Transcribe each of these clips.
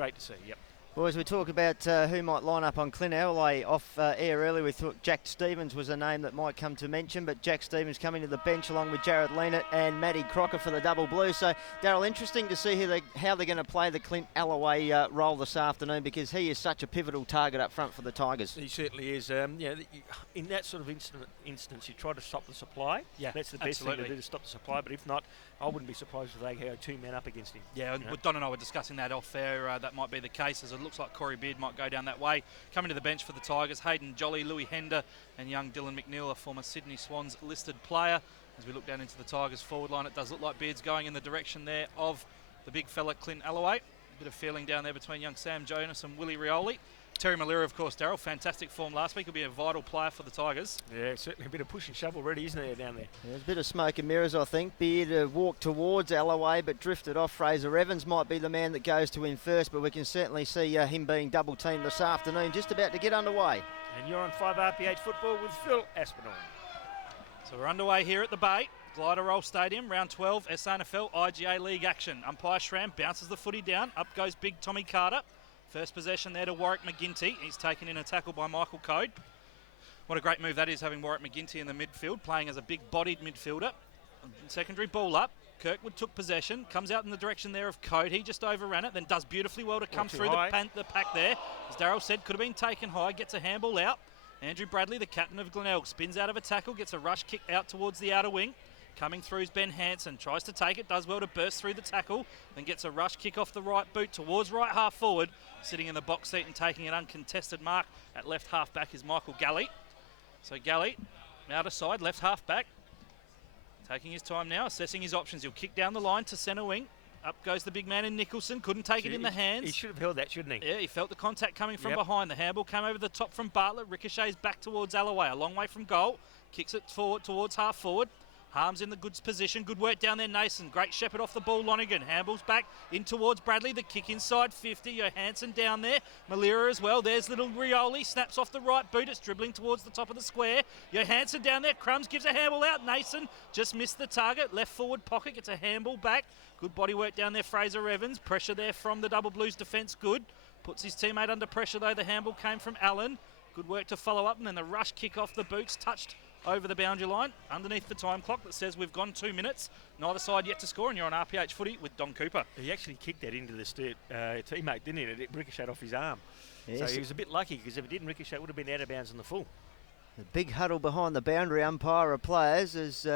great to see, yep. Boys, we talk about who might line up on Glenelg. Off air earlier, we thought Jack Stevens was a name that might come to mention, but Jack Stevens coming to the bench along with Jared Leonard and Matty Crocker for the double blue. So, Daryl, interesting to see how they're going to play the Clint Alloway role this afternoon, because he is such a pivotal target up front for the Tigers. He certainly is. In that sort of instance, you try to stop the supply. Yeah, that's the best thing to do, to stop the supply. But if not, I wouldn't be surprised if they go 2 men up against him. Yeah, Don and I were discussing that off air. That might be the case, as it looks like Corey Beard might go down that way. Coming to the bench for the Tigers, Hayden Jolly, Louis Hender and young Dylan McNeil, a former Sydney Swans listed player. As we look down into the Tigers forward line, it does look like Beard's going in the direction there of the big fella Clint Alloway. A bit of feeling down there between young Sam Jonas and Willie Rioli. Terry Malira, of course, Daryl, fantastic form last week. He'll be a vital player for the Tigers. Yeah, certainly a bit of push and shove already, isn't there, down there? Yeah, there's a bit of smoke and mirrors, I think. Beard walked towards Alloway but drifted off. Fraser Evans might be the man that goes to him first, but we can certainly see him being double-teamed this afternoon, just about to get underway. And you're on 5RP8 Football with Phil Aspinall. So we're underway here at the Bay. Glider Roll Stadium, round 12, SANFL IGA League action. Umpire Schramm bounces the footy down. Up goes big Tommy Carter. First possession there to Warwick McGinty. He's taken in a tackle by Michael Code. What a great move that is, having Warwick McGinty in the midfield, playing as a big-bodied midfielder. Secondary ball up. Kirkwood took possession, comes out in the direction there of Code. He just overran it, then does beautifully well to come through the pack there. As Darryl said, could have been taken high, gets a handball out. Andrew Bradley, the captain of Glenelg, spins out of a tackle, gets a rush kick out towards the outer wing. Coming through is Ben Hansen, tries to take it, does well to burst through the tackle, then gets a rush kick off the right boot towards right half forward. Sitting in the box seat and taking an uncontested mark at left half back is Michael Galley. So Galley, outer side, left half back. Taking his time now, assessing his options. He'll kick down the line to centre wing. Up goes the big man in Nicholson, couldn't take it in the hands. He should have held that, shouldn't he? Yeah, he felt the contact coming from behind. The handball came over the top from Bartlett, ricochets back towards Alloway, a long way from goal. Kicks it forward towards half forward. Harms in the goods position. Good work down there, Nason. Great shepherd off the ball, Lonergan. Handballs back in towards Bradley. The kick inside 50. Johansson down there. Malira as well. There's little Rioli. Snaps off the right boot. It's dribbling towards the top of the square. Johansson down there. Crumbs gives a handball out. Nason just missed the target. Left forward pocket. Gets a handball back. Good body work down there, Fraser Evans. Pressure there from the Double Blues defence. Good. Puts his teammate under pressure though. The handball came from Allen. Good work to follow up. And then the rush kick off the boots. Touched over the boundary line, underneath the time clock that says we've gone 2 minutes. Neither side yet to score, and you're on RPH Footy with Don Cooper. He actually kicked that into the Sturt teammate, didn't he? It ricocheted off his arm. Yes. So he was a bit lucky, because if it didn't ricochet, it would have been out of bounds in the full. The big huddle behind the boundary umpire of players as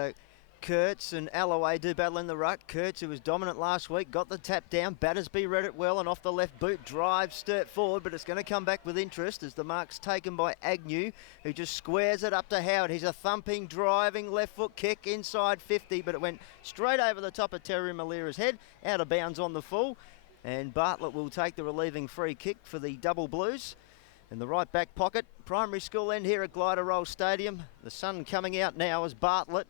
Kurtz and Alloway do battle in the ruck. Kurtz, who was dominant last week, got the tap down. Battersby read it well, and off the left boot drives Sturt forward, but it's going to come back with interest as the mark's taken by Agnew, who just squares it up to Howard. He's a thumping, driving left foot kick inside 50, but it went straight over the top of Terry Malira's head, out of bounds on the full, and Bartlett will take the relieving free kick for the Double Blues. In the right back pocket, primary school end here at Glider Roll Stadium. The sun coming out now as Bartlett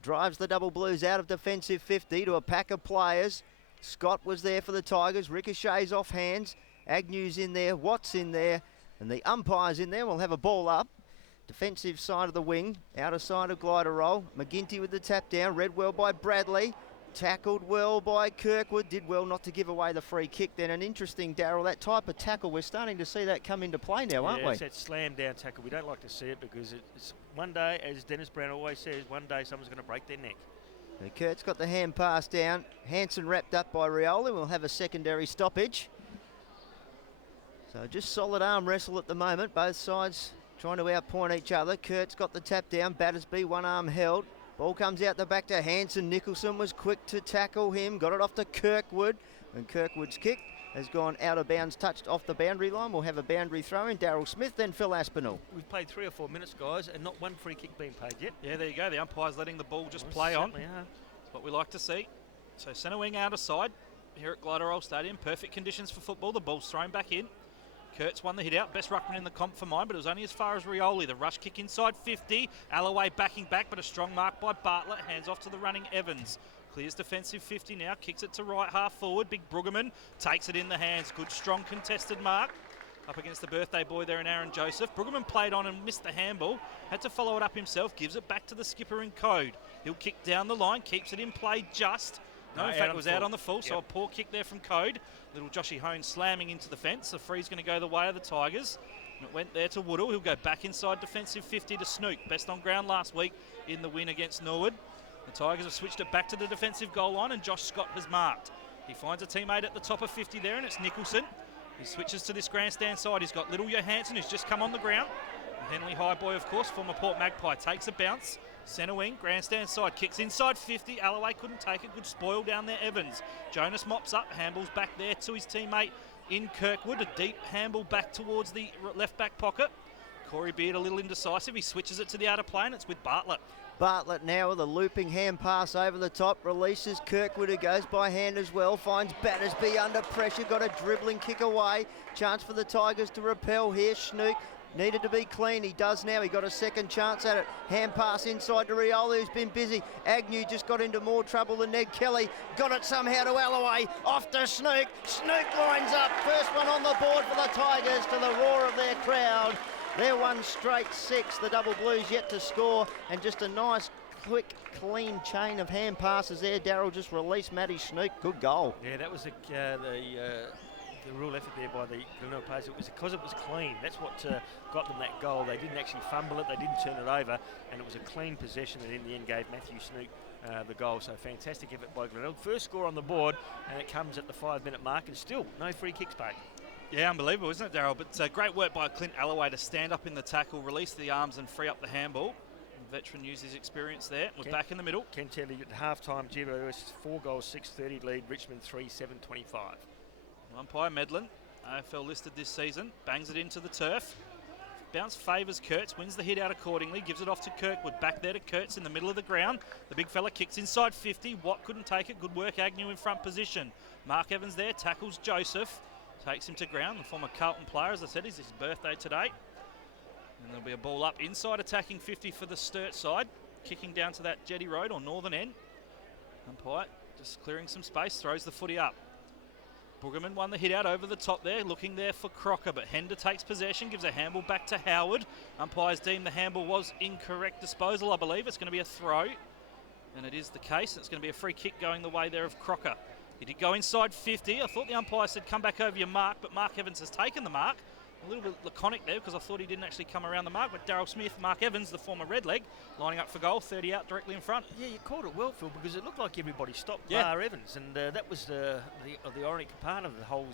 drives the Double Blues out of defensive 50 to a pack of players. Scott was there for the Tigers. Ricochets off hands. Agnew's in there. Watts in there. And the umpire's in there. We'll have a ball up. Defensive side of the wing. Outer side of Glider Roll. McGinty with the tap down. Read well by Bradley. Tackled well by Kirkwood. Did well not to give away the free kick then. An interesting, Darryl, that type of tackle, we're starting to see that come into play now, aren't we? It's that slam down tackle. We don't like to see it because it's one day, as Dennis Brown always says, one day someone's going to break their neck. And Kurt's got the hand pass down. Hansen wrapped up by Rioli. We'll have a secondary stoppage. So just solid arm wrestle at the moment. Both sides trying to outpoint each other. Kurt's got the tap down. Battersby, one arm held. Ball comes out the back to Hansen. Nicholson was quick to tackle him. Got it off to Kirkwood. And Kirkwood's kick has gone out of bounds, touched off the boundary line. We'll have a boundary throw in. Darryl Smith, then Phil Aspinall. We've played 3 or 4 minutes, guys, and not one free kick being paid yet. Yeah, there you go. The umpire's letting the ball just play on. That's what we like to see. So centre wing outer side here at Glider Roll Stadium. Perfect conditions for football. The ball's thrown back in. Kurtz won the hit out. Best ruckman in the comp for mine, but it was only as far as Rioli. The rush kick inside 50. Alloway backing back, but a strong mark by Bartlett. Hands off to the running Evans. Clears defensive 50 now. Kicks it to right half forward. Big Brueggemann takes it in the hands. Good strong contested mark. Up against the birthday boy there in Aaron Joseph. Brueggemann played on and missed the handball. Had to follow it up himself. Gives it back to the skipper in Code. He'll kick down the line. Keeps it in play just. No, in fact, it was out on the full, so a poor kick there from Code. Little Joshy Hone slamming into the fence. The free's going to go the way of the Tigers. And it went there to Woodall. He'll go back inside defensive 50 to Snook. Best on ground last week in the win against Norwood. The Tigers have switched it back to the defensive goal line, and Josh Scott has marked. He finds a teammate at the top of 50 there, and it's Nicholson. He switches to this grandstand side. He's got little Johansson, who's just come on the ground. Henley Highboy, of course, former Port Magpie, takes a bounce. Centre wing, grandstand side, kicks inside 50. Alloway couldn't take it. Good spoil down there, Evans. Jonas mops up, handballs back there to his teammate in Kirkwood. A deep handball back towards the left back pocket. Corey Beard a little indecisive. He switches it to the outer play, and it's with Bartlett. Bartlett now with a looping hand pass over the top, releases Kirkwood, who goes by hand as well, finds Battersby under pressure, got a dribbling kick away. Chance for the Tigers to repel here. Snook needed to be clean. He does now. He got a second chance at it. Hand pass inside to Rioli, who's been busy. Agnew just got into more trouble than Ned Kelly. Got it somehow to Alloway. Off to Snook. Snook lines up. First one on the board for the Tigers, to the roar of their crowd. They're one straight 6. The Double Blues yet to score. And just a nice, quick, clean chain of hand passes there. Darryl just released Matty Snook. Good goal. Yeah, that was the real effort there by the Glenelg players. It was because it was clean. That's what got them that goal. They didn't actually fumble it. They didn't turn it over. And it was a clean possession that in the end gave Matthew Snook the goal. So fantastic effort by Glenelg. First score on the board, and it comes at the 5-minute mark, and still no free kicks paid. Yeah, unbelievable, isn't it, Darryl? But great work by Clint Alloway to stand up in the tackle, release the arms and free up the handball. The veteran used his experience there. We're back in the middle. Ken Tedley at half-time, GWS 4 goals, 6-30 lead, Richmond 3, 7-25. Umpire Medlin, AFL listed this season, bangs it into the turf. Bounce favours Kurtz, wins the hit out accordingly, gives it off to Kirkwood. Back there to Kurtz in the middle of the ground. The big fella kicks inside 50. Watt couldn't take it. Good work, Agnew in front position. Mark Evans there, tackles Joseph. Takes him to ground. The former Carlton player, as I said, is his birthday today. And there'll be a ball up inside, attacking 50 for the Sturt side. Kicking down to that Jetty Road or northern end. Umpire just clearing some space, throws the footy up. Bruggeman won the hit out over the top there, looking there for Crocker, but Hender takes possession, gives a handball back to Howard. Umpires deem the handball was incorrect disposal, I believe. It's going to be a throw, and it is the case. It's going to be a free kick going the way there of Crocker. He did go inside 50. I thought the umpire said come back over your mark, but Mark Evans has taken the mark. A little bit laconic there because I thought he didn't actually come around the mark, but Darryl Smith, Mark Evans, the former Redleg, lining up for goal, 30 out directly in front. Yeah, you called it well, Phil, because it looked like everybody stopped bar Evans, and that was the ironic part of the whole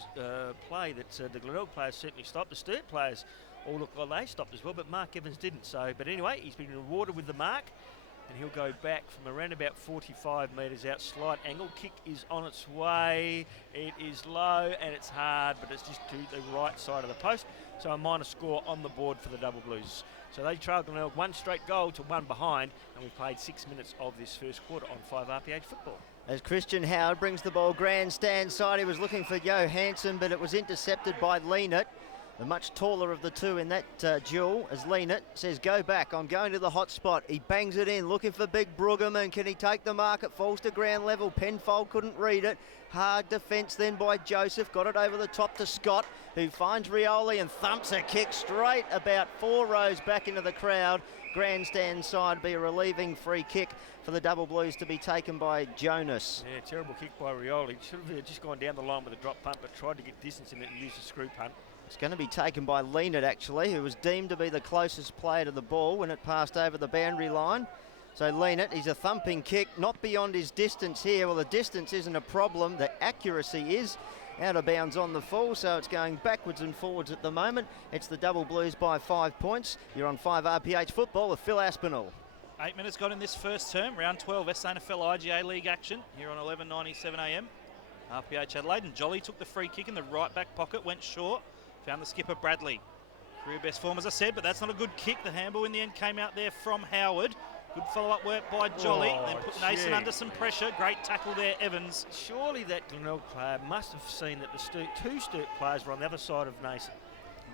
play, that the Glenelg players certainly stopped. The Sturt players all looked like they stopped as well, but Mark Evans didn't. So, but anyway, he's been rewarded with the mark, and he'll go back from around about 45 metres out, slight angle. Kick is on its way. It is low and it's hard, but it's just to the right side of the post. So a minor score on the board for the Double Blues. So they trailed Glenelg 1 straight goal to 1 behind, and we've played 6 minutes of this first quarter on 5 RPH football. As Christian Howard brings the ball grandstand side, he was looking for Johansson, but it was intercepted by Leanut. The much taller of the two in that duel, as Leanut says, go back, I'm going to the hot spot. He bangs it in, looking for Big Bruggeman. Can he take the mark? It falls to ground level. Penfold couldn't read it. Hard defence then by Joseph. Got it over the top to Scott, who finds Rioli and thumps a kick straight about 4 rows back into the crowd. Grandstand side be a relieving free kick for the Double Blues to be taken by Jonas. Yeah, terrible kick by Rioli. Should have just gone down the line with a drop punt, but tried to get distance in it and used a screw punt. It's going to be taken by Leanut, actually, who was deemed to be the closest player to the ball when it passed over the boundary line. So Leanut, he's a thumping kick, not beyond his distance here. Well, the distance isn't a problem. The accuracy is out of bounds on the full, so it's going backwards and forwards at the moment. It's the Double Blues by 5 points. You're on 5 RPH football with Phil Aspinall. 8 minutes gone in this first term. Round 12 SANFL IGA League action here on 11:97 a.m. RPH Adelaide, and Jolly took the free kick in the right back pocket, went short. Found the skipper Bradley. Career best form, as I said, but that's not a good kick. The handball in the end came out there from Howard. Good follow-up work by Jolly. Then put Nason under some pressure. Great tackle there, Evans. Surely that Glenelg player must have seen that the two Sturt players were on the other side of Nason.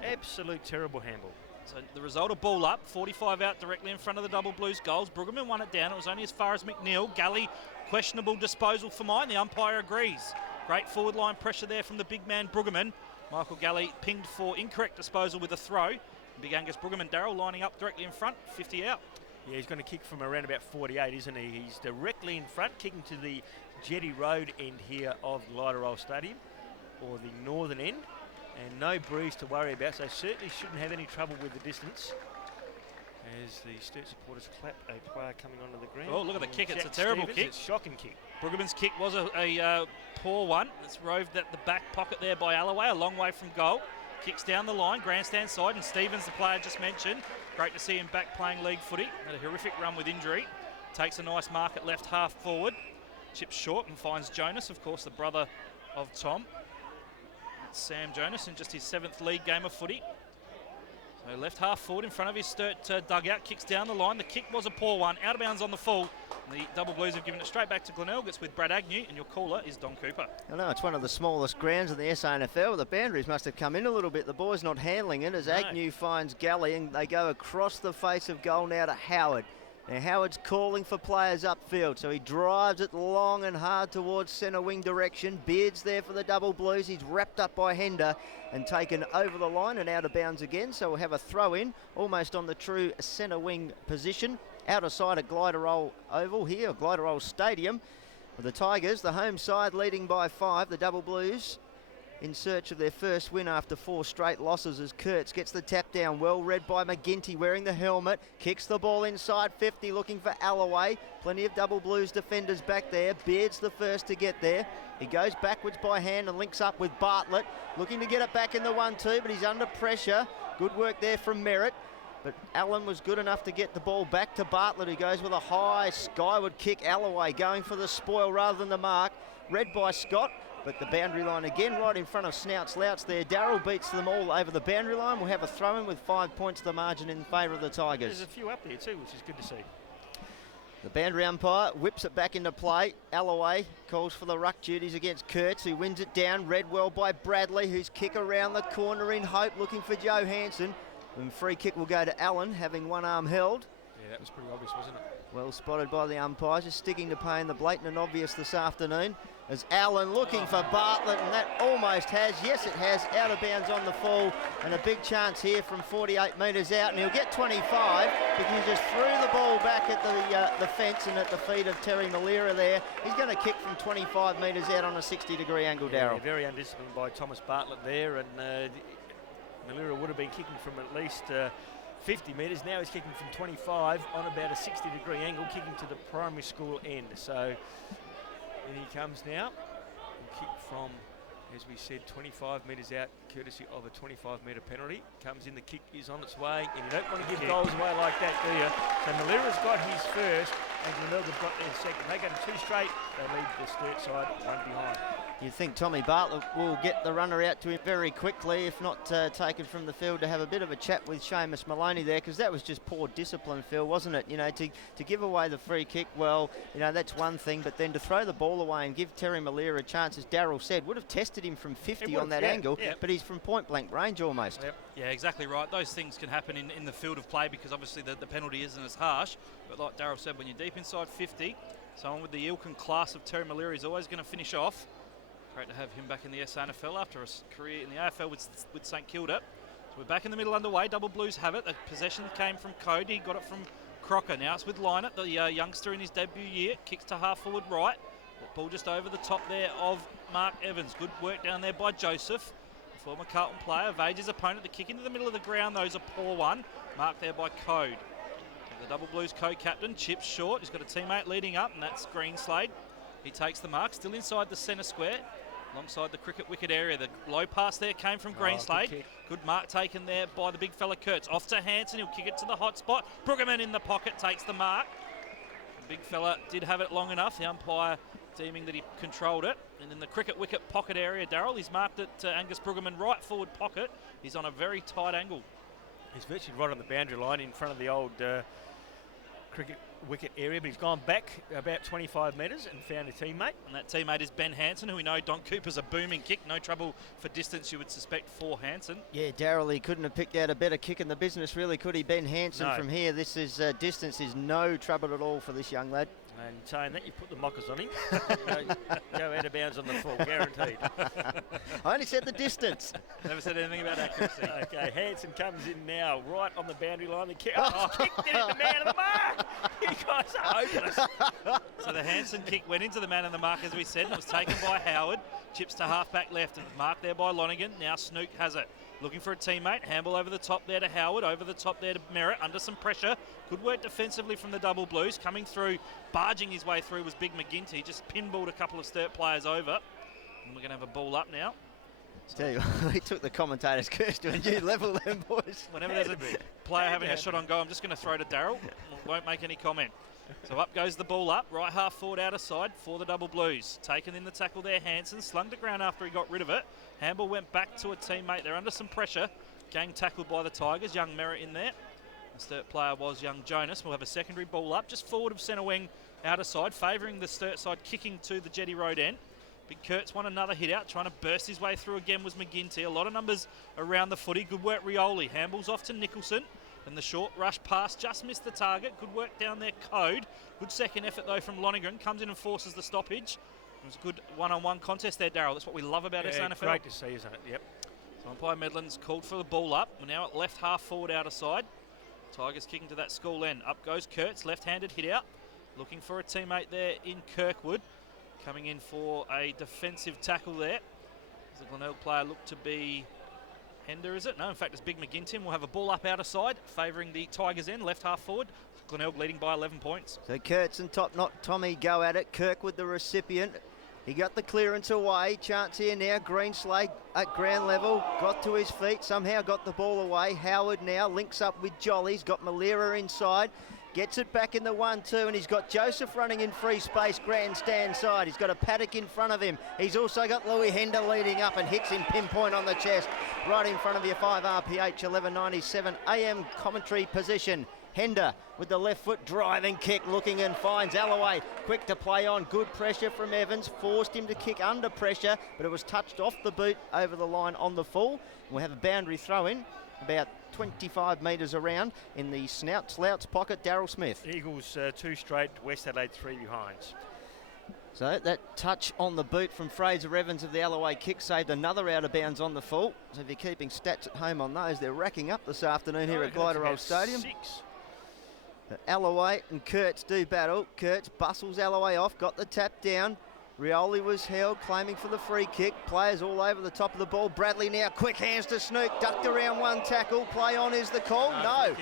Absolute terrible handball. So the result, a ball up, 45 out directly in front of the Double Blues goals. Bruggeman won it down. It was only as far as McNeil. Galley, questionable disposal for mine. The umpire agrees. Great forward line pressure there from the big man Bruggeman. Michael Galley pinged for incorrect disposal with a throw. Big Angus Bruggeman, Darryl lining up directly in front, 50 out. Yeah, he's going to kick from around about 48, isn't he? He's directly in front, kicking to the jetty road end here of Glenelg Stadium, or the northern end, and no breeze to worry about, so certainly shouldn't have any trouble with the distance. As the Sturt supporters clap a player coming onto the ground. Oh, look at the kick. It's Jack a terrible Stevens, kick. It's a shocking kick. Bruggeman's kick was a poor one. It's roved at the back pocket there by Alloway, a long way from goal. Kicks down the line, grandstand side, and Stevens, the player just mentioned. Great to see him back playing league footy. Had a horrific run with injury. Takes a nice mark at left half forward. Chips short and finds Jonas, of course, the brother of Tom. That's Sam Jonas in just his 7th league game of footy. So left half forward in front of his Sturt dugout, kicks down the line. The kick was a poor one, out of bounds on the full. The Double Blues have given it straight back to Glenelg. It's with Brad Agnew, and your caller is Don Cooper. I know it's one of the smallest grounds in the SANFL. The boundaries must have come in a little bit. The boys not handling it as Agnew finds Galley, and they go across the face of goal now to Howard. Now Howard's calling for players upfield, so he drives it long and hard towards centre wing direction. Beard's there for the Double Blues. He's wrapped up by Hender and taken over the line and out of bounds again. So we'll have a throw in, almost on the true centre wing position. Out of sight at Glenelg Oval here, Glenelg Stadium. With the Tigers, the home side leading by 5. The Double Blues in search of their first win after 4 straight losses as Kurtz gets the tap down, well read by McGinty wearing the helmet, kicks the ball inside 50 looking for Alloway. Plenty of Double Blues defenders back there. Beard's the first to get there. He goes backwards by hand and links up with Bartlett, looking to get it back in the 1-2, but he's under pressure. Good work there from Merritt. But Allen was good enough to get the ball back to Bartlett, who goes with a high skyward kick. Alloway going for the spoil rather than the mark. Read by Scott, but the boundary line again right in front of Snouts Louts there. Darryl beats them all over the boundary line. We'll have a throw-in with 5 points to the margin in favour of the Tigers. There's a few up there too, which is good to see. The boundary umpire whips it back into play. Alloway calls for the ruck duties against Kurtz, who wins it down. Read well by Bradley, who's kick around the corner in hope, looking for Joe Hansen. And free kick will go to Allen, having one arm held. Yeah, that was pretty obvious, wasn't it? Well spotted by the umpires, just sticking to pain the blatant and obvious this afternoon. As Allen looking for Bartlett, and that almost has, yes it has, out of bounds on the full, and a big chance here from 48 metres out, and he'll get 25 because he just threw the ball back at the fence and at the feet of Terry Malira there. He's going to kick from 25 metres out on a 60-degree angle, Darryl. Yeah, very undisciplined by Thomas Bartlett there, and Malira would have been kicking from at least 50 metres. Now he's kicking from 25 on about a 60-degree angle, kicking to the primary school end. So in he comes now. Kick from, as we said, 25 metres out, courtesy of a 25-metre penalty. Comes in, the kick is on its way, and you don't want to give goals away like that, do you? So Malira's got his first, and Glenelg have got their second. They go to 2 straight, they lead the Sturt side 1 behind. You think Tommy Bartlett will get the runner out to him very quickly, if not taken from the field, to have a bit of a chat with Seamus Maloney there, because that was just poor discipline, Phil, wasn't it? You know, to give away the free kick, well, you know, that's one thing, but then to throw the ball away and give Terry Malira a chance, as Darryl said, would have tested him from 50 on that angle, but he's from point-blank range almost. Yep. Yeah, exactly right. Those things can happen in the field of play because obviously the penalty isn't as harsh, but like Darryl said, when you're deep inside 50, someone with the ilk and class of Terry Malira is always going to finish off. Great to have him back in the SANFL after a career in the AFL with St Kilda. So we're back in the middle underway. Double Blues have it. The possession came from Cody. Got it from Crocker. Now it's with Lynott, the youngster in his debut year. Kicks to half forward right. The ball just over the top there of Mark Evans. Good work down there by Joseph. The former Carlton player evades his opponent. The kick into the middle of the ground, though, is a poor one. Marked there by Code. The Double Blues co-captain chips short. He's got a teammate leading up, and that's Greenslade. He takes the mark, still inside the centre square, alongside the cricket wicket area. The low pass there came from Greenslade. Good mark taken there by the big fella Kurtz. Off to Hansen, he'll kick it to the hot spot. Bruggeman in the pocket takes the mark. The big fella did have it long enough, the umpire deeming that he controlled it. And in the cricket wicket pocket area, Darryl, he's marked it to Angus Bruggeman, right forward pocket. He's on a very tight angle. He's virtually right on the boundary line in front of the old cricket wicket area, but he's gone back about 25 metres and found a teammate. And that teammate is Ben Hansen, who we know Don Cooper's a booming kick. No trouble for distance, you would suspect, for Hansen. Yeah, Darryl, he couldn't have picked out a better kick in the business, really, could he? Ben Hansen from here. This is distance is no trouble at all for this young lad. And saying that, you put the mockers on him. go out of bounds on the full, guaranteed. I only said the distance. Never said anything about accuracy. Okay, Hanson comes in now, right on the boundary line. The kicked it in the man of the mark. You guys are hopeless. So the Hanson kick went into the man of the mark, as we said, and it was taken by Howard. Chips to half-back left, and marked there by Lonergan. Now Snook has it. Looking for a teammate. Handball over the top there to Howard. Over the top there to Merritt. Under some pressure. Good work defensively from the double blues. Coming through, barging his way through was Big McGinty. Just pinballed a couple of Sturt players over. And we're going to have a ball up now. Tell you, he took the commentator's curse to a new level then, boys. Whenever there's a player having a shot on goal, I'm just going to throw to Darryl. Won't make any comment. So up goes the ball up. Right half forward outer side for the double blues. Taken in the tackle there, Hanson. Slung to ground after he got rid of it. Handball went back to a teammate. They're under some pressure. Gang tackled by the Tigers. Young Merritt in there. The Sturt player was young Jonas. We'll have a secondary ball up. Just forward of centre wing outer side. Favouring the Sturt side, kicking to the Jetty Road end. Big Kurtz won another hit out. Trying to burst his way through again was McGinty. A lot of numbers around the footy. Good work Rioli. Handballs off to Nicholson. And the short rush pass just missed the target. Good work down there, Code. Good second effort, though, from Lonergan. Comes in and forces the stoppage. It was a good one-on-one contest there, Darryl. That's what we love about SANFL. Great to see, isn't it? Yep. So umpire Medlin's called for the ball up. We're now at left half forward outer side. Tigers kicking to that school end. Up goes Kurtz, left-handed hit out. Looking for a teammate there in Kirkwood. Coming in for a defensive tackle there. The Glenelg player looked to be Hender, is it? No, in fact, it's Big McGinty. We'll have a ball up outer side, favouring the Tigers end, left half forward. Glenelg leading by 11 points. So Kurtz and Top Knot Tommy go at it. Kirkwood the recipient. He got the clearance away. Chance here now. Greenslade at ground level. Got to his feet. Somehow got the ball away. Howard now links up with Jolly. He's got Malera inside. Gets it back in the 1-2, and he's got Joseph running in free space, grandstand side. He's got a Paddock in front of him. He's also got Louis Hender leading up, and hits him pinpoint on the chest. Right in front of your 5 RPH 1197 AM commentary position. Hender with the left foot driving kick, looking and finds Alloway. Quick to play on, good pressure from Evans. Forced him to kick under pressure, but it was touched off the boot over the line on the full. We'll have a boundary throw in, about 25 metres around in the slouts pocket. Darryl Smith. Eagles 2 straight, West Adelaide 3 behinds. So that touch on the boot from Fraser Evans of the Alloway kick saved another out of bounds on the full. So if you're keeping stats at home on those, they're racking up this afternoon here at Glenelg Stadium. 6. Alloway and Kurtz do battle. Kurtz bustles Alloway off, got the tap down. Rioli was held, claiming for the free kick. Players all over the top of the ball. Bradley now, quick hands to Snook. Ducked around one tackle. Play on is the call. No.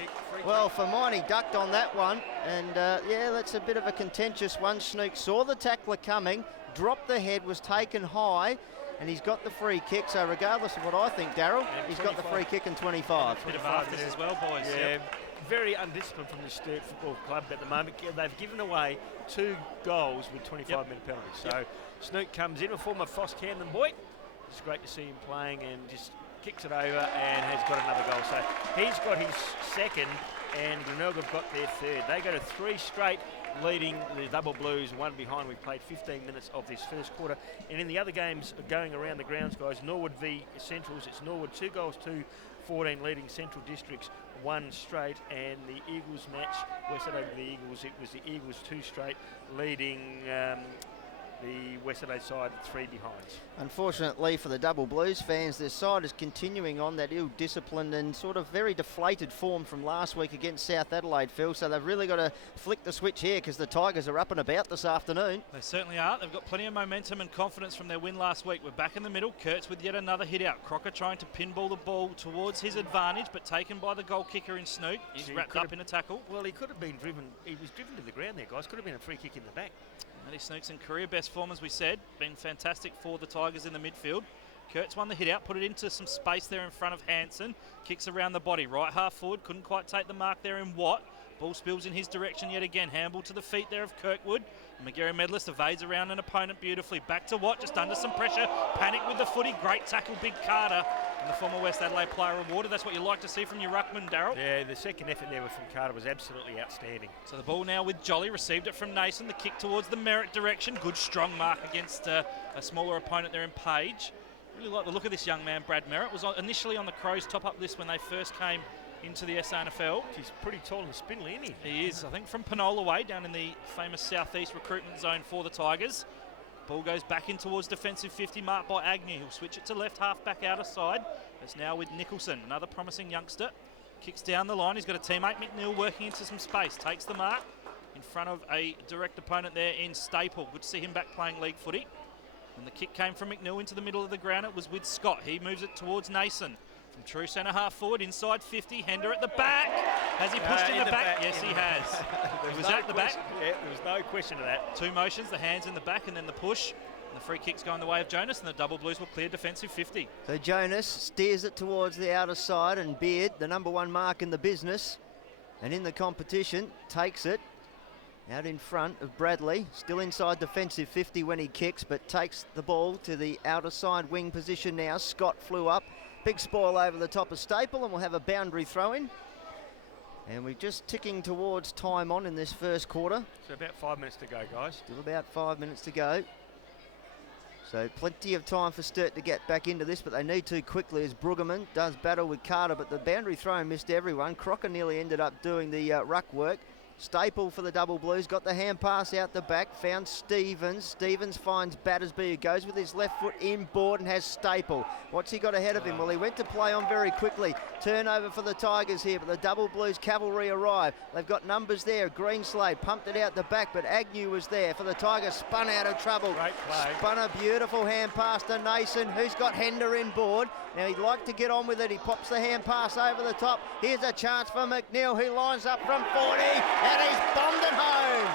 Well, for mine, he ducked on that one. And, yeah, that's a bit of a contentious one. Snook saw the tackler coming, dropped the head, was taken high, and he's got the free kick. So regardless of what I think, Darryl, he's got the free kick in 25. Bit of afters as well, boys. Yeah. Yep. Very undisciplined from the Sturt Football Club at the moment. They've given away 2 goals with 25-minute penalties. So Snook comes in, a former Foss Camden boy. It's great to see him playing, and just kicks it over and has got another goal. So he's got his second, and Glenelg have got their third. They go to 3 straight, leading the double blues, 1 behind. We've played 15 minutes of this first quarter. And in the other games going around the grounds, guys, Norwood v Centrals, it's Norwood 2 goals to 14, leading Central Districts 1 straight, and the Eagles match, West Adelaide the Eagles, it was the Eagles 2 straight, leading the West Adelaide side 3 behinds. Unfortunately for the Double Blues fans, their side is continuing on that ill-disciplined and sort of very deflated form from last week against South Adelaide, Phil. So they've really got to flick the switch here, because the Tigers are up and about this afternoon. They certainly are. They've got plenty of momentum and confidence from their win last week. We're back in the middle. Kurtz with yet another hit out. Crocker trying to pinball the ball towards his advantage, but taken by the goal kicker in Snook. He's wrapped up in a tackle. Well, he could have been driven. He was driven to the ground there, guys. Could have been a free kick in the back. Matty Snook's in career best form, as we said. Been fantastic for the Tigers in the midfield. Kurtz won the hit out, put it into some space there in front of Hanson. Kicks around the body, right half forward. Couldn't quite take the mark there in Watt. Ball spills in his direction yet again. Handball to the feet there of Kirkwood. McGarry medalist evades around an opponent beautifully. Back to Watt, just under some pressure. Panic with the footy. Great tackle, Big Carter. And the former West Adelaide player rewarded. That's what you like to see from your ruckman, Darryl. Yeah, the second effort there from Carter was absolutely outstanding. So the ball now with Jolly. Received it from Nason. The kick towards the Merritt direction. Good strong mark against a smaller opponent there in Page. Really like the look of this young man, Brad Merritt. Was initially on the Crows top-up list when they first came into the SANFL. He's pretty tall and spindly, isn't he? He is, I think, from Penola way, down in the famous southeast recruitment zone for the Tigers. Ball goes back in towards defensive 50, marked by Agnew. He'll switch it to left, half back outer side. It's now with Nicholson, another promising youngster. Kicks down the line. He's got a teammate, McNeil, working into some space. Takes the mark in front of a direct opponent there in Staple. Good to see him back playing league footy. And the kick came from McNeil into the middle of the ground. It was with Scott. He moves it towards Nason. From true centre half forward, inside 50. Hender at the back. Has he pushed in the back? Yes, he has. He was at the back. Yeah, there was no question of that. Two motions, the hands in the back and then the push. And the free kick's going the way of Jonas, and the Double Blues will clear defensive 50. So Jonas steers it towards the outer side, and Beard, the number one mark in the business and in the competition, takes it out in front of Bradley. Still inside defensive 50 when he kicks, but takes the ball to the outer side wing position now. Scott flew up. Big spoil over the top of Staple, and we'll have a boundary throw in. And we're just ticking towards time on in this first quarter. So about 5 minutes to go, guys. Still about 5 minutes to go. So plenty of time for Sturt to get back into this, but they need to quickly as Brueggemann does battle with Carter, but the boundary throw missed everyone. Crocker nearly ended up doing the ruck work. Staple for the Double Blues, got the hand pass out the back, found Stevens. Stevens finds Battersby, who goes with his left foot inboard and has Staple. What's he got ahead of him? Well, he went to play on very quickly. Turnover for the Tigers here, but the Double Blues cavalry arrive. They've got numbers there. Greenslade pumped it out the back, but Agnew was there for the Tigers, spun out of trouble. Great play. Spun a beautiful hand pass to Nason, who's got Hender inboard. Now he'd like to get on with it. He pops the hand pass over the top. Here's a chance for McNeil, who lines up from 40. And he's bombed it home.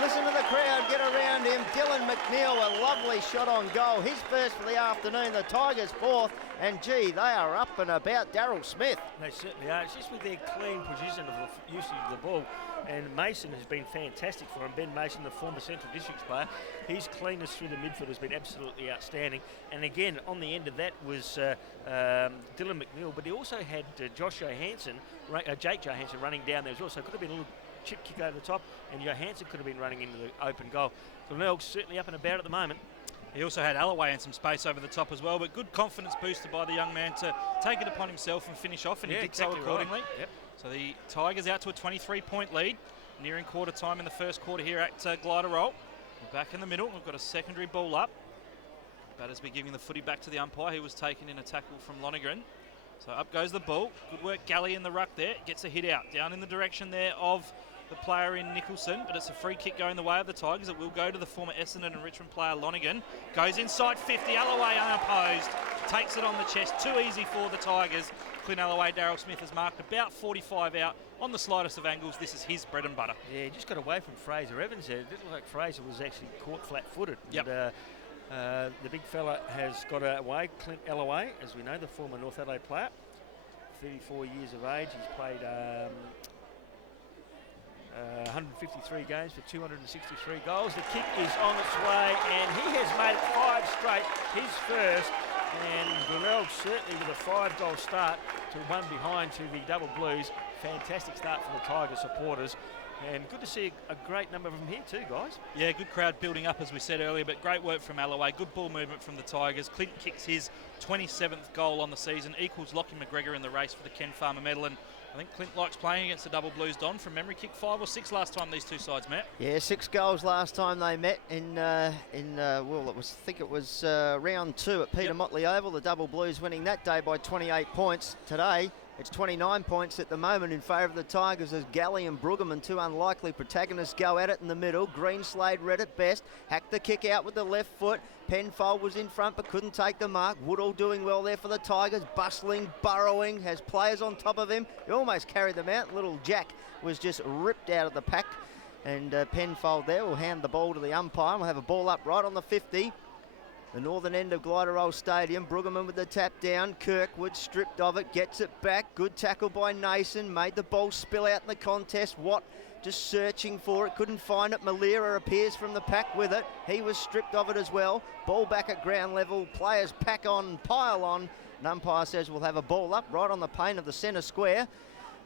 Listen to the crowd get around him. Dylan McNeil, a lovely shot on goal. His first for the afternoon. The Tigers fourth. And gee, they are up and about Daryl Smith. They certainly are. It's just with their clean position of the usage of the ball. And Mason has been fantastic for him. Ben Mason, the former Central Districts player, his cleanness through the midfield has been absolutely outstanding. And again, on the end of that was Dylan McNeil, but he also had Jake Johansson running down there as well. So it could have been a little chip kick over the top, and Johansson could have been running into the open goal. Glenelg's certainly up and about at the moment. He also had Alloway and some space over the top as well, but good confidence boosted by the young man to take it upon himself and finish off, and he did so accordingly. Right. Yep. So the Tigers out to a 23-point lead, nearing quarter time in the first quarter here at Glider Roll. We're back in the middle. We've got a secondary ball up. Battersby giving the footy back to the umpire. He was taken in a tackle from Lonergan. So up goes the ball. Good work, Galley in the ruck there. Gets a hit out. Down in the direction there of the player in Nicholson, but it's a free kick going the way of the Tigers. It will go to the former Essendon and Richmond player Lonergan. Goes inside 50, Alloway unopposed. Takes it on the chest, too easy for the Tigers. Clint Alloway, Daryl Smith has marked about 45 out on the slightest of angles. This is his bread and butter. Yeah, he just got away from Fraser Evans there. It looked like Fraser was actually caught flat-footed. Yep. And, the big fella has got away, Clint Alloway, as we know, the former North Adelaide player. 34 years of age. He's played 153 games for 263 goals. The kick is on its way, and he has made it 5 straight, his first. And Glenelg certainly with a 5-goal start to 1 behind to the Double Blues. Fantastic start for the Tiger supporters. And good to see a great number of them here too, guys. Yeah, good crowd building up, as we said earlier, but great work from Alloway. Good ball movement from the Tigers. Clint kicks his 27th goal on the season, equals Lockie McGregor in the race for the Ken Farmer medal. And I think Clint likes playing against the Double Blues, Don. From memory, kicked 5 or 6 last time these two sides met. Yeah, 6 goals last time they met in round 2 at Peter Motley Oval. The Double Blues winning that day by 28 points. Today, it's 29 points at the moment in favour of the Tigers as Galley and Brueggemann, two unlikely protagonists, go at it in the middle. Greenslade read it best, hacked the kick out with the left foot. Penfold was in front but couldn't take the mark. Woodall doing well there for the Tigers, bustling, burrowing, has players on top of him. He almost carried them out. Little Jack was just ripped out of the pack. And Penfold there will hand the ball to the umpire. We'll have a ball up right on the 50. The northern end of Glider Roll Stadium. Brueggemann with the tap down. Kirkwood stripped of it, gets it back. Good tackle by Nason. Made the ball spill out in the contest. Watt just searching for it, couldn't find it. Malira appears from the pack with it. He was stripped of it as well. Ball back at ground level. Players pack on, pile on. And umpire says we'll have a ball up right on the pane of the centre square.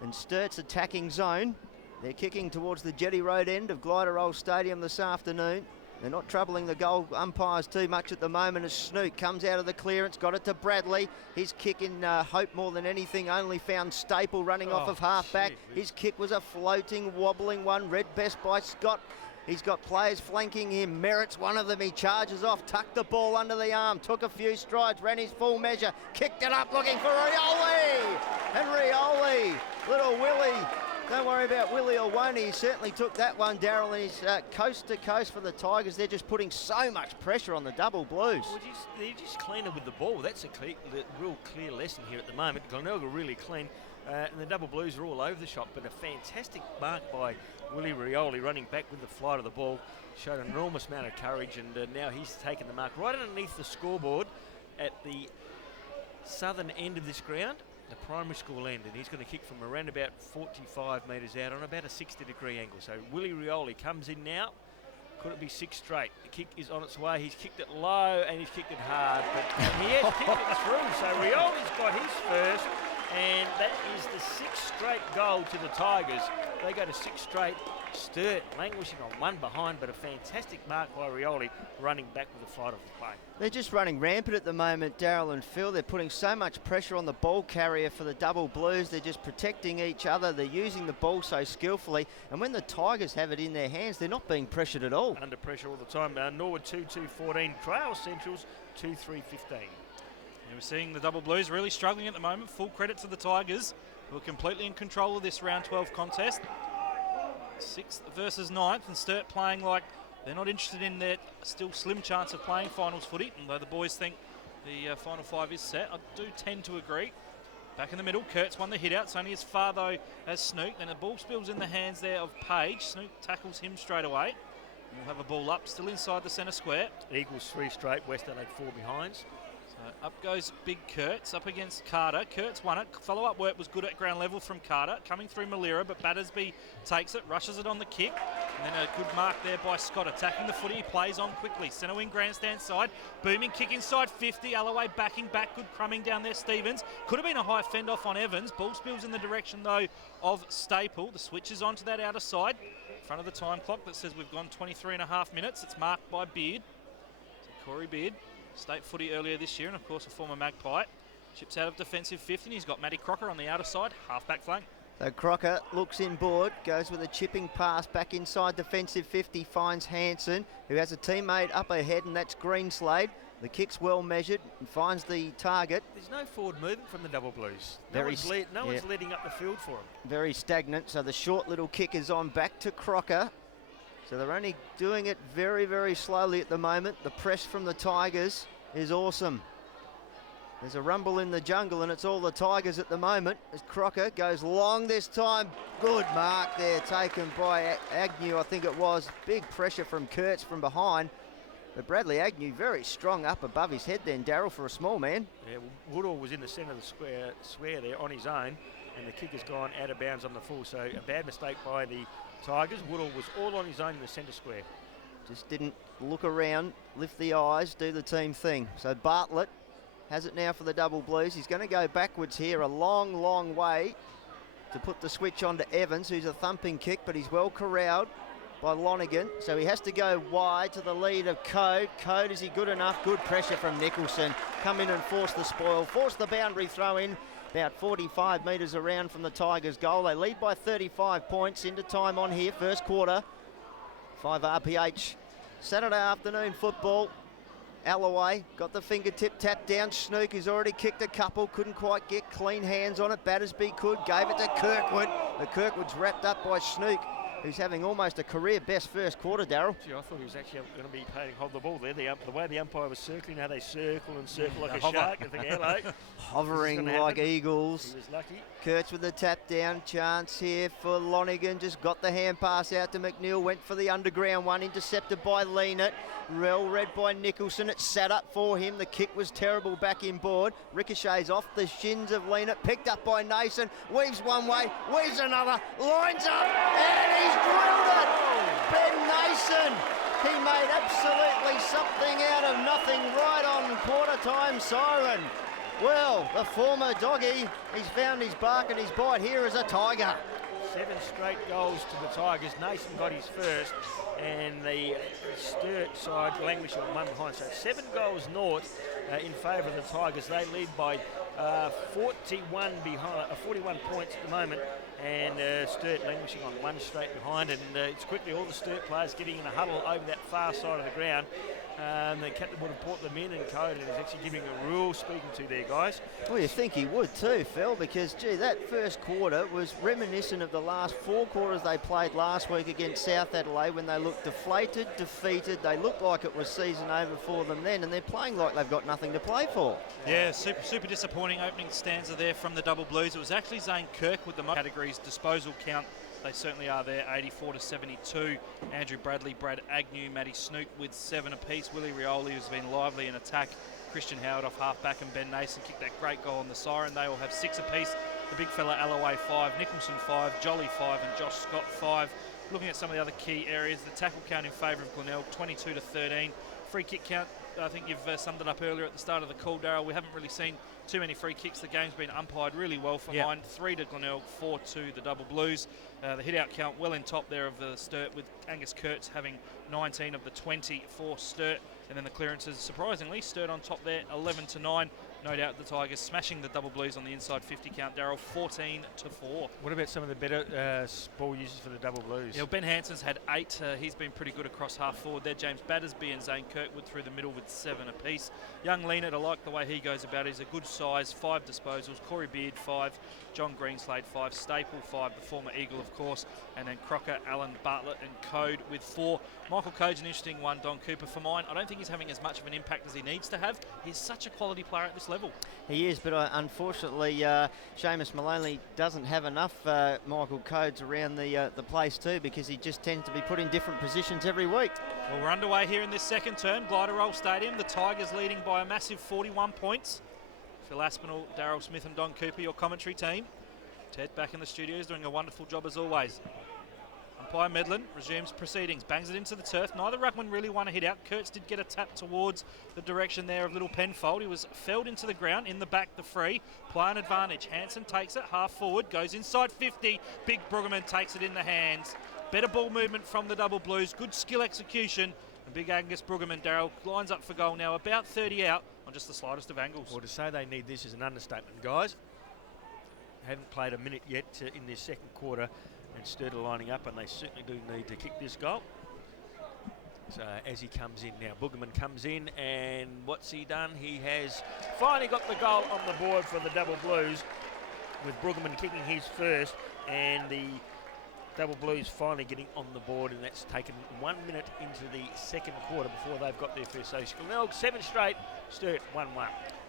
And Sturt's attacking zone. They're kicking towards the Jetty Road end of Glider Roll Stadium this afternoon. They're not troubling the goal umpires too much at the moment as Snook comes out of the clearance, got it to Bradley. His kick in hope more than anything, only found Staple running off of half-back. His kick was a floating, wobbling one, read best by Scott. He's got players flanking him. Merritt's one of them. He charges off, tucked the ball under the arm, took a few strides, ran his full measure, kicked it up looking for Rioli. And Rioli, little Willie. Don't worry about Willie or won't he. He certainly took that one, Darryl, and he's coast to coast for the Tigers. They're just putting so much pressure on the double blues. Well, they're just cleaner with the ball. That's a real clear lesson here at the moment. Glenelg are really clean, and the double blues are all over the shop, but a fantastic mark by Willie Rioli running back with the flight of the ball. Showed an enormous amount of courage, and now he's taken the mark right underneath the scoreboard at the southern end of this ground, the primary school end, and he's going to kick from around about 45 metres out on about a 60-degree angle. So Willie Rioli comes in now. Could it be 6 straight? The kick is on its way. He's kicked it low and he's kicked it hard, but he has kicked it through. So Rioli's got his first, and that is the 6th straight goal to the Tigers. They go to 6 straight. Sturt languishing on one behind, but a fantastic mark by Rioli running back with the flight of the play. They're just running rampant at the moment, Darryl and Phil. They're putting so much pressure on the ball carrier for the double blues. They're just protecting each other. They're using the ball so skillfully. And when the Tigers have it in their hands, they're not being pressured at all. Under pressure all the time. Norwood 2-2-14, Trail Centrals 2-3-15. We're seeing the double blues really struggling at the moment. Full credit to the Tigers, who are completely in control of this round 12 contest. 6th versus 9th, and Sturt playing like they're not interested in their still slim chance of playing finals footy, although the boys think the final 5 is set. I do tend to agree. Back in the middle, Kurtz won the hit out. It's only as far though as Snook. Then the ball spills in the hands there of Page. Snook tackles him straight away. And we'll have a ball up, still inside the centre square. Eagles 3 straight, West Adelaide 4 behinds. So up goes Big Kurtz up against Carter. Kurtz won it. Follow-up work was good at ground level from Carter. Coming through Malira, but Battersby takes it, rushes it on the kick. And then a good mark there by Scott, attacking the footy. He plays on quickly. Centre wing grandstand side. Booming kick inside 50. Alloway backing back. Good crumbing down there, Stevens. Could have been a high fend off on Evans. Ball spills in the direction, though, of Staple. The switch is onto that outer side. In front of the time clock that says we've gone 23.5 minutes. It's marked by Beard. So Corey Beard. State footy earlier this year, and of course a former Magpie. Chips out of defensive 50, and he's got Matty Crocker on the outer side, half-back flank. So Crocker looks inboard, goes with a chipping pass back inside defensive 50, finds Hanson, who has a teammate up ahead, and that's Greenslade. The kick's well measured and finds the target. There's no forward movement from the double blues. No Very one's letting up the field for him. Very stagnant, so the short little kick is on back to Crocker. So they're only doing it very, very slowly at the moment. The press from the Tigers is awesome. There's a rumble in the jungle, and it's all the Tigers at the moment as Crocker goes long this time. Good mark there taken by Agnew, I think it was. Big pressure from Kurtz from behind. But Bradley Agnew very strong up above his head then, Darryl, for a small man. Yeah, Woodall was in the centre of the square there on his own, and the kick has gone out of bounds on the full. So a bad mistake by the Tigers. Woodall was all on his own in the centre square. Just didn't look around, lift the eyes, do the team thing. So Bartlett has it now for the double blues. He's going to go backwards here a long, long way to put the switch on to Evans, who's a thumping kick, but he's well corralled by Lonergan. So he has to go wide to the lead of Code. Code, is he good enough? Good pressure from Nicholson. Come in and force the spoil, force the boundary throw in. About 45 metres around from the Tigers' goal. They lead by 35 points into time on here, first quarter. 5 RPH. Saturday afternoon football. Alloway got the fingertip tap down. Snook, who's already kicked a couple, couldn't quite get clean hands on it. Battersby could, gave it to Kirkwood. The Kirkwood's wrapped up by Snook, who's having almost a career best first quarter, Darryl. Gee, I thought he was actually going to be hold the ball there. The way the umpire was circling, how they circle and circle like a shark. I think, hello. Hovering like eagles. He was lucky. Kurtz with the tap down. Chance here for Lonergan. Just got the hand pass out to McNeil. Went for the underground one. Intercepted by Leanett. Well read by Nicholson. It sat up for him. The kick was terrible back inboard. Ricochets off the shins of Leanett. Picked up by Nason. Weaves one way. Weaves another. Lines up. And he's drilled it. Ben Nason. He made absolutely something out of nothing right on quarter time siren. Well, the former doggy, he's found his bark and his bite here as a Tiger. 7 straight goals to the Tigers. Nason got his first, and the Sturt side languished on 1 behind. So 7 goals north in favour of the Tigers. They lead by 41 points at the moment, and Sturt languishing on 1 straight behind. And it's quickly all the Sturt players getting in a huddle over that far side of the ground. The captain would have brought them in, and Code is actually giving a rule speaking to their guys. Well, you think he would too, Phil, because, gee, that first quarter was reminiscent of the last 4 quarters they played last week against South Adelaide when they looked deflated, defeated. They looked like it was season over for them then, and they're playing like they've got nothing to play for. Yeah, super disappointing opening stanza there from the Double Blues. It was actually Zane Kirk with the most categories disposal count. They certainly are there, 84 to 72. Andrew Bradley, Brad Agnew, Matty Snook with 7 apiece. Willie Rioli has been lively in attack. Christian Howard off half-back, and Ben Nason kicked that great goal on the siren. They all have 6 apiece. The big fella Alloway 5, Nicholson 5, Jolly 5 and Josh Scott 5. Looking at some of the other key areas, the tackle count in favour of Glenelg, 22 to 13. Free kick count, I think you've summed it up earlier at the start of the call, Darryl. We haven't really seen too many free kicks. The game's been umpired really well for mine. 3 to Glenelg, 4 to the Double Blues. The hit-out count well in top there of the Sturt, with Angus Kurtz having 19 of the 20 for Sturt. And then the clearances, surprisingly, Sturt on top there, 11 to 9. No doubt the Tigers smashing the Double Blues on the inside 50 count, Darryl, 14 to 4. What about some of the better ball users for the Double Blues? Yeah, Ben Hanson's had 8. He's been pretty good across half forward there. James Battersby and Zane Kirkwood through the middle with 7 apiece. Young Leonard, I like the way he goes about it. He's a good size, 5 disposals. Corey Beard, 5. John Greenslade, 5. Staple, 5. The former Eagle, of course. And then Crocker, Allen, Bartlett and Code with 4. Michael Code's an interesting one, Don Cooper, for mine. I don't think he's having as much of an impact as he needs to have. He's such a quality player at this level. He is, but unfortunately, Seamus Maloney doesn't have enough Michael Codes around the place too, because he just tends to be put in different positions every week. Well, we're underway here in this second term, Glider Roll Stadium. The Tigers leading by a massive 41 points. Phil Aspinall, Darryl Smith and Don Cooper, your commentary team. Ted back in the studios doing a wonderful job as always. Umpire Medlin resumes proceedings, bangs it into the turf. Neither ruckman really won a hit out. Kurtz did get a tap towards the direction there of Little Penfold. He was felled into the ground, in the back, the free. Play an advantage. Hanson takes it, half forward, goes inside 50. Big Brueggemann takes it in the hands. Better ball movement from the Double Blues, good skill execution. And big Angus Brueggemann, Darryl, lines up for goal now, about 30 out on just the slightest of angles. Well, to say they need this is an understatement, guys. Haven't played a minute yet in this second quarter, and Sturt are lining up, and they certainly do need to kick this goal. So as he comes in now, Brueggemann comes in, and what's he done? He has finally got the goal on the board for the Double Blues, with Brueggemann kicking his first, and the Double Blues finally getting on the board, and that's taken 1 minute into the second quarter before they've got their first. So Glenelg 7 straight, Sturt 1-1.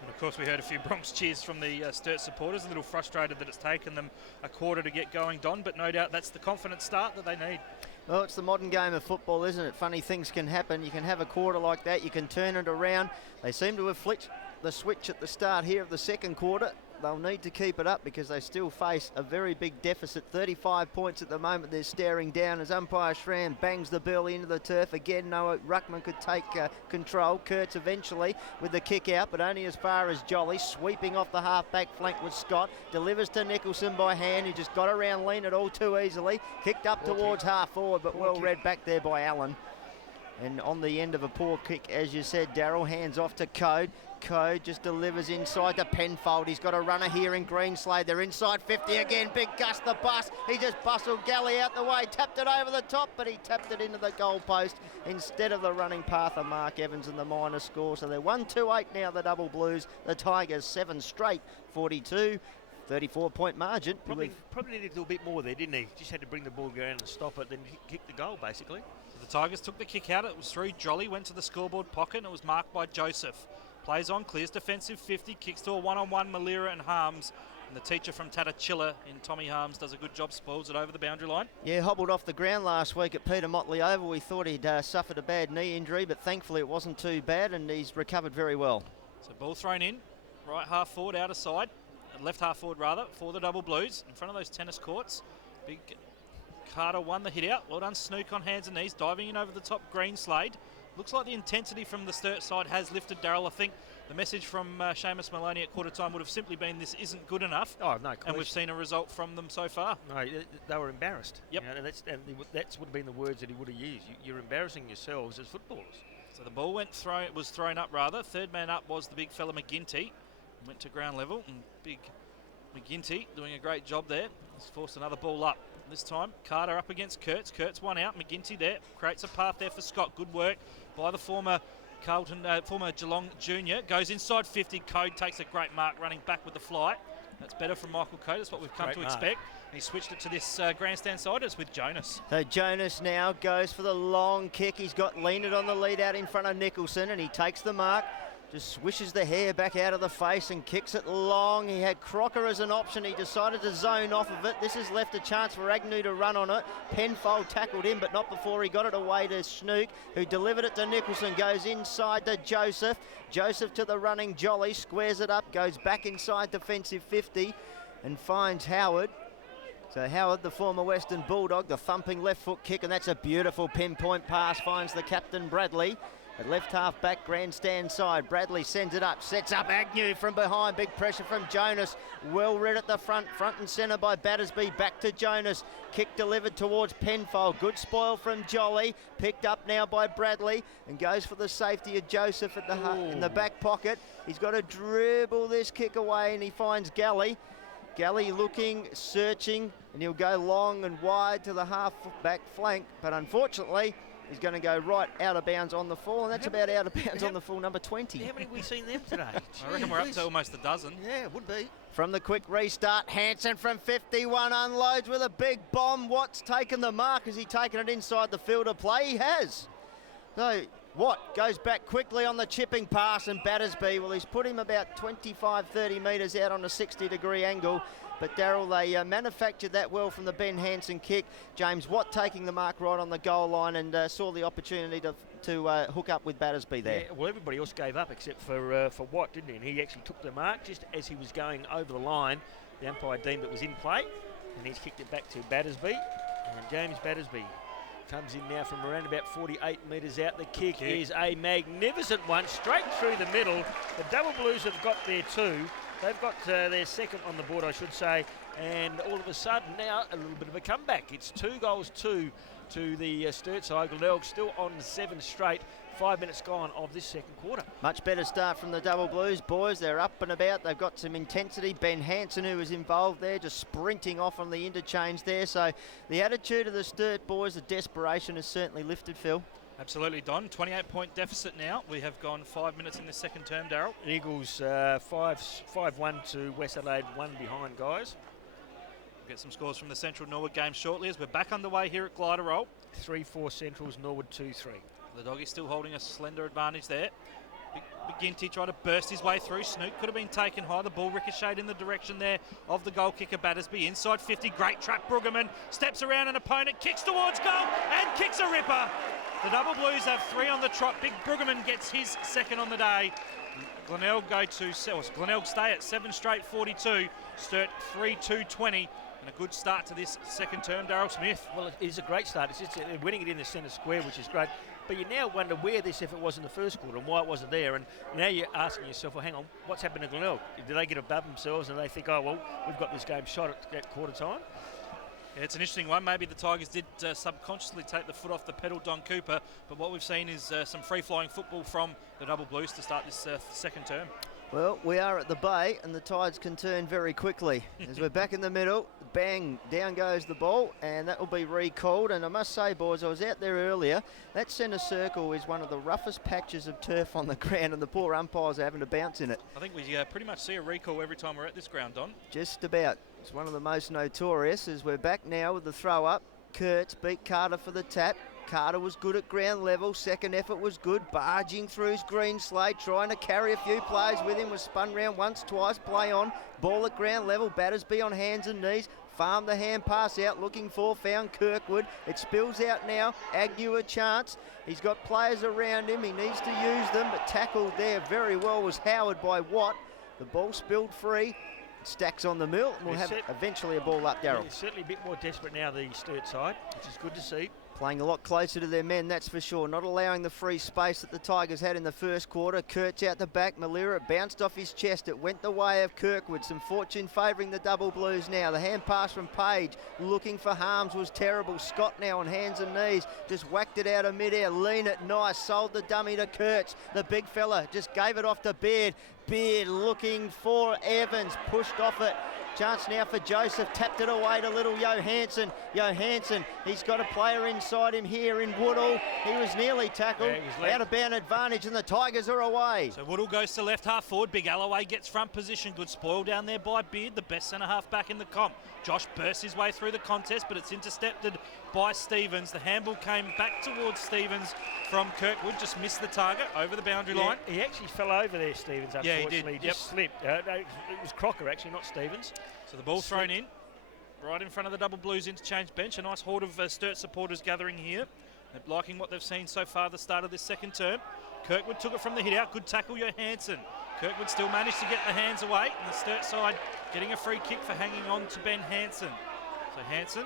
And of course we heard a few Bronx cheers from the Sturt supporters, a little frustrated that it's taken them a quarter to get going, Don, but no doubt that's the confident start that they need. Well, it's the modern game of football, isn't it? Funny things can happen. You can have a quarter like that, you can turn it around. They seem to have flicked the switch at the start here of the second quarter. They'll need to keep it up because they still face a very big deficit. 35 points at the moment they're staring down as umpire Schramm bangs the ball into the turf. Again, no ruckman could take control. Kurtz eventually with the kick out, but only as far as Jolly. Sweeping off the half-back flank with Scott. Delivers to Nicholson by hand, who just got around Leonard all too easily. Kicked up towards half forward, but well read back there by Allen. And on the end of a poor kick, as you said, Darryl, hands off to Code. Code just delivers inside to Penfold. He's got a runner here in Greenslade. They're inside 50 again. Big Gus the bus. He just bustled Galley out the way. Tapped it over the top, but he tapped it into the goal post instead of the running path of Mark Evans and the minor score. So they're 1-2-8 now, the Double Blues. The Tigers 7 straight, 42. 34-point margin. Probably needed to do a bit more there, didn't he? Just had to bring the ball around and stop it, then kick the goal, basically. The Tigers took the kick out. It was through. Jolly went to the scoreboard pocket, and it was marked by Joseph. Plays on, clears defensive 50, kicks to a one-on-one Malira and Harms. And the teacher from Tatachilla in Tommy Harms does a good job, spoils it over the boundary line. Yeah, hobbled off the ground last week at Peter Motley Oval. We thought he'd suffered a bad knee injury, but thankfully it wasn't too bad, and he's recovered very well. So ball thrown in, right half forward, out of side, left half forward rather, for the Double Blues, in front of those tennis courts. Big Carter won the hit out. Well done, Snook on hands and knees, diving in over the top, Greenslade. Looks like the intensity from the Sturt side has lifted, Darryl. I think the message from Seamus Maloney at quarter time would have simply been this isn't good enough. Oh, no question. And we've seen a result from them so far. No, they were embarrassed. Yep. You know, that's would have been the words that he would have used. You're embarrassing yourselves as footballers. So the ball was thrown up rather. Third man up was the big fella McGinty. Went to ground level, and big McGinty doing a great job there. He's forced another ball up. This time, Carter up against Kurtz. Kurtz one out. McGinty there. Creates a path there for Scott. Good work by the former Geelong junior. Goes inside 50. Code takes a great mark running back with the flight. That's better from Michael Code. That's what we've come to expect. And he switched it to this grandstand side. It's with Jonas. So Jonas now goes for the long kick. He's got Leonard on the lead out in front of Nicholson, and he takes the mark. Just swishes the hair back out of the face and kicks it long. He had Crocker as an option. He decided to zone off of it. This has left a chance for Agnew to run on it. Penfold tackled him, but not before he got it away to Snook, who delivered it to Nicholson. Goes inside to Joseph. Joseph to the running Jolly. Squares it up. Goes back inside defensive 50 and finds Howard. So Howard, the former Western Bulldog, the thumping left foot kick, and that's a beautiful pinpoint pass. Finds the captain Bradley. At left half back grandstand side, Bradley sends it up, sets up Agnew from behind, big pressure from Jonas, well read at the front and centre by Battersby, back to Jonas, kick delivered towards Penfold, good spoil from Jolly, picked up now by Bradley, and goes for the safety of Joseph at in the back pocket. He's got to dribble this kick away, and he finds Galley. Galley looking, searching, and he'll go long and wide to the half back flank, but unfortunately, he's going to go right out of bounds on the full, and that's about out of bounds on the full, number 20. How many have we seen them today? I reckon we're up to almost a dozen. Yeah, it would be. From the quick restart, Hansen from 51 unloads with a big bomb. Watt's taken the mark. Has he taken it inside the field of play? He has. So Watt goes back quickly on the chipping pass, and Battersby, well, he's put him about 25, 30 metres out on a 60-degree angle. But Darryl, they manufactured that well from the Ben Hansen kick. James Watt taking the mark right on the goal line, and saw the opportunity to hook up with Battersby there. Yeah, well, everybody else gave up except for Watt, didn't he? And he actually took the mark just as he was going over the line. The umpire deemed it was in play, and he's kicked it back to Battersby. And James Battersby comes in now from around about 48 metres out. The kick is a magnificent one, straight through the middle. The Double Blues have got there too. They've got their second on the board, I should say, and all of a sudden now a little bit of a comeback. It's 2-2 to the Sturt side. Glenelg still on 7 straight. 5 minutes gone of this second quarter. Much better start from the Double Blues boys. They're up and about. They've got some intensity. Ben Hansen, who was involved there, just sprinting off on the interchange there. So the attitude of the Sturt boys, the desperation has certainly lifted, Phil. Absolutely, Don. 28-point deficit now. We have gone 5 minutes in the second term, Darryl. Eagles 5-1 to West Adelaide, 1 behind, guys. We'll get some scores from the Central Norwood game shortly as we're back underway here at Glider Roll. 3-4 Centrals, Norwood 2-3. The Doggies still holding a slender advantage there. McGinty tried to burst his way through. Snook could have been taken high. The ball ricocheted in the direction there of the goal kicker Battersby. Inside 50, great trap. Brueggemann steps around an opponent, kicks towards goal and kicks a ripper. The Double Blues have 3 on the trot. Big Brueggemann gets his second on the day. Glenelg Glenelg stay at 7 straight 42. Sturt 3-2-20. And a good start to this second term, Darryl Smith. Well, it is a great start. It's just they're winning it in the centre square, which is great. But you now wonder where this effort was in the first quarter and why it wasn't there. And now you're asking yourself, well, hang on, what's happened to Glenelg? Did they get above themselves and they think, oh, well, we've got this game shot at quarter time? Yeah, it's an interesting one. Maybe the Tigers did subconsciously take the foot off the pedal, Don Cooper. But what we've seen is some free-flying football from the Double Blues to start this second term. Well, we are at the bay, and the tides can turn very quickly. As we're back in the middle, bang, down goes the ball, and that will be recalled. And I must say, boys, I was out there earlier. That centre circle is one of the roughest patches of turf on the ground, and the poor umpires are having to bounce in it. I think we pretty much see a recall every time we're at this ground, Don. Just about. It's one of the most notorious, as we're back now with the throw-up. Kurtz beat Carter for the tap. Carter was good at ground level. Second effort was good. Barging through his green slate, trying to carry a few players with him. Was spun round once, twice. Play on. Ball at ground level. Battersby on hands and knees. Farmed the hand pass out. Looking for. Found Kirkwood. It spills out now. Agnew a chance. He's got players around him. He needs to use them. But tackled there very well was Howard by Watt. The ball spilled free. Stacks on the mill. And we'll have eventually a ball up, Darryl. Certainly a bit more desperate now, the Sturt side, which is good to see. Playing a lot closer to their men, that's for sure. Not allowing the free space that the Tigers had in the first quarter. Kurtz out the back. Malira, it bounced off his chest. It went the way of Kirkwood. Some fortune favouring the double blues now. The hand pass from Page, looking for harms, was terrible. Scott now on hands and knees, just whacked it out of midair. Lean it, nice. Sold the dummy to Kurtz. The big fella just gave it off to Beard. Beard looking for Evans, pushed off it. Chance now for Joseph, tapped it away to little Johansson. Johansson, he's got a player inside him here in Woodall. He was nearly tackled. Out of bound advantage, and the Tigers are away. So Woodall goes to left half forward. Big Alloway gets front position. Good spoil down there by Beard, the best centre half back in the comp. Josh bursts his way through the contest, but it's intercepted by Stevens. The handball came back towards Stevens from Kirkwood, just missed the target over the boundary line. He actually fell over there, Stevens, unfortunately. Yeah, he did. He just slipped. No, it was Crocker, actually, not Stevens. So the ball thrown in, right in front of the Double Blues interchange bench. A nice horde of Sturt supporters gathering here. They're liking what they've seen so far at the start of this second term. Kirkwood took it from the hit out. Good tackle, Johansson. Kirkwood still managed to get the hands away, and the Sturt side getting a free kick for hanging on to Ben Hansen. So Hansen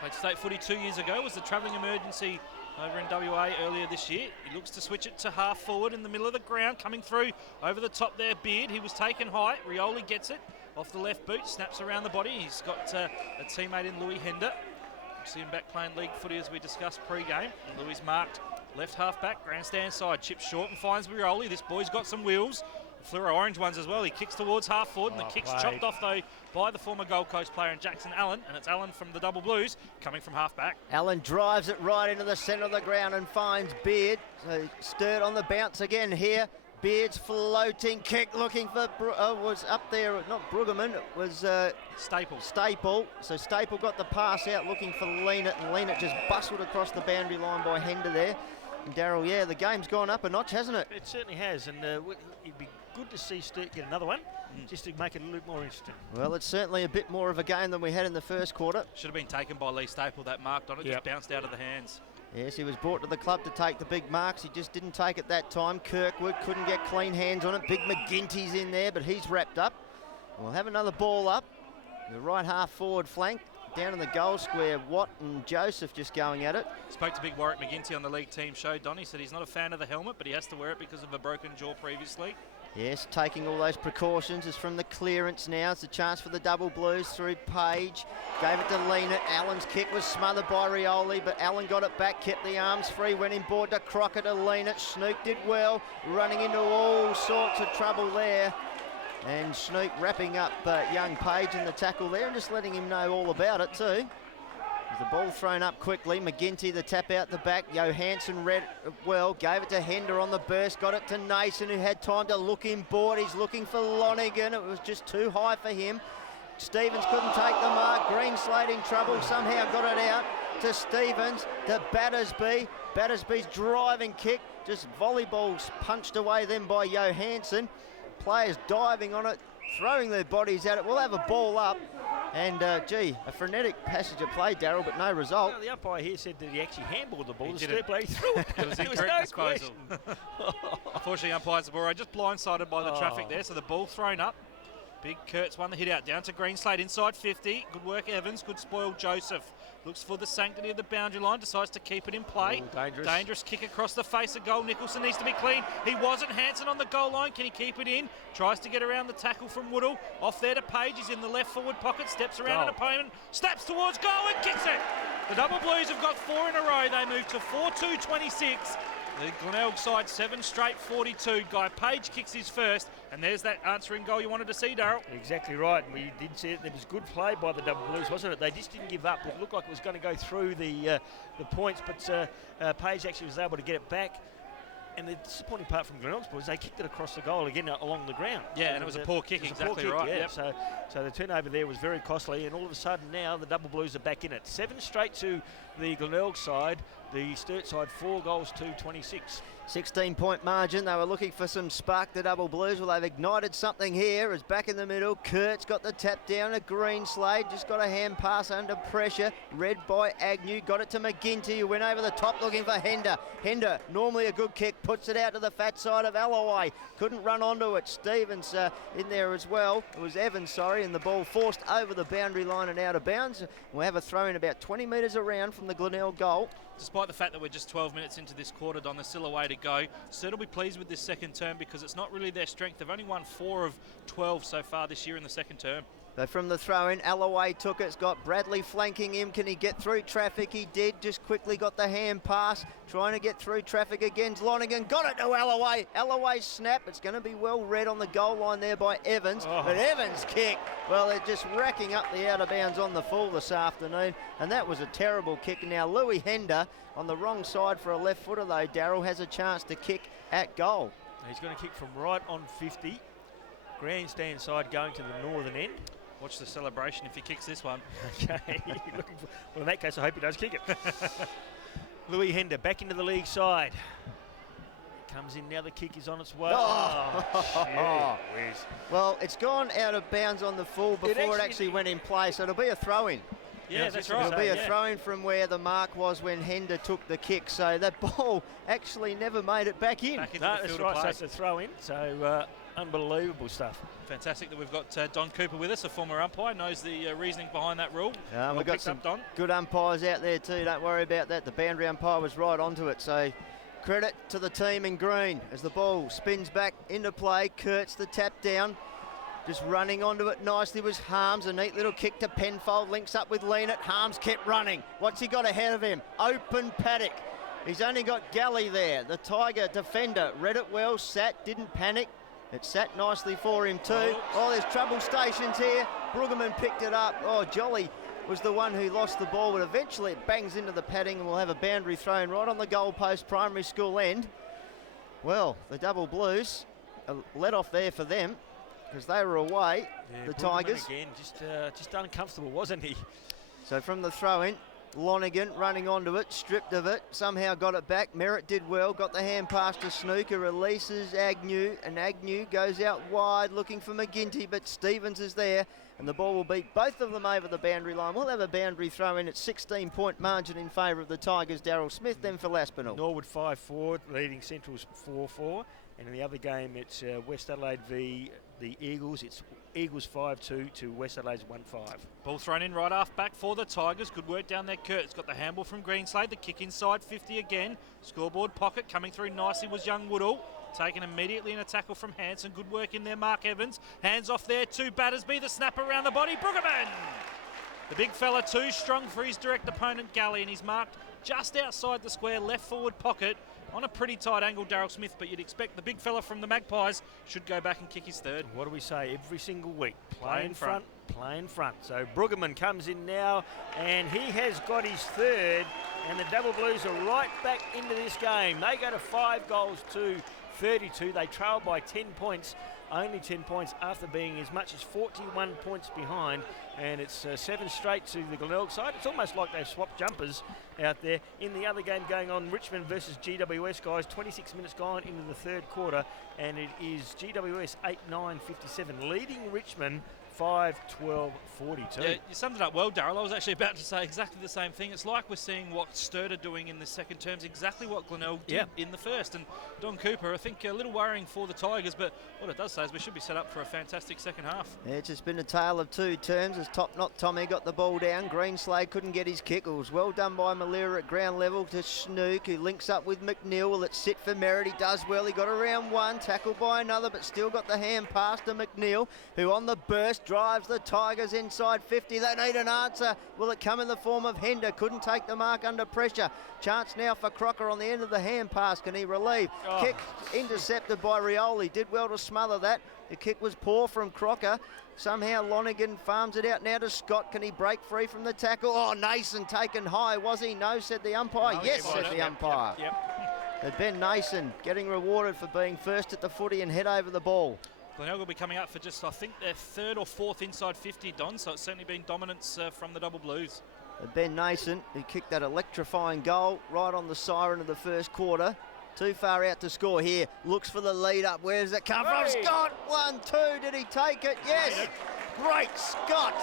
played state footy 2 years ago, was the travelling emergency over in WA earlier this year. He looks to switch it to half forward in the middle of the ground, coming through over the top there, Beard. He was taken high. Rioli gets it off the left boot, snaps around the body. He's got a teammate in Louis Hender. See him back playing league footy as we discussed pre-game. And Louis marked left half back, grandstand side, chips short and finds Rioli. This boy's got some wheels. Fluoro orange ones as well. He kicks towards half forward, and the kick's chopped off though by the former Gold Coast player in Jackson Allen, and it's Allen from the Double Blues coming from half back. Allen drives it right into the centre of the ground and finds Beard. So Sturt on the bounce again here. Beard's floating kick looking for, was up there, not Brueggemann, it was Staple. So Staple got the pass out looking for Leanett, and Leanett just bustled across the boundary line by Hender there. And Darryl, yeah, the game's gone up a notch, hasn't it? It certainly has, and it'd be good to see Sturt get another one, just to make it a little bit more interesting. Well, it's certainly a bit more of a game than we had in the first quarter. Should have been taken by Lee Staple, that marked on it, just bounced out of the hands. Yes, he was brought to the club to take the big marks. He just didn't take it that time. Kirkwood couldn't get clean hands on it. Big McGinty's in there, but he's wrapped up. We'll have another ball up. The right half forward flank. Down in the goal square, Watt and Joseph just going at it. Spoke to big Warwick McGinty on the league team show. Donny said he's not a fan of the helmet, but he has to wear it because of a broken jaw previously. Yes, taking all those precautions. Is from the clearance now. It's a chance for the Double Blues through Page. Gave it to Leanett. Allen's kick was smothered by Rioli, but Allen got it back, kept the arms free, went inboard to Crocker to Leanett. Snook did well, running into all sorts of trouble there. And Snook wrapping up young Page in the tackle there and just letting him know all about it too. The ball thrown up quickly. McGinty, the tap out the back. Johansson read it well, gave it to Hender on the burst, got it to Nason, who had time to look inboard. He's looking for Lonigan. It was just too high for him. Stevens couldn't take the mark. Greenslade in trouble, somehow got it out to Stevens, to Battersby. Battersby's driving kick, just volleyballs punched away then by Johansson. Players diving on it, throwing their bodies at it. We'll have a ball up. And, a frenetic passage of play, Darryl, but no result. Well, the umpire here said that he actually handballed the ball. The Sturt player threw it. It was incorrect disposal. Unfortunately, umpires were just blindsided by the traffic there, so the ball thrown up. Big Kurtz won the hit out, down to Greenslade, inside 50. Good work, Evans. Good spoil, Joseph. Looks for the sanctity of the boundary line, decides to keep it in play. Dangerous kick across the face of goal. Nicholson needs to be clean. He wasn't. Hansen on the goal line. Can he keep it in? Tries to get around the tackle from Woodall. Off there to Page. He's in the left forward pocket. Steps around an opponent. Snaps towards goal and kicks it. The Double Blues have got 4 in a row. They move to 4-2-26. The Glenelg side 7 straight 42. Guy Page kicks his first, and there's that answering goal you wanted to see, Darryl. Exactly right. We did see it. There was good play by the Double Blues, wasn't it? They just didn't give up. It looked like it was going to go through the points, but Page actually was able to get it back. And the disappointing part from Glenelg's was they kicked it across the goal again along the ground. Yeah, and it was a poor kick, exactly right. Yeah. Yep. So the turnover there was very costly, and all of a sudden now the Double Blues are back in it. 7 straight to the Glenelg side. the Sturt side 4 goals to 26. 16-point margin. They were looking for some spark, the Double Blues. Well, they've ignited something here. As back in the middle, Kurt's got the tap down to Greenslade. Just got a hand pass under pressure. Read by Agnew. Got it to McGinty, who went over the top looking for Hender. Hender, normally a good kick, puts it out to the fat side of Alloway. Couldn't run onto it. Stevens in there as well. It was Evans, sorry, and the ball forced over the boundary line and out of bounds. We'll have a throw in about 20 metres around from the Glenelg goal. Despite the fact that we're just 12 minutes into this quarter, Don, there's still a way to go. Sturt will be pleased with this second term because it's not really their strength. They've only won 4 of 12 so far this year in the second term. So from the throw-in, Alloway took it. It's got Bradley flanking him. Can he get through traffic? He did. Just quickly got the hand pass. Trying to get through traffic again. Lonigan got it to Alloway. Alloway's snap. It's going to be well read on the goal line there by Evans. Oh. But Evans' kick, well, they're just racking up the out of bounds on the full this afternoon. And that was a terrible kick. Now, Louis Hender on the wrong side for a left footer, though. Darryl has a chance to kick at goal. He's going to kick from right on 50. Grandstand side going to the northern end. Watch the celebration if he kicks this one. Okay. Well, in that case, I hope he does kick it. Louis Hender back into the league side. Comes in now, the kick is on its way. Oh. Well, it's gone out of bounds on the full before it actually went in play, so it'll be a throw-in. Yeah, that's right. It'll be a throw-in from where the mark was when Hender took the kick, so that ball actually never made it back in. Back into the field of right, play. so it's a throw-in, so unbelievable stuff. Fantastic that we've got Don Cooper with us, a former umpire, knows the reasoning behind that rule. We've got some Don. good umpires out there too, don't worry about that. The boundary umpire was right onto it, so credit to the team in green as the ball spins back into play. Kurtz the tap down. Just running onto it nicely was Harms. A neat little kick to Penfold. Links up with Leanett. Harms kept running. What's he got ahead of him? Open paddock. He's only got Galley there. The Tiger defender read it well, sat, didn't panic. It sat nicely for him too. Oh, there's trouble stations here. Brueggemann picked it up. Oh, Jolly was the one who lost the ball, but eventually it bangs into the padding and we'll have a boundary thrown right on the goalpost primary school end. Well, the Double Blues, a let off there for them because they were away, Yeah, the Brueggemann Tigers. again, just uncomfortable, wasn't he? So from the throw-in, Lonigan running onto it, stripped of it, somehow got it back. Merritt did well, got the hand pass to Snooker, releases Agnew, and Agnew goes out wide looking for McGinty, but Stevens is there, and the ball will beat both of them over the boundary line. We'll have a boundary throw in at 16-point margin in favour of the Tigers. Darryl Smith, then for Laspinall. Norwood 5-4, leading Central's 4-4, and in the other game it's West Adelaide v the Eagles. It's Eagles 5-2 to West Adelaide's 1-5. Ball thrown in right half back for the Tigers. Good work down there. Kurt's got the handball from Greenslade. The kick inside 50 again. Scoreboard pocket coming through nicely was young Woodall. Taken immediately in a tackle from Hanson. Good work in there, Mark Evans. Hands off there to Battersby. The snap around the body. Brueggemann! The big fella too strong for his direct opponent Galley, and he's marked just outside the square left forward pocket on a pretty tight angle, Darryl Smith, but you'd expect the big fella from the Magpies should go back and kick his third. What do we say every single week? Play in front, play in front. So Brueggemann comes in now, and he has got his third, and the Double Blues are right back into this game. They go to 5 goals to 32. They trail by 10 points, only 10 points after being as much as 41 points behind, and it's 7 straight to the Glenelg side. It's almost like they've swapped jumpers out there. In the other game going on, Richmond versus GWS, guys, 26 minutes gone into the third quarter, and it is GWS 8-9-57, leading Richmond 5-12-42. Yeah, you summed it up well, Darryl. I was actually about to say exactly the same thing. It's like we're seeing what Sturt are doing in the second terms, exactly what Glenelg did in the first. And Don Cooper, I think a little worrying for the Tigers, but what it does say is we should be set up for a fantastic second half. Yeah, it's just been a tale of two terms as Top Knot Tommy got the ball down. Greenslade couldn't get his kick. It was well done by Malera at ground level to Snook, who links up with McNeil. Well, it's sit for Merritt. He does well. He got around one, tackled by another, but still got the hand pass to McNeil, who on the burst drives the Tigers inside 50. They need an answer. Will it come in the form of Hender? Couldn't take the mark under pressure. Chance now for Crocker on the end of the hand pass. Can he relieve? Kick intercepted by Rioli. Did well to smother that. The kick was poor from Crocker. Somehow Lonigan farms it out now to Scott. Can he break free from the tackle? Oh, Nason taken high. Was he? No, said the umpire. Yes, said the umpire. But Ben Nason getting rewarded for being first at the footy and head over the ball. Glenelg will be coming up for just, I think, their third or fourth inside 50, Don, so it's certainly been dominance from the Double Blues. Ben Nason, who kicked that electrifying goal right on the siren of the first quarter. Too far out to score here. Looks for the lead up. Where does it come from? Scott, 1-2. Did he take it? Yes. Great Scott.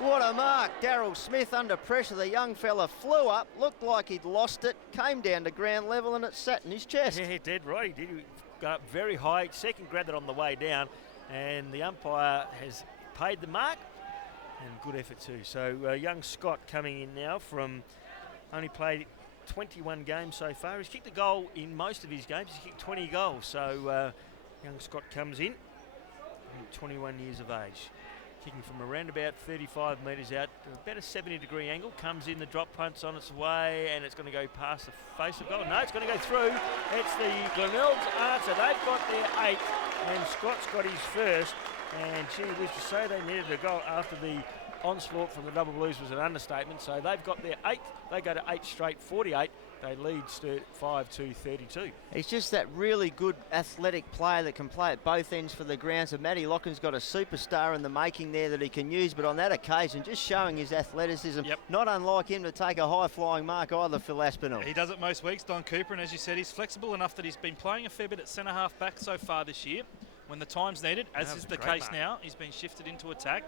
What a mark. Daryl Smith under pressure. The young fella flew up, looked like he'd lost it, came down to ground level and it sat in his chest. Yeah, he did right. He did go up very high. Second grabbed it on the way down, and the umpire has paid the mark. And good effort too. So young Scott coming in now from only played 21 games so far. He's kicked a goal in most of his games. He's kicked 20 goals. So young Scott comes in, 21 years of age. Kicking from around about 35 metres out, about a 70-degree angle. Comes in, the drop punt's on its way, and it's going to go past the face of goal. No, it's going to go through. It's the Glenelg's answer. They've got their 8th, and Scott's got his first. And gee whiz, to say they needed a goal after the onslaught from the Double Blues was an understatement. So they've got their 8th. They go to 8 straight, 48. They lead Sturt 5-32. He's just that really good athletic player that can play at both ends for the ground. So Matty Locken's got a superstar in the making there that he can use. But on that occasion, just showing his athleticism. Yep. Not unlike him to take a high-flying mark either, Phil Aspinall. He does it most weeks, Don Cooper. And as you said, he's flexible enough that he's been playing a fair bit at centre-half back so far this year. When the time's needed, as is the case now, he's been shifted into attack.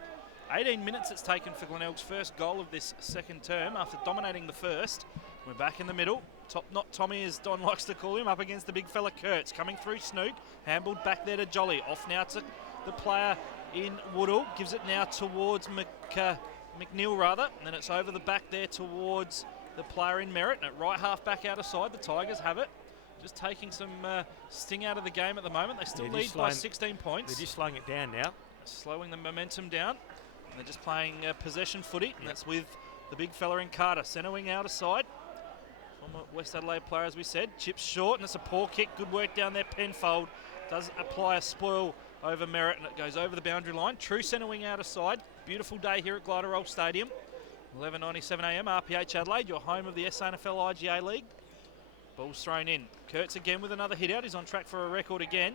18 minutes it's taken for Glenelg's first goal of this second term after dominating the first. We're back in the middle. Top knot Tommy, as Don likes to call him, up against the big fella Kurtz. Coming through Snook, handled back there to Jolly. Off now to the player in Woodall. Gives it now towards McNeil rather. And then it's over the back there towards the player in Merritt. And at right half back out of side, the Tigers have it. Just taking some sting out of the game at the moment. They still lead by 16 points. They're just slowing it down now. Slowing the momentum down. And they're just playing possession footy. And that's with the big fella in Carter. Centre wing out of side. Former West Adelaide player, as we said. Chips short, and it's a poor kick. Good work down there. Penfold does apply a spoil over Merritt, and it goes over the boundary line. True centre wing out of side. Beautiful day here at Glenelg Stadium. 11:97 a.m. RPH Adelaide, your home of the SANFL IGA League. Ball's thrown in. Kurtz again with another hit out. He's on track for a record again.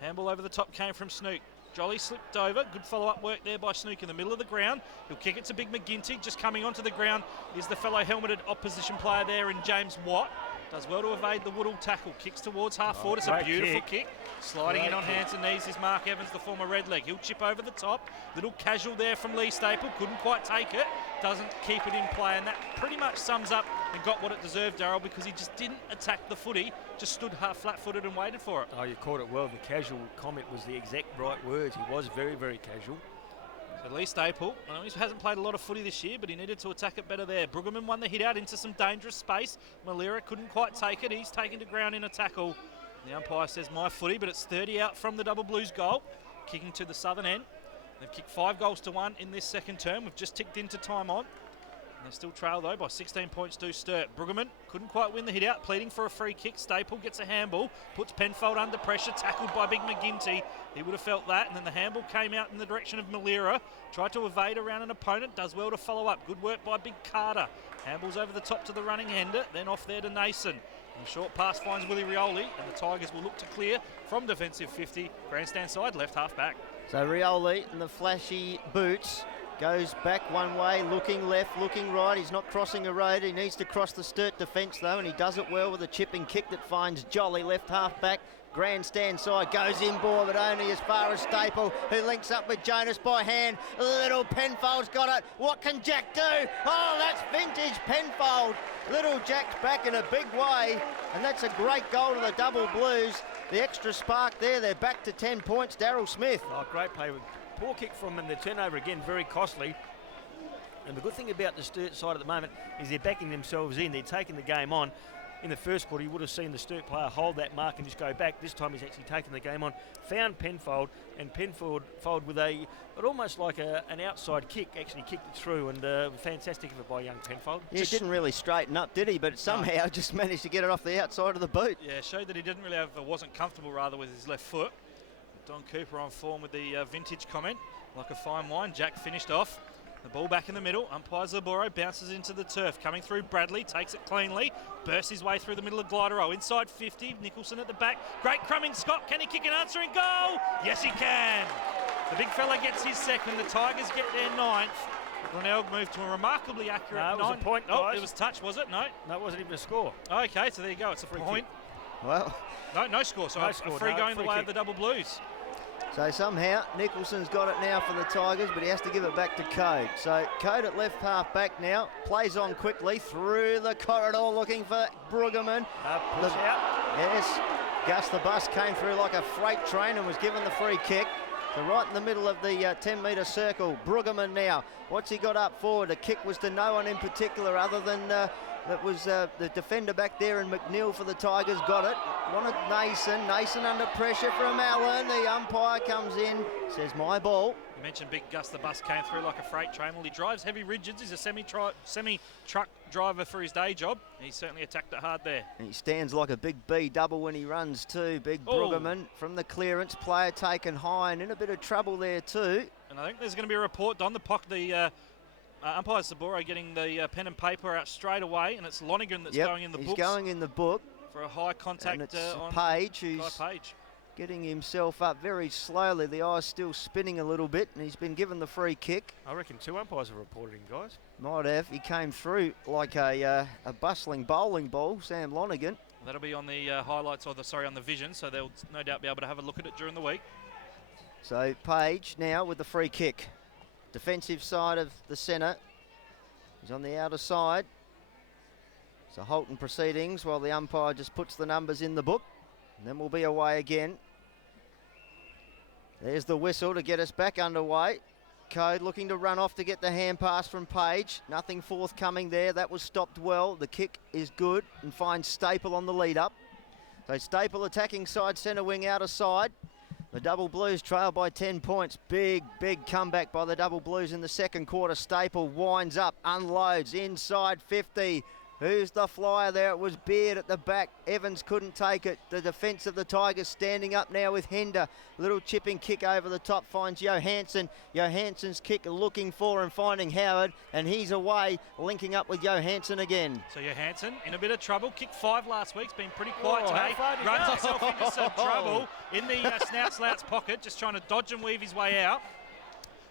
Handball over the top came from Snook. Jolly slipped over. Good follow-up work there by Snook in the middle of the ground. He'll kick it to Big McGinty. Just coming onto the ground is the fellow helmeted opposition player there in James Watt. Does well to evade the Woodall tackle. Kicks towards half forward. It's a beautiful kick. Sliding in on hands and knees is Mark Evans, the former Redleg. He'll chip over the top. Little casual there from Lee Staple. Couldn't quite take it. Doesn't keep it in play. And that pretty much sums up and got what it deserved, Darryl, because he just didn't attack the footy. Just stood half flat-footed and waited for it. Oh, you caught it well. The casual comment was the exact right words. He was very, very casual. So Lee Staple, he hasn't played a lot of footy this year, but he needed to attack it better there. Brueggemann won the hit out into some dangerous space. Malira couldn't quite take it. He's taken to ground in a tackle. The umpire says my footy, but it's 30 out from the Double Blues goal. Kicking to the southern end. They've kicked 5 goals to 1 in this second term. We've just ticked into time on. And they still trail though by 16 points to Sturt. Brueggemann couldn't quite win the hit out, pleading for a free kick. Staple gets a handball, puts Penfold under pressure, tackled by Big McGinty. He would have felt that, and then the handball came out in the direction of Malira. Tried to evade around an opponent, does well to follow up. Good work by Big Carter. Handballs over the top to the running Hender, then off there to Nason. And the short pass finds Willie Rioli, and the Tigers will look to clear from defensive 50. Grandstand side, left half back. So Rioli in the flashy boots goes back one way, looking left, looking right. He's not crossing a road. He needs to cross the Sturt defence though, and he does it well with a chipping kick that finds Jolly left half back. Grandstand side goes inboard, but only as far as Staple, who links up with Jonas by hand. Little Penfold's got it. What can Jack do? Oh, that's vintage Penfold. Little Jack's back in a big way, and that's a great goal to the Double Blues. The extra spark there. They're back to 10 points. Daryl Smith. Oh, great play. Poor kick from him. The turnover again, very costly. And the good thing about the Sturt side at the moment is they're backing themselves in. They're taking the game on. In the first quarter, you would have seen the Sturt player hold that mark and just go back. This time he's actually taken the game on, found Penfold, and Penfold with almost like an outside kick, actually kicked it through, and fantastic effort by young Penfold. Yeah, he didn't really straighten up, did he? But somehow just managed to get it off the outside of the boot. Yeah, showed that he didn't really wasn't comfortable rather with his left foot. Don Cooper on form with the vintage comment. Like a fine wine, Jack finished off. The ball back in the middle. Umpire Zaboro bounces into the turf. Coming through Bradley, takes it cleanly. Bursts his way through the middle of Glyderau. Inside 50, Nicholson at the back. Great crumbing Scott. Can he kick an answering goal? Yes, he can. The big fella gets his second. The Tigers get their 9th. Glenelg moved to a remarkably accurate No, it was a point, Oh, guys. it was touch, was it? No. No, it wasn't even a score. Okay, so there you go. It's a point. Well, No score. So No a score, free no, going the free way kick. of the double blues. so somehow Nicholson's got it now for the Tigers, but he has to give it back to Code. So Code at left half back now, plays on quickly through the corridor looking for Brueggemann. Push out. Yes, Gus the bus came through like a freight train and was given the free kick. So right in the middle of the 10-metre circle, Brueggemann now. What's he got up forward? The kick was to no one in particular other than that was the defender back there, and McNeil for the Tigers got it. Wanted Nason. Nason under pressure from Allen. The umpire comes in, says my ball. You mentioned Big Gus the bus came through like a freight train. Well, he drives heavy rigids. He's a semi-truck driver for his day job. He certainly attacked it hard there. And he stands like a big B double when he runs too. Big Brueggemann from the clearance. Player taken high and in a bit of trouble there too. And I think there's going to be a report on the umpire Saburo getting the pen and paper out straight away, and it's Lonergan that's going in the books. He's going in the book. For a high contact and it's on Page, who's Page. getting himself up very slowly. The eye's still spinning a little bit, and he's been given the free kick. I reckon 2 umpires have reported him, guys. Might have. He came through like a bustling bowling ball, Sam Lonergan. That'll be on the highlights, on the vision, so they'll no doubt be able to have a look at it during the week. So Page now with the free kick. Defensive side of the centre. He's on the outer side. So Holton proceedings while the umpire just puts the numbers in the book. And then we'll be away again. There's the whistle to get us back underway. Code looking to run off to get the hand pass from Page. Nothing forthcoming there. That was stopped well. The kick is good and finds Staple on the lead up. So Staple attacking side centre wing outer side. The Double Blues trail by 10 points. Big comeback by the Double Blues in the second quarter. Staple winds up, unloads inside 50. Who's the flyer there? It was Beard at the back. Evans couldn't take it. The defence of the Tigers standing up now with Hender. Little chipping kick over the top finds Johansson. Johansson's kick looking for and finding Howard, and he's away, linking up with Johansson again. So Johansson in a bit of trouble. Kicked 5 last week. It's been pretty quiet today. How far did he Runs go? himself into some trouble in the snout-slouts pocket, just trying to dodge and weave his way out.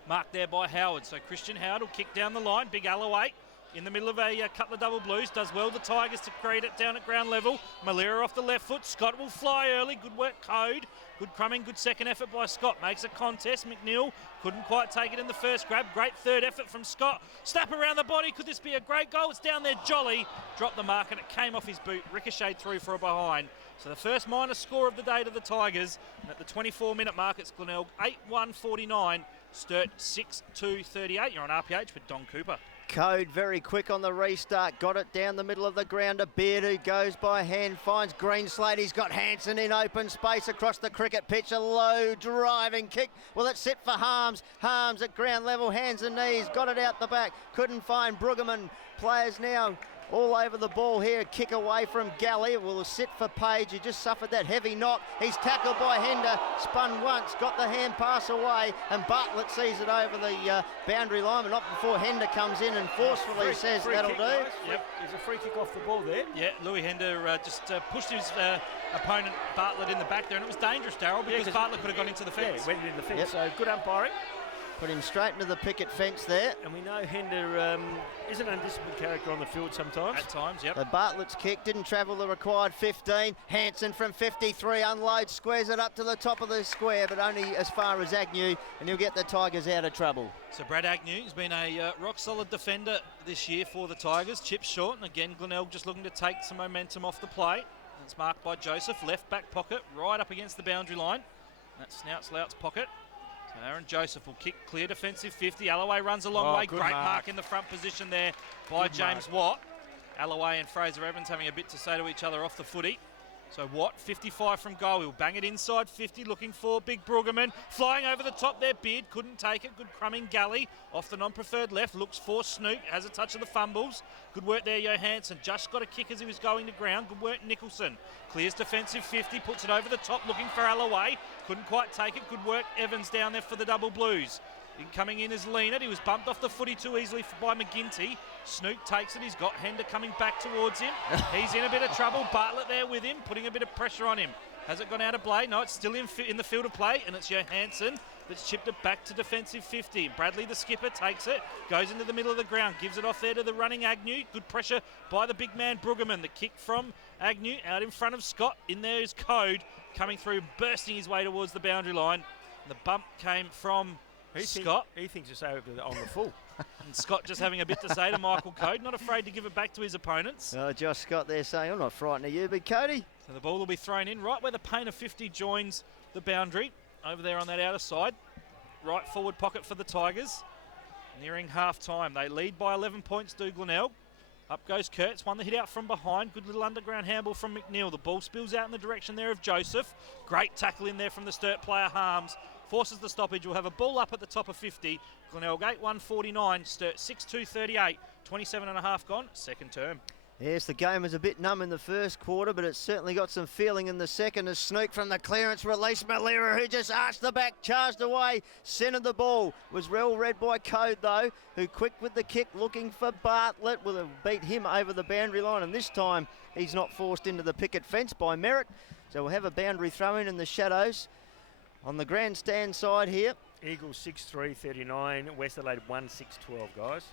Marked there by Howard. So Christian Howard will kick down the line. Big Alloway in the middle of a couple of Double Blues. Does well the Tigers to create it down at ground level. Malera off the left foot. Scott will fly early. Good work, Code. Good crumbing, good second effort by Scott. Makes a contest. McNeil couldn't quite take it in the first grab. Great third effort from Scott. Snap around the body. Could this be a great goal? It's down there. Jolly dropped the mark and it came off his boot. Ricocheted through for a behind. So the first minor score of the day to the Tigers. And at the 24-minute mark, it's Glenelg 8-1-49. Sturt 6-2-38. You're on RPH with Don Cooper. Code very quick on the restart. Got it down the middle of the ground to Beard, who goes by hand, finds Greenslade. He's got Hanson in open space across the cricket pitch. A low driving kick. Will it sit for Harms? Harms at ground level, hands and knees. Got it out the back. Couldn't find Brueggemann. Players now all over the ball here. Kick away from Galley. Will sit for Page. He just suffered that heavy knock. He's tackled by Hender. Spun once. Got the hand pass away. And Bartlett sees it over the boundary line. But not before Hender comes in and forcefully says that'll do. Yep. There's a free kick off the ball there. Yeah, Louis Hender just pushed his opponent Bartlett in the back there. And it was dangerous, Darryl, because Bartlett could have gone into the fence. Yeah, went in the fence. Yep. So good umpiring. Put him straight into the picket fence there. And we know Hender is an undisciplined character on the field sometimes. At times, yep. The Bartlett's kick didn't travel the required 15. Hanson from 53 unloads, squares it up to the top of the square, but only as far as Agnew, and he'll get the Tigers out of trouble. So Brad Agnew has been a rock-solid defender this year for the Tigers. Chips short, and again, Glenelg just looking to take some momentum off the plate. It's marked by Joseph, left back pocket, right up against the boundary line. That's Snout-Slouts pocket. So Aaron Joseph will kick clear defensive 50. Alloway runs a long way. Great mark in the front position there by James Watt. Alloway and Fraser Evans having a bit to say to each other off the footy. So Watt, 55 from goal. He'll bang it inside 50, looking for Big Brueggemann. Flying over the top there, Beard couldn't take it. Good crumbing Galley off the non-preferred left. Looks for Snook, has a touch of the fumbles. Good work there, Johansson. Just got a kick as he was going to ground. Good work, Nicholson. Clears defensive 50, puts it over the top, looking for Alloway. Couldn't quite take it. Good work, Evans down there for the Double Blues. Coming in is Leonard. He was bumped off the footy too easily by McGinty. Snook takes it. He's got Hender coming back towards him. He's in a bit of trouble. Bartlett there with him, putting a bit of pressure on him. Has it gone out of play? No, it's still in the field of play, and it's Johansson. that's chipped it back to defensive 50. Bradley, the skipper, takes it, goes into the middle of the ground, gives it off there to the running Agnew. Good pressure by the big man Brueggemann. The kick from Agnew out in front of Scott. In there is Code coming through, bursting his way towards the boundary line. And the bump came from Scott. He thinks it's over on the full. And Scott just having a bit to say to Michael Code, not afraid to give it back to his opponents. Josh Scott there saying, I'm not frightened of you, but Cody. So the ball will be thrown in right where the paint of 50 joins the boundary, over there on that outer side. Right forward pocket for the Tigers. Nearing half-time. They lead by 11 points, do Glenelg. Up goes Kurtz, won the hit out from behind. Good little underground handball from McNeil. The ball spills out in the direction there of Joseph. Great tackle in there from the Sturt player, Harms. Forces the stoppage. We'll have a ball up at the top of 50. Glenelg 8-1-49, Sturt 6-2-38. 27 and a half gone, second term. Yes, the game was a bit numb in the first quarter, but it's certainly got some feeling in the second. As Snook from the clearance released Malera, who just arched the back, charged away, centred the ball. Was well read by Code, though, who quick with the kick, looking for Bartlett. Will have beat him over the boundary line, and this time he's not forced into the picket fence by Merritt. So we'll have a boundary throw-in in the shadows on the grandstand side here. Eagles 6-3-39, West Adelaide 1-6-12, guys.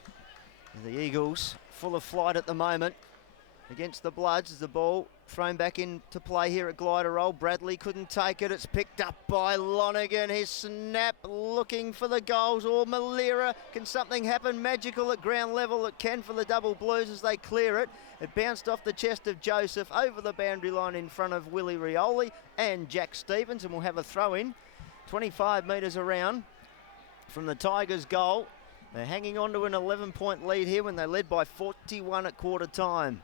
And the Eagles full of flight at the moment against the Bloods. As the ball thrown back into play here at Glider Roll. Bradley couldn't take it. It's picked up by Lonergan. His snap looking for the goals. Or Malera. Can something happen magical at ground level? It can for the Double Blues as they clear it. It bounced off the chest of Joseph over the boundary line in front of Willie Rioli and Jack Stevens, and we'll have a throw in 25 metres around from the Tigers' goal. They're hanging on to an 11-point lead here when they led by 41 at quarter time.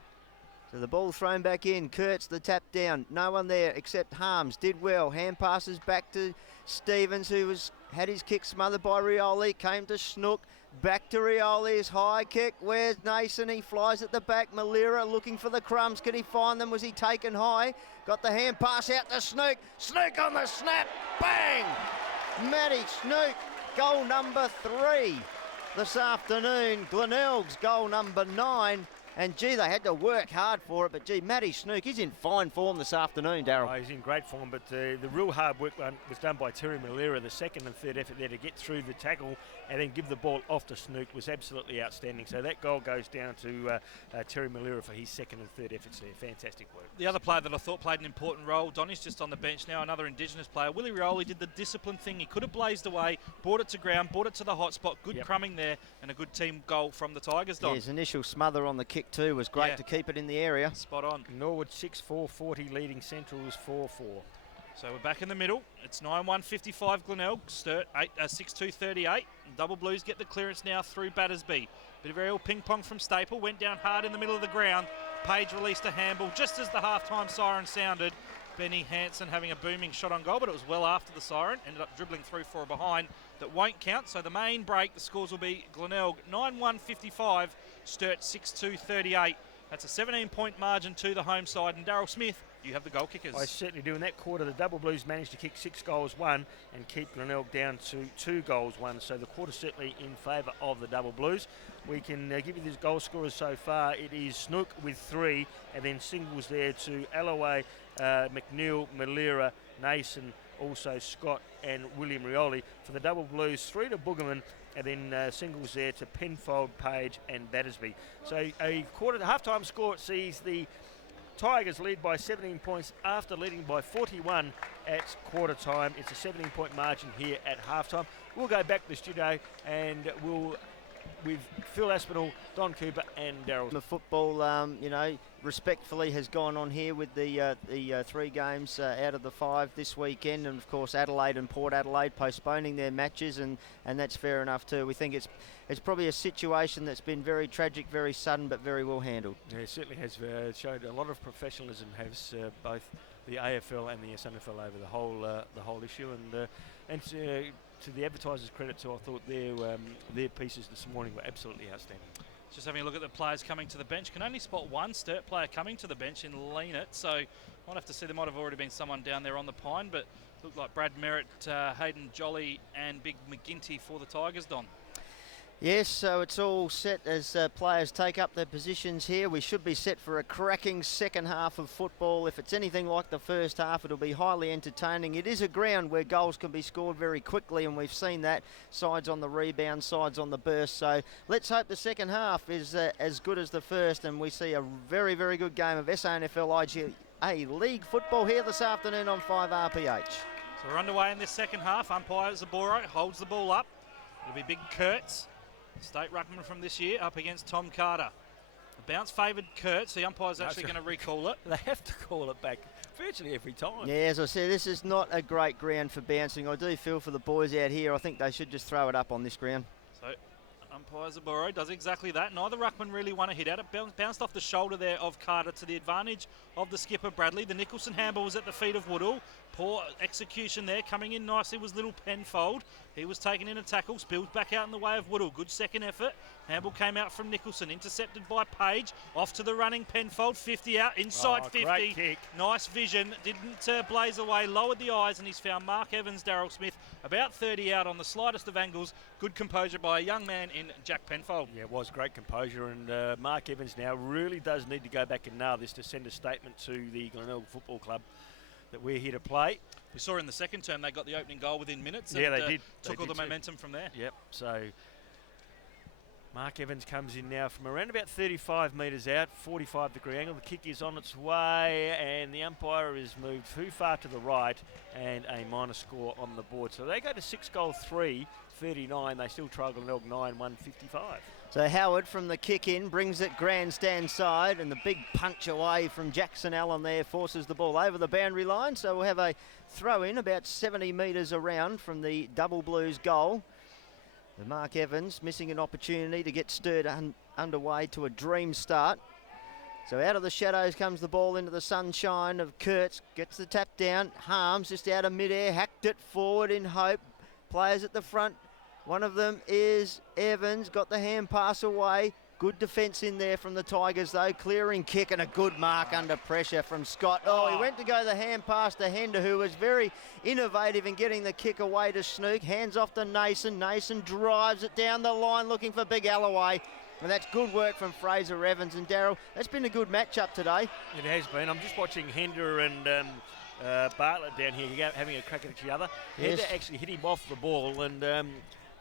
So the ball thrown back in. Kurtz the tap down. No one there except Harms. Did well. Hand passes back to Stevens, who had his kick smothered by Rioli. Came to Snook. Back to Rioli's high kick. Where's Nason? He flies at the back. Malera looking for the crumbs. Can he find them? Was he taken high? Got the hand pass out to Snook. Snook on the snap. Bang! Matty Snook. Goal number 3 this afternoon. Glenelg's goal number 9. And, gee, they had to work hard for it. But, gee, Matty Snook, he's in fine form this afternoon, Darryl. Oh, he's in great form, but the real hard work was done by Terry Malera. The second and third effort there to get through the tackle and then give the ball off to Snook was absolutely outstanding. So that goal goes down to Terry Malera for his second and third efforts there. Fantastic work. The other player that I thought played an important role, Donny's just on the bench now, another Indigenous player. Willie Rioli did the disciplined thing. He could have blazed away, brought it to ground, brought it to the hot spot. Good crumbing there and a good team goal from the Tigers, Don. His initial smother on the kick too was great to keep it in the area. Spot on. Norwood 6-4-40, leading Central's 4-4. So we're back in the middle. It's 9-1-55 Glenelg. Sturt 6-2-38. Double Blues get the clearance now through Battersby. Bit of aerial ping pong from Staple. Went down hard in the middle of the ground. Page released a handball just as the halftime siren sounded. Benny Hansen having a booming shot on goal, but it was well after the siren. Ended up dribbling through for a behind that won't count. So the main break, the scores will be Glenelg 9-1-55, Sturt 6-2-38. That's a 17-point margin to the home side. And Darryl Smith, you have the goal kickers. I certainly do. In that quarter, the Double Blues managed to kick 6 goals, 1, and keep Glenelg down to 2 goals, 1. So the quarter certainly in favour of the Double Blues. We can give you these goal scorers so far. It is Snook with 3, and then singles there to Alloway, McNeil, Malera, Nason, also Scott and William Rioli. For the Double Blues, 3 to Brueggemann, and then singles there to Penfold, Page and Battersby. So a half-time score sees the Tigers lead by 17 points after leading by 41 at quarter time. It's a 17-point margin here at half-time. We'll go back to the studio and with Phil Aspinall, Don Cooper and Darryl. The football, respectfully has gone on here with the 3 games out of the 5 this weekend, and of course Adelaide and Port Adelaide postponing their matches, and that's fair enough too. We think it's probably a situation that's been very tragic, very sudden, but very well handled. Yeah, it certainly has showed a lot of professionalism, has both the AFL and the SANFL over the whole issue, and to the advertisers' credit too, I thought their pieces this morning were absolutely outstanding. Just having a look at the players coming to the bench. Can only spot one Sturt player coming to the bench in Leanett, so might have to see. There might have already been someone down there on the pine, but looked like Brad Merritt, Hayden Jolly and Big McGinty for the Tigers, Don. Yes, so it's all set as players take up their positions here. We should be set for a cracking second half of football. If it's anything like the first half, it'll be highly entertaining. It is a ground where goals can be scored very quickly, and we've seen that. Sides on the rebound, sides on the burst. So let's hope the second half is as good as the first, and we see a very, very good game of SANFL IGA League football here this afternoon on 5RPH. So we're underway in this second half. Umpire Zaboro holds the ball up. It'll be Big Kurtz, state ruckman from this year, up against Tom Carter. The bounce favoured Kurtz. The umpire's actually going to recall it. They have to call it back virtually every time. Yeah, as I said, this is not a great ground for bouncing. I do feel for the boys out here. I think they should just throw it up on this ground. So umpire Zaboro does exactly that. Neither ruckman really want to hit at it. Bounced off the shoulder there of Carter to the advantage of the skipper Bradley. The Nicholson handball was at the feet of Woodall. Poor execution there. Coming in nicely was little Penfold. He was taken in a tackle, spilled back out in the way of Woodall. Good second effort. Handball came out from Nicholson, intercepted by Page. Off to the running Penfold, 50 out, inside 50. Great kick. Nice vision, didn't blaze away, lowered the eyes, and he's found Mark Evans, Daryl Smith, about 30 out on the slightest of angles. Good composure by a young man in Jack Penfold. Yeah, it was great composure, and Mark Evans now really does need to go back and nail this to send a statement to the Glenelg Football Club that we're here to play. We saw in the second term they got the opening goal within minutes. Yeah, and, they did. Took all the momentum from there. Yep, so Mark Evans comes in now from around about 35 metres out, 45-degree angle. The kick is on its way, and the umpire is moved too far to the right, and a minor score on the board. So they go to 6-3, 39. They still trail Glenelg 9-155. So Howard from the kick in brings it grandstand side, and the big punch away from Jackson Allen there forces the ball over the boundary line. So we'll have a throw in about 70 metres around from the Double Blues goal. The Mark Evans missing an opportunity to get Sturt underway to a dream start. So out of the shadows comes the ball into the sunshine of Kurtz. Gets the tap down. Harms just out of midair. Hacked it forward in hope. Players at the front. One of them is Evans. Got the hand pass away. Good defence in there from the Tigers though. Clearing kick and a good mark under pressure from Scott. Oh, he went to go the hand pass to Hender, who was very innovative in getting the kick away to Snook. Hands off to Nason. Nason drives it down the line looking for Big Alloway. And that's good work from Fraser Evans. And Daryl, that's been a good match-up today. It has been. I'm just watching Hender and Bartlett down here having a crack at each other. Yes. Hender actually hit him off the ball and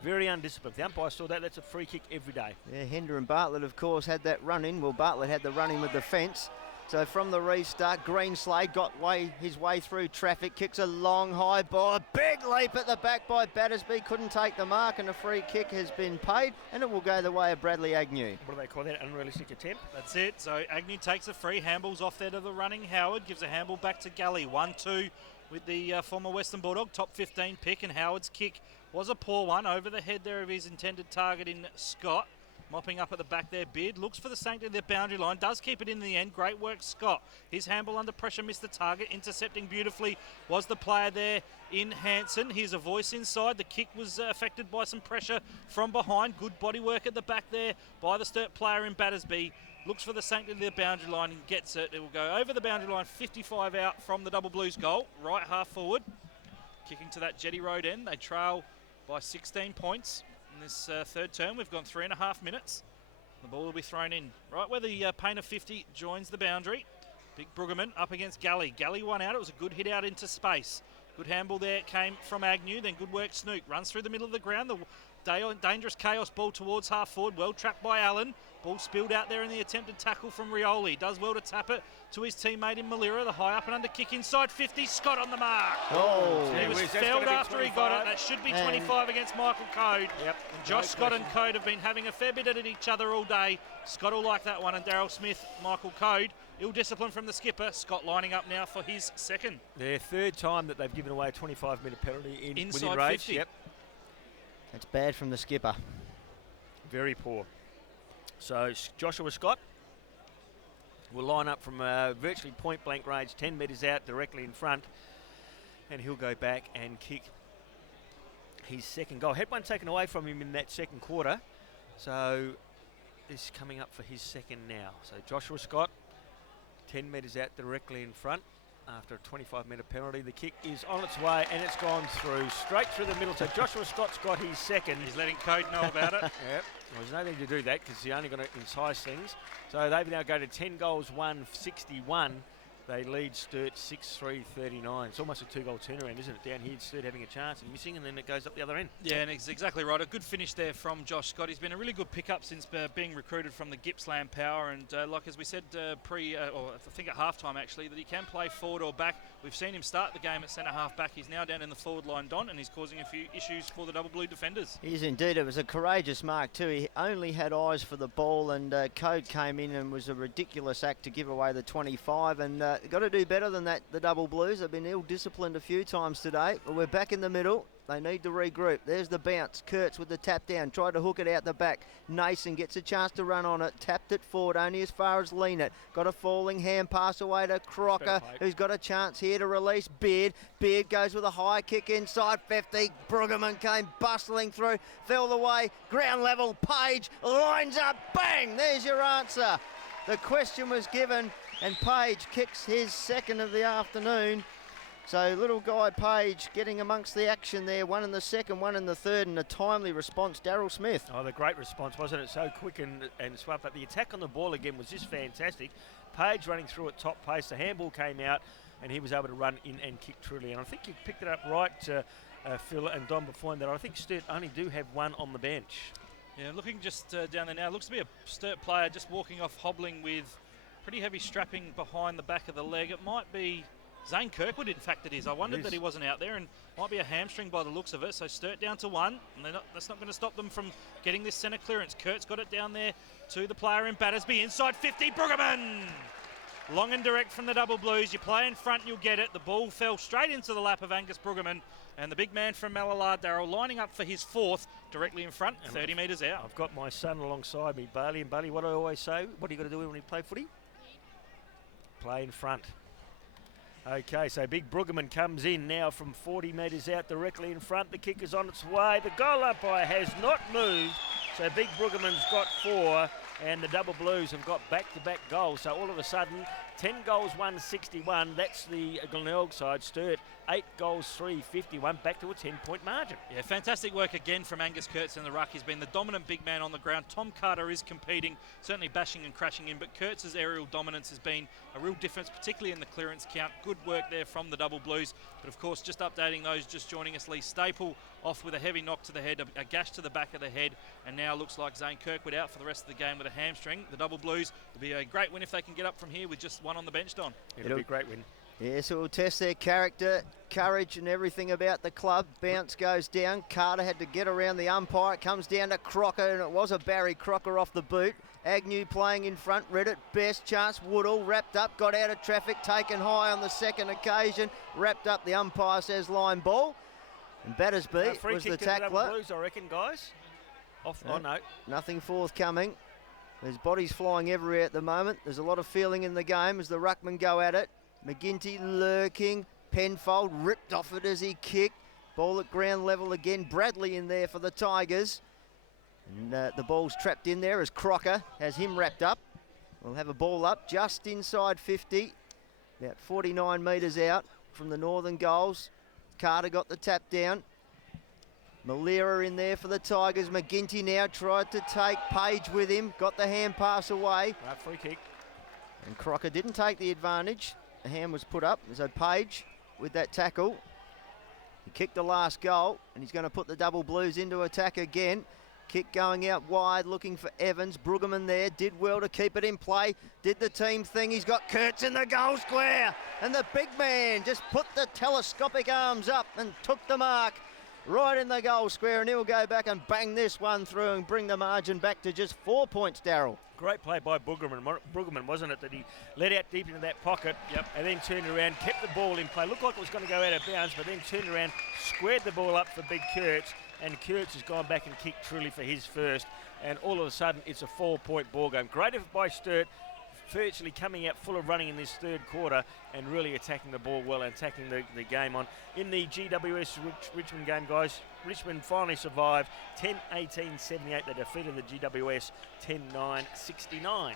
very undisciplined. The umpire saw that. That's a free kick every day. Yeah, Hender and Bartlett, of course, had that run-in. Well, Bartlett had the run-in with the fence. So from the restart, Greenslade got his way through traffic, kicks a long high ball, a big leap at the back by Battersby, couldn't take the mark, and a free kick has been paid, and it will go the way of Bradley Agnew. What do they call that? Unrealistic attempt? That's it. So Agnew takes a free, handballs off there to the running Howard, gives a handball back to Galley. 1-2 with the former Western Bulldog, top 15 pick, and Howard's kick was a poor one over the head there of his intended target in Scott. Mopping up at the back there, Beard looks for the sanctity of the boundary line, does keep it in the end. Great work, Scott. His handball under pressure missed the target. Intercepting beautifully was the player there in Hanson. Here's a voice inside. The kick was affected by some pressure from behind. Good body work at the back there by the Sturt player in Battersby. Looks for the sanctity of the boundary line and gets it. It will go over the boundary line, 55 out from the Double Blues goal. Right half forward. Kicking to that Jetty Road end. They trail by 16 points. In this third term, we've gone 3.5 minutes. The ball will be thrown in right where the Painter 50 joins the boundary. Big Brueggemann up against Galley. Galley won out. It was a good hit out into space. Good handball there came from Agnew. Then good work, Snook. Runs through the middle of the ground. The dangerous chaos ball towards half forward. Well trapped by Allen. Ball spilled out there in the attempted tackle from Rioli. Does well to tap it to his teammate in Malira. The high up and under kick inside 50. Scott on the mark. Oh, He was felled after he got it. That should be 25 against Michael Code. Yep. And Josh Scott and Code have been having a fair bit at each other all day. Scott will like that one. And Daryl Smith, Michael Code, ill discipline from the skipper. Scott lining up now for his second. Their third time that they've given away a 25-metre penalty Inside within range. 50. Yep. that's bad from the skipper. Very poor. So Joshua Scott will line up from virtually point-blank range, 10 metres out, directly in front, and he'll go back and kick his second goal. Had one taken away from him in that second quarter, so this is coming up for his second now. So Joshua Scott, 10 metres out, directly in front. after a 25-metre penalty. The kick is on its way, and it's gone through, straight through the middle. So Joshua Scott's got his second. He's letting Code know about it. Yep. Well, there's no need to do that because he's only going to entice things. So they've now go to 10 goals, 161. They lead Sturt 6-3-39. It's almost a 2-goal turnaround, isn't it? Down here, Sturt having a chance and missing, and then it goes up the other end. Yeah, and it's exactly right. A good finish there from Josh Scott. He's been a really good pickup since being recruited from the Gippsland Power. And like as we said or I think at halftime actually, that he can play forward or back. We've seen him start the game at centre half back. He's now down in the forward line, Don, and he's causing a few issues for the Double Blue defenders. He is indeed. It was a courageous mark too. He only had eyes for the ball, and Code came in and was a ridiculous act to give away the 25. And got to do better than that, the Double Blues. Have been ill-disciplined a few times today, but we're back in the middle. They need to regroup. There's the bounce. Kurtz with the tap down. Tried to hook it out the back. Nason gets a chance to run on it. Tapped it forward only as far as lean it. Got a falling hand pass away to Crocker, who's got a chance here to release Beard. Beard goes with a high kick inside 50. Brueggemann came bustling through. Fell the way. Ground level. Page lines up. Bang! There's your answer. The question was given, and Page kicks his second of the afternoon. So little guy Page getting amongst the action there, one in the second, one in the third, and a timely response, Daryl Smith. Oh, the great response, wasn't it? So quick and swift. But the attack on the ball again was just fantastic. Page running through at top pace. The handball came out, and he was able to run in and kick truly. And I think you picked it up right, Phil and Don, before that. I think Sturt only do have one on the bench. Yeah, looking just down there now, looks to be a Sturt player just walking off, hobbling with pretty heavy strapping behind the back of the leg. It might be Zane Kirkwood, in fact it is. I wondered that he wasn't out there, and might be a hamstring by the looks of it. So Sturt down to one, and that's not going to stop them from getting this centre clearance. Kurt's got it down there to the player in Battersby, inside 50, Brueggemann! Long and direct from the Double Blues. You play in front, you'll get it. The ball fell straight into the lap of Angus Brueggemann, and the big man from Malala, Darryl, lining up for his fourth, directly in front, 30 metres out. I've got my son alongside me, Bailey. And Bailey, what do I always say? What do you got to do when you play footy? Play in front. Okay, so big Brueggemann comes in now from 40 metres out, directly in front. The kick is on its way. The goal umpire has not moved. So big Brueggemann's got 4, and the Double Blues have got back-to-back goals. So all of a sudden, 10 goals, 161. That's the Glenelg side. Sturt, 8 goals, 351. Back to a 10-point margin. Yeah, fantastic work again from Angus Kurtz in the ruck. He's been the dominant big man on the ground. Tom Carter is competing, certainly bashing and crashing in, but Kurtz's aerial dominance has been a real difference, particularly in the clearance count. Good work there from the Double Blues. But of course, just updating those just joining us, Lee Staple off with a heavy knock to the head, a gash to the back of the head, and now looks like Zane Kirkwood out for the rest of the game with a hamstring. The Double Blues will be a great win if they can get up from here with just one on the bench, Don. It'll be a great win. Yes, it will test their character, courage and everything about the club. Bounce goes down. Carter had to get around the umpire. It comes down to Crocker, and it was a Barry Crocker off the boot. Agnew playing in front, read it, best chance. Woodall wrapped up, got out of traffic, taken high on the second occasion. Wrapped up, the umpire says line ball. And Battersby was the tackler. Blues, I reckon, guys. Off. Oh, no. Nothing forthcoming. There's bodies flying everywhere at the moment. There's a lot of feeling in the game as the ruckmen go at it. McGinty lurking. Penfold ripped off it as he kicked. Ball at ground level again. Bradley in there for the Tigers. And the ball's trapped in there as Crocker has him wrapped up. We'll have a ball up just inside 50. About 49 metres out from the northern goals. Carter got the tap down. Malera in there for the Tigers. McGinty now tried to take Page with him. Got the hand pass away. Free kick. And Crocker didn't take the advantage. The hand was put up. So Page with that tackle. He kicked the last goal, and he's going to put the Double Blues into attack again. Kick going out wide, looking for Evans. Brueggemann there, did well to keep it in play. Did the team thing. He's got Kurtz in the goal square. And the big man just put the telescopic arms up and took the mark right in the goal square. And he'll go back and bang this one through and bring the margin back to just 4 points, Darryl. Great play by Brueggemann, wasn't it? That he let out deep into that pocket and then turned around, kept the ball in play. Looked like it was going to go out of bounds, but then turned around, squared the ball up for big Kurtz. And Kurtz has gone back and kicked truly for his first. And all of a sudden, it's a 4-point ball game. Great effort by Sturt, virtually coming out full of running in this third quarter and really attacking the ball well and attacking the game on. In the GWS Richmond game, guys, Richmond finally survived 10-18-78. They defeated the GWS 10-9-69.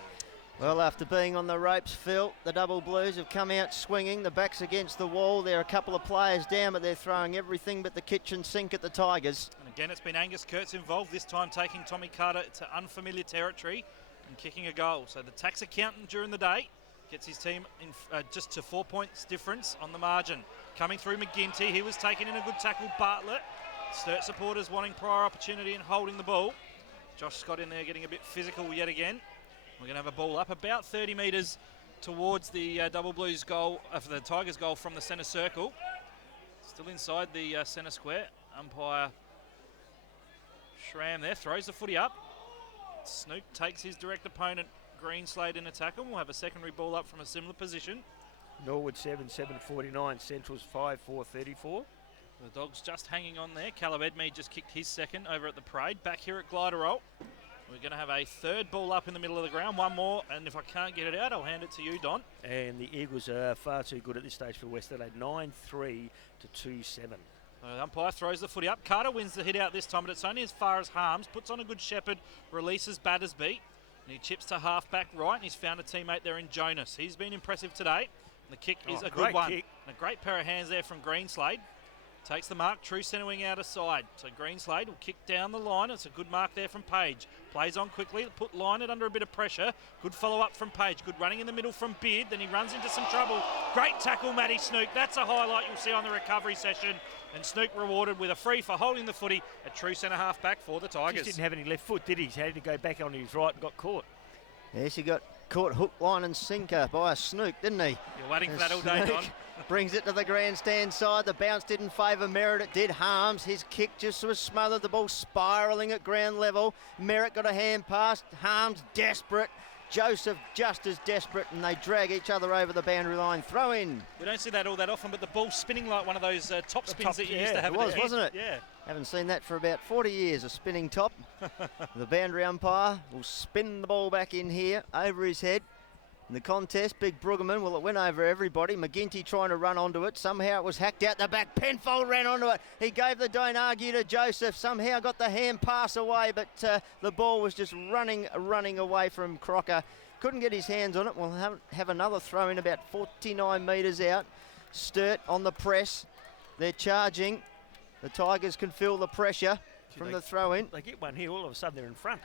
Well, after being on the ropes, Phil, the Double Blues have come out swinging. The back's against the wall. There are a couple of players down, but they're throwing everything but the kitchen sink at the Tigers. And again, it's been Angus Kurtz involved, this time taking Tommy Carter to unfamiliar territory and kicking a goal. So the tax accountant during the day gets his team in, just to 4 points difference on the margin. Coming through McGinty, he was taken in a good tackle. Bartlett, Sturt supporters wanting prior opportunity and holding the ball. Josh Scott in there getting a bit physical yet again. We're going to have a ball up about 30 metres towards the Double Blues goal, for the Tigers goal from the centre circle. Still inside the centre square. Umpire Schramm there throws the footy up. Snook takes his direct opponent Greenslade in a tackle. We'll have a secondary ball up from a similar position. Norwood 7-7-49, Central's 5-4-34. The Dogs just hanging on there. Caleb Edmead just kicked his second over at the parade. Back here at Gliderol. We're going to have a third ball up in the middle of the ground. One more, and if I can't get it out, I'll hand it to you, Don. And the Eagles are far too good at this stage for West Adelaide. 9-3 to 2-7. The umpire throws the footy up. Carter wins the hit out this time, but it's only as far as Harms. Puts on a good shepherd, releases Battersby. And he chips to half-back right, and he's found a teammate there in Jonas. He's been impressive today. And the kick is a good one. Kick. And a great pair of hands there from Greenslade. Takes the mark, true centre wing out aside. So Greenslade will kick down the line. It's a good mark there from Page. Plays on quickly, put Lynott under a bit of pressure. Good follow-up from Page. Good running in the middle from Beard. Then he runs into some trouble. Great tackle, Matty Snook. That's a highlight you'll see on the recovery session. And Snook rewarded with a free for holding the footy at true centre half-back for the Tigers. Just didn't have any left foot, did he? He had to go back on his right and got caught. Yes, he got caught hook, line and sinker by a Snook, didn't he? You're waiting for that all day, Don. Brings it to the grandstand side. The bounce didn't favour Merritt. It did Harms. His kick just was smothered. The ball spiralling at ground level. Merritt got a hand pass. Harms desperate. Joseph just as desperate, and they drag each other over the boundary line. Throw in. We don't see that all that often, but the ball spinning like one of those top spins that you used to have. It was, wasn't it? Yeah. Haven't seen that for about 40 years, a spinning top. The boundary umpire will spin the ball back in here over his head. In the contest, Big Brueggemann, well, it went over everybody. McGinty trying to run onto it. Somehow it was hacked out the back. Penfold ran onto it. He gave the don't argue to Joseph. Somehow got the hand pass away, but the ball was just running away from Crocker. Couldn't get his hands on it. We'll have another throw in about 49 metres out. Sturt on the press. They're charging. The Tigers can feel the pressure from the throw in. They get one here, all of a sudden they're in front.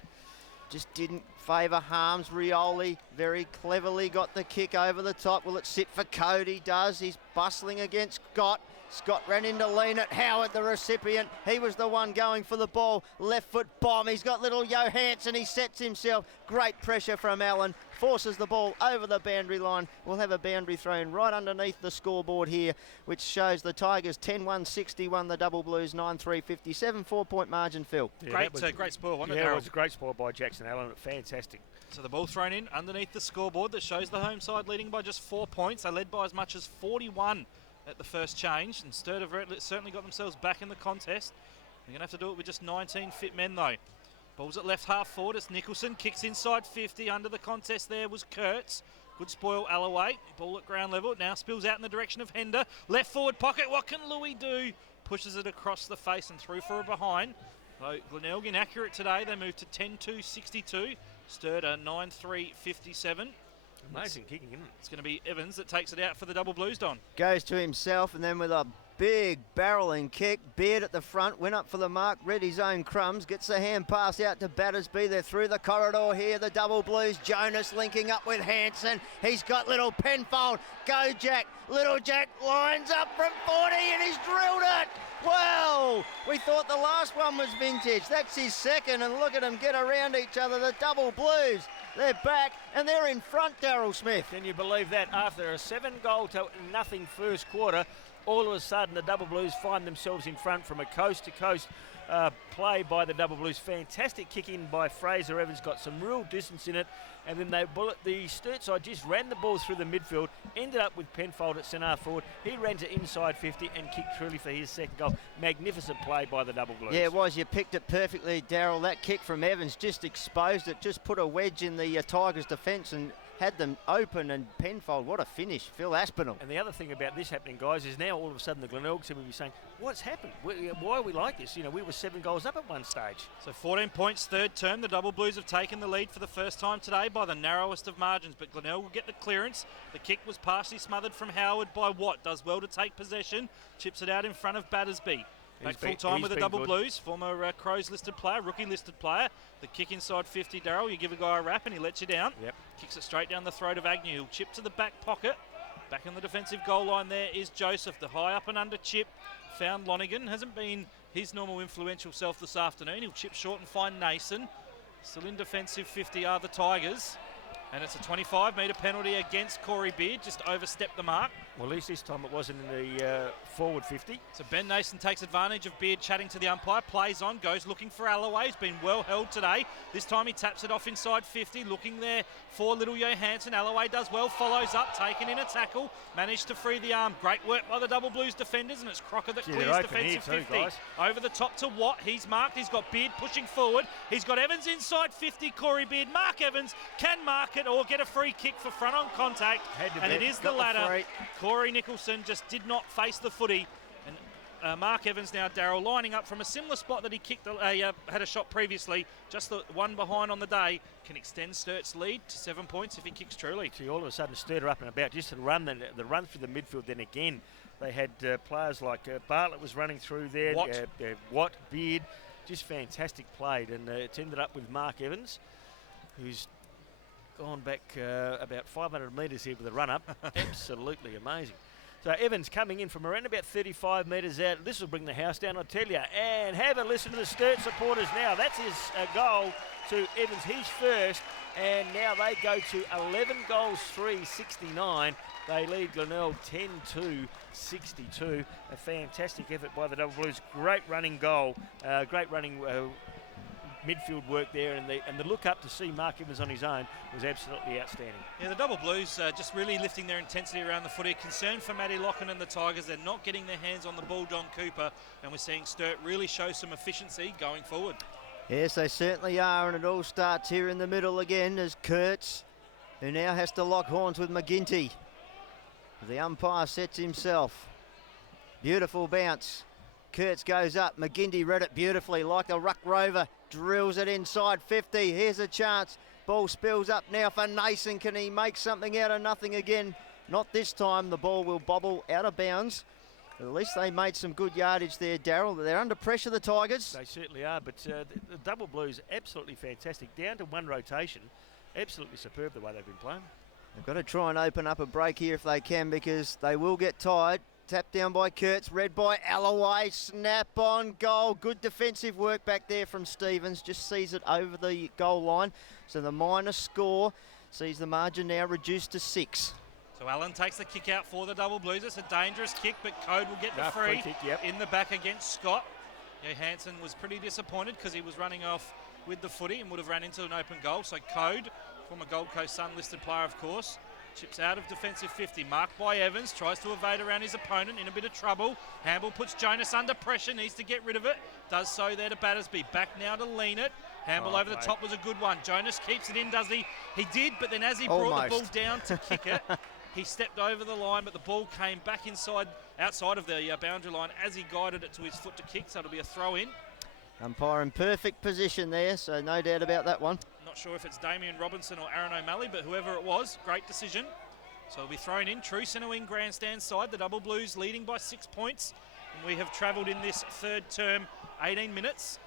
Just didn't favour Harms. Rioli very cleverly got the kick over the top. Will it sit for Cody? Does. He's bustling against Scott. Scott ran into Lynott. Howard, the recipient. He was the one going for the ball. Left foot bomb. He's got little Johansson. He sets himself. Great pressure from Allen. Forces the ball over the boundary line. We'll have a boundary thrown right underneath the scoreboard here, which shows the Tigers 10-1-61, the Double Blues 9-3-57. 4-point margin, Phil. Yeah, great spoil, wasn't it? Yeah, it was a great spoil by Jackson Allen. Fantastic. So the ball thrown in underneath the scoreboard that shows the home side leading by just 4 points. They led by as much as 41 at the first change, and Sturt have certainly got themselves back in the contest. They're going to have to do it with just 19 fit men though. Ball's at left half forward. It's Nicholson. Kicks inside 50. Under the contest there was Kurtz. Good spoil Alloway. Ball at ground level. Now spills out in the direction of Hender. Left forward pocket. What can Louis do? Pushes it across the face and through for a behind. So Glenelg inaccurate today. They move to 10-2-62. Sturt 9-3-57. Amazing kicking, isn't it? It's going to be Evans that takes it out for the Double Blues, Don. Goes to himself, and then with a big barreling kick, Beard at the front, went up for the mark, read his own crumbs, gets the hand pass out to Battersby. They're through the corridor here, the Double Blues. Jonas linking up with Hanson. He's got little Penfold. Go Jack. Little Jack lines up from 40 and he's drilled it. Well, we thought the last one was vintage. That's his second, and look at them get around each other. The Double Blues, they're back and they're in front, Daryl Smith. Can you believe that? After a 7-goal-0 first quarter, all of a sudden the Double Blues find themselves in front from a coast-to-coast play by the Double Blues. Fantastic kick in by Fraser Evans, got some real distance in it, and then the Sturt side just ran the ball through the midfield, ended up with Penfold at centre forward. He ran to inside 50 and kicked truly for his second goal. Magnificent play by the Double Blues. Yeah, it was. You picked it perfectly, Daryl. That kick from Evans just exposed it, just put a wedge in the Tigers' defence and had them open, and Penfold, what a finish. Phil Aspinall. And the other thing about this happening, guys, is now all of a sudden the Glenelg team will be saying, what's happened? Why are we like this? You know, we were 7 goals up at one stage. So 14 points, third term. The Double Blues have taken the lead for the first time today by the narrowest of margins, but Glenelg will get the clearance. The kick was partially smothered from Howard by Watt. Does well to take possession. Chips it out in front of Battersby. Back full time with the Double Blues. Former Crows listed player, rookie listed player. The kick inside 50, Darryl. You give a guy a rap and he lets you down. Yep. Kicks it straight down the throat of Agnew. He'll chip to the back pocket. Back in the defensive goal line there is Joseph. The high up and under chip found Lonergan. Hasn't been his normal influential self this afternoon. He'll chip short and find Nason. Still in defensive 50 are the Tigers. And it's a 25-metre penalty against Corey Beard. Just overstepped the mark. Well, at least this time it wasn't in the forward 50. So Ben Nason takes advantage of Beard chatting to the umpire, plays on, goes looking for Alloway. He's been well held today. This time he taps it off inside 50, looking there for little Johansson. Alloway does well, follows up, taken in a tackle, managed to free the arm. Great work by the Double Blues defenders, and it's Crocker that clears defensive 50. Over the top to Watt, he's marked, he's got Beard pushing forward. He's got Evans inside 50, Corey Beard. Mark Evans can mark it or get a free kick for front on contact, and it is the latter. Corey Nicholson just did not face the footy, and Mark Evans now, Darryl, lining up from a similar spot that he kicked, had a shot previously, just the one behind on the day, can extend Sturt's lead to 7 points if he kicks truly. See, all of a sudden Sturt are up and about, just to run the run through the midfield. Then again, they had players like Bartlett was running through there, Watt, Beard, just fantastic played, and it's ended up with Mark Evans, who's gone back about 500 metres here with a run-up. Absolutely amazing. So Evans coming in from around about 35 metres out. This will bring the house down, I tell you. And have a listen to the Sturt supporters now. That's his goal to Evans, his first. And now they go to 11 goals, 3, 69. They lead Glenelg 10-62. A fantastic effort by the Double Blues. Great running goal. Great running midfield work there, and the look up to see Mark Evans on his own was absolutely outstanding. Yeah, the Double Blues just really lifting their intensity around the footy. Concern for Matty Locken and the Tigers. They're not getting their hands on the ball, Don Cooper, and we're seeing Sturt really show some efficiency going forward. Yes, they certainly are, and it all starts here in the middle again as Kurtz, who now has to lock horns with McGinty. The umpire sets himself. Beautiful bounce. Kurtz goes up. McGinty read it beautifully like the Ruck Rover. Drills it inside 50. Here's a chance. Ball spills up now for Nason. Can he make something out of nothing again? Not this time. The ball will bobble out of bounds. At least they made some good yardage there, Darryl. They're under pressure, the Tigers. They certainly are, but the Double Blues, absolutely fantastic. Down to one rotation. Absolutely superb the way they've been playing. They've got to try and open up a break here if they can, because they will get tired. Tapped down by Kurtz, read by Alloway, snap on goal. Good defensive work back there from Stevens, just sees it over the goal line. So the minus score sees the margin now reduced to 6. So Allen takes the kick out for the Double Blues. It's a dangerous kick, but Code will get the free kick, in the back against Scott. Johansson was pretty disappointed because he was running off with the footy and would have ran into an open goal. So Code, former Gold Coast Sun listed player of course, chips out of defensive 50, marked by Evans, tries to evade around his opponent, in a bit of trouble. Hamble puts Jonas under pressure, needs to get rid of it. Does so there to Battersby. Back now to lean it. Hamble over the top was a good one. Jonas keeps it in, does he? He did, but then as he brought the ball down to kick it, he stepped over the line, but the ball came back outside of the boundary line as he guided it to his foot to kick, so it'll be a throw in. Umpire in perfect position there, so no doubt about that one. Not sure if it's Damien Robinson or Aaron O'Malley, but whoever it was, great decision. So it'll be thrown in. True centre wing grandstand side. The Double Blues leading by 6 points. And we have travelled in this third term 18 minutes.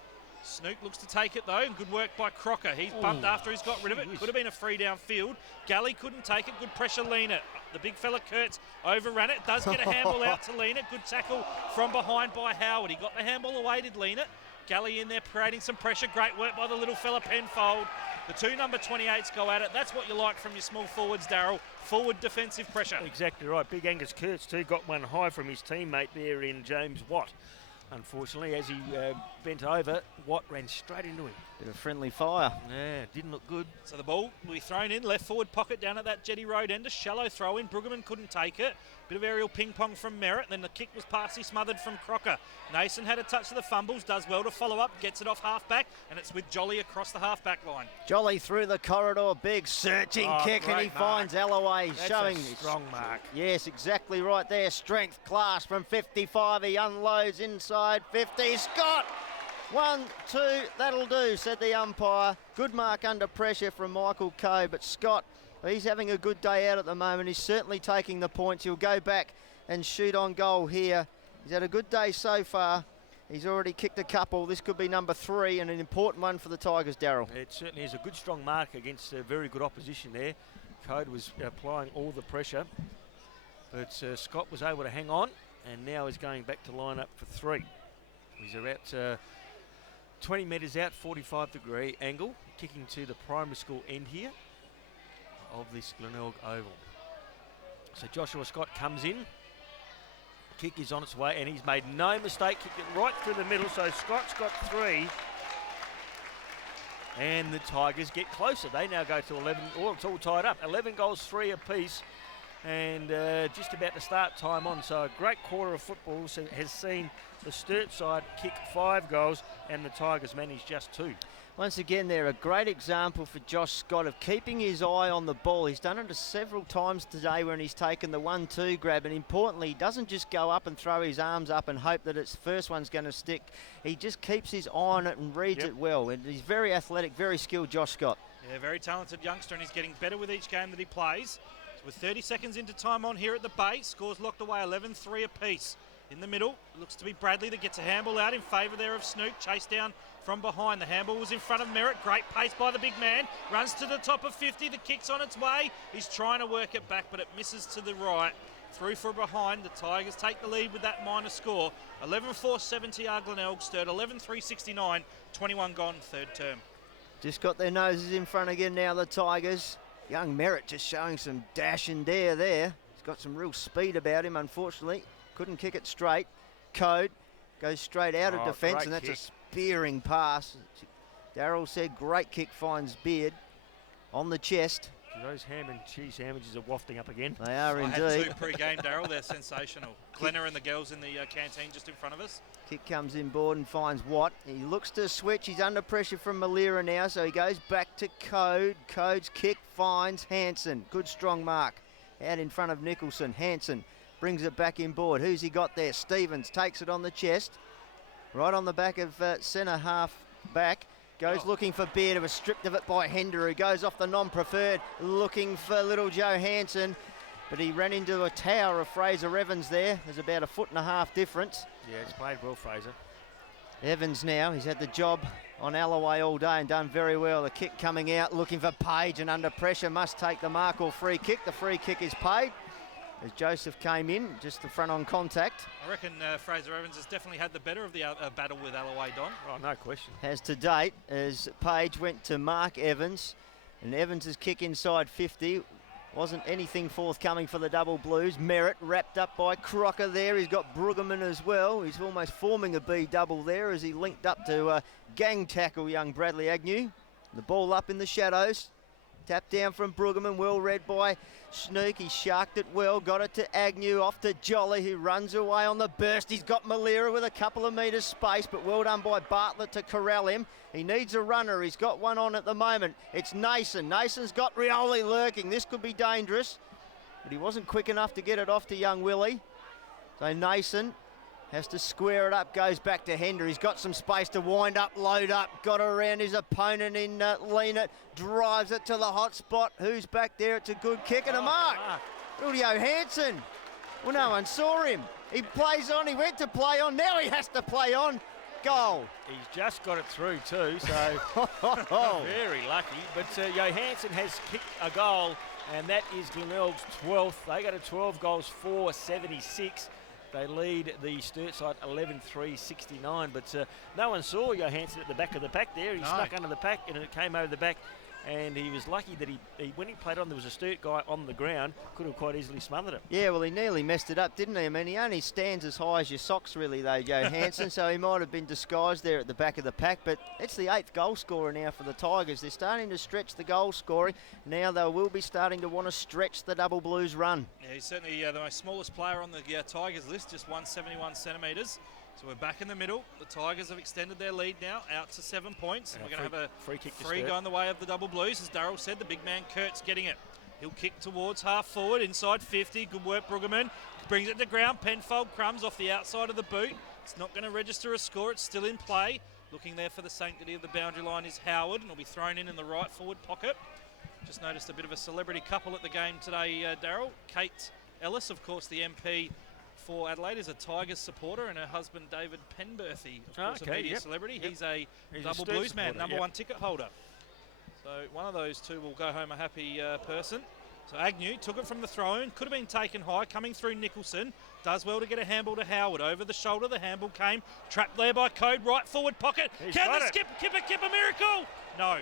Snook looks to take it though, and good work by Crocker. He's bumped after he's got rid of it. Could have been a free downfield. Galley couldn't take it. Good pressure, lean it. The big fella Kurtz overran it. Does get a handball out to lean it. Good tackle from behind by Howard. He got the handball away, did lean it. Galley in there creating some pressure. Great work by the little fella Penfold. The two number 28s go at it. That's what you like from your small forwards, Darryl. Forward defensive pressure. Exactly right. Big Angus Kurtz too got one high from his teammate there in James Watt. unfortunately, as he bent over, Watt ran straight into him. Bit of friendly fire. Yeah, didn't look good. So the ball will be thrown in, left forward pocket down at that Jetty Road end. A shallow throw in. Brueggemann couldn't take it. Bit of aerial ping pong from Merritt. Then the kick was partially smothered from Crocker. Nason had a touch of the fumbles, does well to follow up, gets it off half-back, and it's with Jolly across the half-back line. Jolly through the corridor, big searching kick, and he finds Alloway. That's showing a strong mark. Yes, exactly right there. Strength, class from 55. He unloads inside 50. Scott! 1, 2, that'll do, said the umpire. Good mark under pressure from Michael Coe, but Scott, he's having a good day out at the moment. He's certainly taking the points. He'll go back and shoot on goal here. He's had a good day so far. He's already kicked a couple. This could be number 3 and an important one for the Tigers, Darryl. It certainly is a good strong mark against a very good opposition there. Code was applying all the pressure, but Scott was able to hang on, and now he's going back to line up for 3. He's about 20 metres out, 45-degree angle, kicking to the primary school end here of this Glenelg Oval. So Joshua Scott comes in. Kick is on its way, and he's made no mistake. Kicked it right through the middle, so Scott's got 3. And the Tigers get closer. They now go to 11. Oh, it's all tied up. 11 goals, 3 apiece. And just about to start time on. So a great quarter of football has seen the Sturt side kick 5 goals and the Tigers manage just 2. Once again, they're a great example for Josh Scott of keeping his eye on the ball. He's done it several times today when he's taken the 1-2 grab, and importantly, he doesn't just go up and throw his arms up and hope that its first one's going to stick. He just keeps his eye on it and reads it well. And he's very athletic, very skilled, Josh Scott. Yeah, very talented youngster, and he's getting better with each game that he plays. So with 30 seconds into time on here at the base, scores locked away 11-3 apiece. In the middle, it looks to be Bradley that gets a handball out in favour there of Snook. Chased down from behind. The handball was in front of Merritt. Great pace by the big man. Runs to the top of 50. The kick's on its way. He's trying to work it back, but it misses to the right. Through for behind. The Tigers take the lead with that minor score. 11-4 70R Glenelg. Sturt 11-3 69. 21 gone, third term. Just got their noses in front again now, the Tigers. Young Merritt just showing some dash and dare there. He's got some real speed about him, unfortunately. Couldn't kick it straight. Code goes straight out of defence, and that's a spearing pass. Darryl said great kick, finds Beard on the chest. Those ham and cheese sandwiches are wafting up again. They are indeed. I had 2 pre-game, Darryl. They're sensational. Glenna and the girls in the canteen just in front of us. Kick comes in board and finds Watt. He looks to switch. He's under pressure from Malira now, so he goes back to Code. Code's kick finds Hansen. Good strong mark. Out in front of Nicholson. Hansen brings it back in board. Who's he got there? Stevens takes it on the chest. Right on the back of centre half back. Goes looking for Beard. It was stripped of it by Hender, who goes off the non-preferred, looking for little Joe Hansen. But he ran into a tower of Fraser Evans there. There's about a 1.5 foot difference. Yeah, it's played well, Fraser. Evans now, he's had the job on Alloway all day and done very well. The kick coming out, looking for Page, and under pressure must take the mark or free kick. The free kick is paid as Joseph came in, just the front on contact. I reckon Fraser Evans has definitely had the better of the battle with Alloway, Don. Oh, no question. Has to date, as Page went to Mark Evans, and Evans' kick inside 50. Wasn't anything forthcoming for the Double Blues. Merritt wrapped up by Crocker there. He's got Brueggemann as well. He's almost forming a B double there as he linked up to gang tackle young Bradley Agnew. The ball up in the shadows. Tap down from Brueggemann, well read by Snook. He sharked it well, got it to Agnew, off to Jolly, who runs away on the burst. He's got Malira with a couple of metres space, but well done by Bartlett to corral him. He needs a runner. He's got one on at the moment. It's Nason. Nason's got Rioli lurking. This could be dangerous, but he wasn't quick enough to get it off to young Willie. So Nason has to square it up, goes back to Hender. He's got some space to wind up, load up, got around his opponent in Leanit, drives it to the hot spot. Who's back there? It's a good kick and a mark. Rudio Hansen. Well, no one saw him. He plays on, he went to play on, now he has to play on. Goal. He's just got it through too, so very lucky. But Johansson has kicked a goal, and that is Glenelg's 12th. They go to 12 goals, 4-76. They lead the Sturt side 11-3 69, but no one saw Johansson at the back of the pack there. He snuck under the pack and it came over the back and he was lucky that he when he played on, there was a Sturt guy on the ground, could have quite easily smothered him. Yeah, well, he nearly messed it up, didn't he? I mean, he only stands as high as your socks, really, though, Johansson, so he might have been disguised there at the back of the pack, but it's the 8th goal scorer now for the Tigers. They're starting to stretch the goal scoring. Now they will be starting to want to stretch the Double Blues run. Yeah, he's certainly the most smallest player on the Tigers list, just 171 centimetres. So we're back in the middle. The Tigers have extended their lead now out to 7 points. And we're going to have a free going the way of the Double Blues. As Darryl said, the big man Kurt's getting it. He'll kick towards half forward, inside 50. Good work, Brueggemann. Brings it to ground. Penfold crumbs off the outside of the boot. It's not going to register a score. It's still in play. Looking there for the sanctity of the boundary line is Howard, and will be thrown in the right forward pocket. Just noticed a bit of a celebrity couple at the game today, Darryl. Kate Ellis, of course, the MP for Adelaide, is a Tigers supporter, and her husband David Penberthy, of course, a media celebrity. Yep. He's a Double Blues man, number one ticket holder. So one of those two will go home a happy person. So Agnew took it from the throw-in, could have been taken high, coming through Nicholson. Does well to get a handball to Howard. Over the shoulder, the handball came. Trapped there by Code, right forward pocket. Can the skipper miracle? No.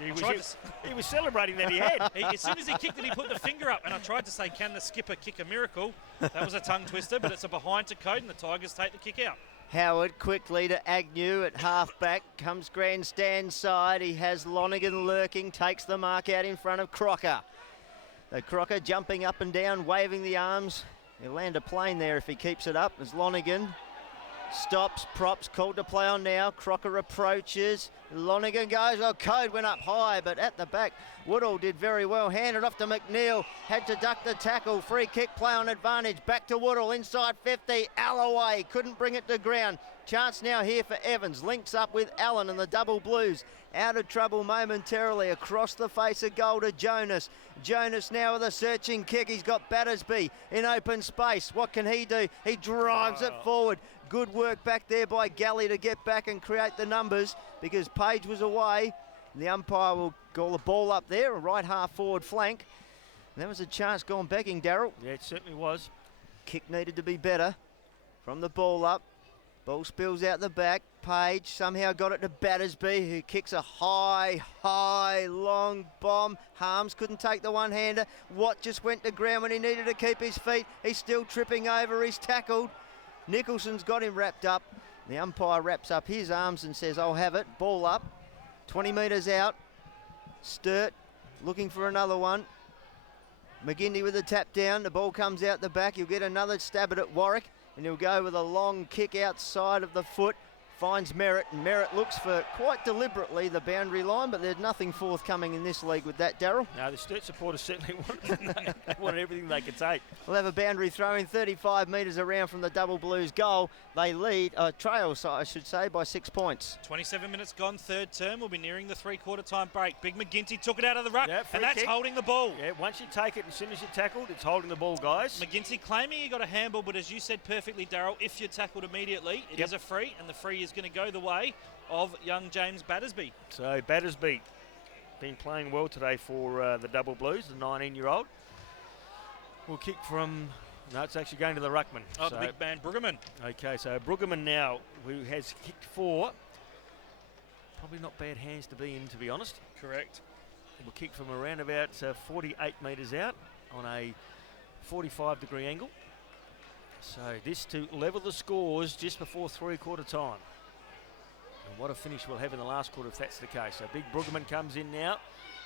He was celebrating that he had. As soon as he kicked it, he put the finger up, and I tried to say, can the skipper kick a miracle? That was a tongue twister, but it's a behind to Code, and the Tigers take the kick out. Howard quickly to Agnew at half-back, comes grandstand side. He has Lonergan lurking, takes the mark out in front of Crocker. So Crocker jumping up and down, waving the arms. He'll land a plane there if he keeps it up. As Lonergan stops, props called to play on now. Crocker approaches. Lonergan goes. Oh, Code went up high, but at the back, Woodall did very well. Handed off to McNeil. Had to duck the tackle. Free kick play on advantage. Back to Woodall inside 50. Alloway couldn't bring it to ground. Chance now here for Evans. Links up with Allen and the Double Blues. Out of trouble momentarily. Across the face of goal to Jonas. Jonas now with a searching kick. He's got Battersby in open space. What can he do? He drives it forward. Good work back there by Galley to get back and create the numbers because Page was away. The umpire will call the ball up there, a right half forward flank. And that was a chance gone begging, Darryl. Yeah, it certainly was. Kick needed to be better from the ball up. Ball spills out the back. Page somehow got it to Battersby, who kicks a high, long bomb. Harms couldn't take the one-hander. Watt just went to ground when he needed to keep his feet. He's still tripping over. He's tackled. Nicholson's got him wrapped up. The umpire wraps up his arms and says, I'll have it. Ball up. 20 metres out. Sturt looking for another one. McGinty with a tap down. The ball comes out the back. He'll get another stab at Warwick. And he'll go with a long kick outside of the foot. Finds Merritt, and Merritt looks for quite deliberately the boundary line, but there's nothing forthcoming in this league with that, Darryl. No, the Sturt supporters certainly want everything they can take. We'll have a boundary throw in 35 metres around from the Double Blues goal. They lead, trail, I should say, by 6 points. 27 minutes gone, third term. We'll be nearing the three-quarter time break. Big McGinty took it out of the ruck, and that's holding the ball. Yeah, once you take it, as soon as you're tackled, it's holding the ball, guys. McGinty claiming he got a handball, but as you said perfectly, Darryl, if you're tackled immediately, it is a free, and the free is going to go the way of young James Battersby. So Battersby been playing well today for the Double Blues, the 19-year-old. Will kick from, no, it's actually going to the ruckman. Oh, so the big man, Brueggemann. Okay, so Brueggemann now, who has kicked 4. Probably not bad hands to be in, to be honest. Correct. Will kick from around about 48 metres out on a 45-degree angle. So this to level the scores just before three-quarter time. And what a finish we'll have in the last quarter if that's the case. So big Brueggemann comes in now.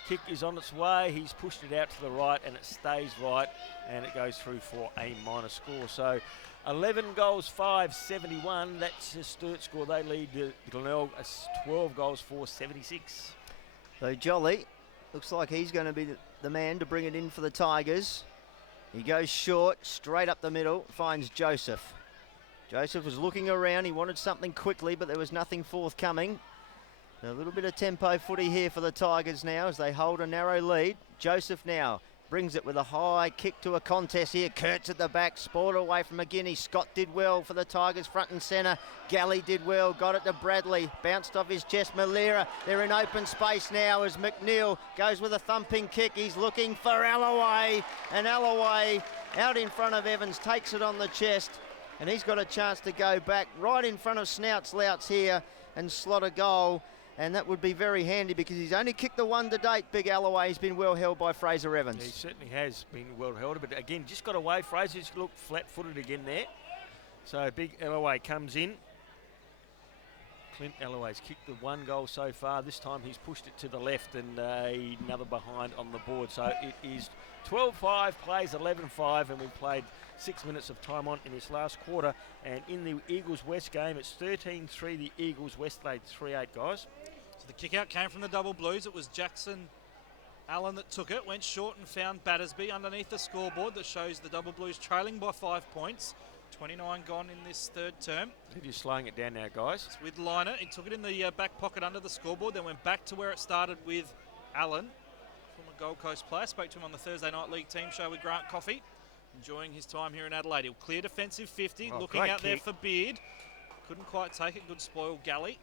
Kick is on its way. He's pushed it out to the right and it stays right and it goes through for a minor score. So 11 goals, 5-71. That's a Sturt score. They lead Glenelg 12 goals, 4-76. So Jolly looks like he's going to be the man to bring it in for the Tigers. He goes short, straight up the middle, finds Joseph. Joseph was looking around, he wanted something quickly, but there was nothing forthcoming. A little bit of tempo footy here for the Tigers now as they hold a narrow lead. Joseph now brings it with a high kick to a contest here. Kurtz at the back, spoiled away from McGinty. Scott did well for the Tigers front and centre. Galley did well, got it to Bradley. Bounced off his chest, Malera. They're in open space now as McNeil goes with a thumping kick. He's looking for Alloway. And Alloway out in front of Evans, takes it on the chest. And he's got a chance to go back right in front of Snouts Louts here and slot a goal. and that would be very handy because he's only kicked the one to date. Big Alloway has been well held by Fraser Evans. Yeah, he certainly has been well held, but again, just got away. Fraser's looked flat-footed again there. So Big Alloway comes in. Clint Alloway's kicked the one goal so far. This time he's pushed it to the left and another behind on the board. So it is 12-5, plays 11-5, and we played 6 minutes of time on in this last quarter. And in the Eagles-West game, it's 13-3. The Eagles-West laid 3-8, guys. So the kick-out came from the Double Blues. It was Jackson Allen that took it, went short and found Battersby underneath the scoreboard that shows the Double Blues trailing by 5 points. 29 gone in this third term. They're just slowing it down now, guys. It's with Liner. He took it in the back pocket under the scoreboard, then went back to where it started with Allen, former Gold Coast player. Spoke to him on the Thursday Night League team show with Grant Coffey. Enjoying his time here in Adelaide. He'll clear defensive 50, looking out there for Beard. Couldn't quite take it. Good spoil Galley.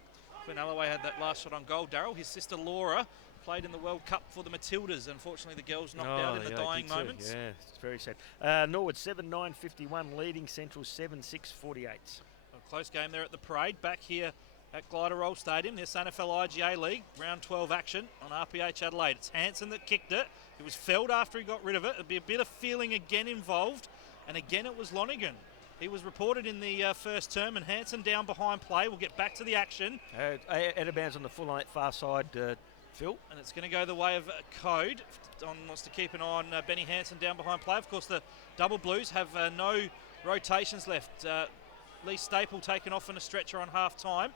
When Alloway had that last shot on goal, Darryl, his sister Laura played in the World Cup for the Matildas. Unfortunately, the girls knocked out in the dying moments. Yeah, it's very sad. Norwood 7-9-51, leading Central 7-6-48. A close game there at the parade. Back here at Glider Roll Stadium, the SANFL IGA League, round 12 action on RPH Adelaide. It's Hansen that kicked it. It was felled after he got rid of it. There'd be a bit of feeling again involved. And again, it was Lonigan. He was reported in the first term, and Hansen down behind play. We'll get back to the action. Out of bounds on the full on that far side, Phil. And it's going to go the way of Code. Don wants to keep an eye on Benny Hansen down behind play. Of course, the Double Blues have no rotations left. Lee Staple taken off in a stretcher on half time.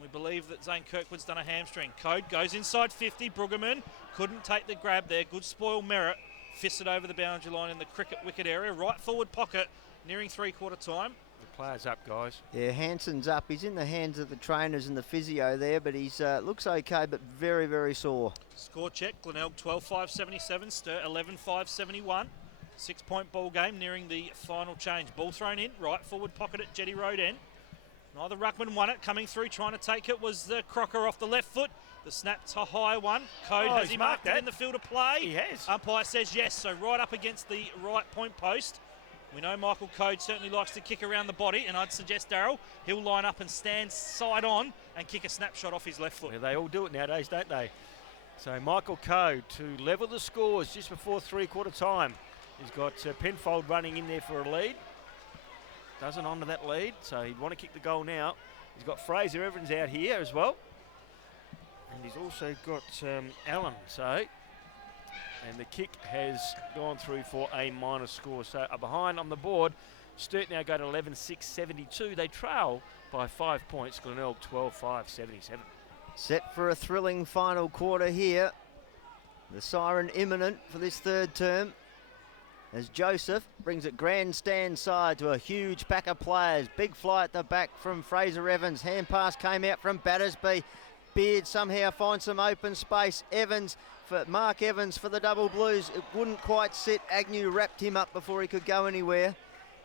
We believe that Zane Kirkwood's done a hamstring. Code goes inside 50. Brueggemann couldn't take the grab there. Good spoil Merritt. Fisted over the boundary line in the cricket wicket area. Right forward pocket, nearing three-quarter time. The player's up, guys. Yeah, Hansen's up. He's in the hands of the trainers and the physio there, but he's looks okay, but very, very sore. Score check. Glenelg 12-5-77. Sturt 11-5-71. 6-point ball game nearing the final change. Ball thrown in. Right forward pocket at Jetty Road end. Neither ruckman won it. Coming through trying to take it was Crocker off the left foot. The snap to high one. Code has he marked it in the field of play? He has. Umpire says yes, so right up against the right point post. We know Michael Code certainly likes to kick around the body, and I'd suggest, Darryl, he'll line up and stand side on and kick a snapshot off his left foot. Yeah, they all do it nowadays, don't they? So Michael Code to level the scores just before three-quarter time. He's got Penfold running in there for a lead. Doesn't honour that lead, so he'd want to kick the goal now. He's got Fraser Evans out here as well. And he's also got Allen, and the kick has gone through for a minor score. So behind on the board, Sturt now go to 11-6-72. They trail by 5 points. Glenelg 12-5-77. Set for a thrilling final quarter here. The siren imminent for this third term, as Joseph brings it grandstand side to a huge pack of players. Big fly at the back from Fraser Evans. Hand pass came out from Battersby. Beard somehow finds some open space. Mark Evans for the Double Blues. It wouldn't quite sit. Agnew wrapped him up before he could go anywhere.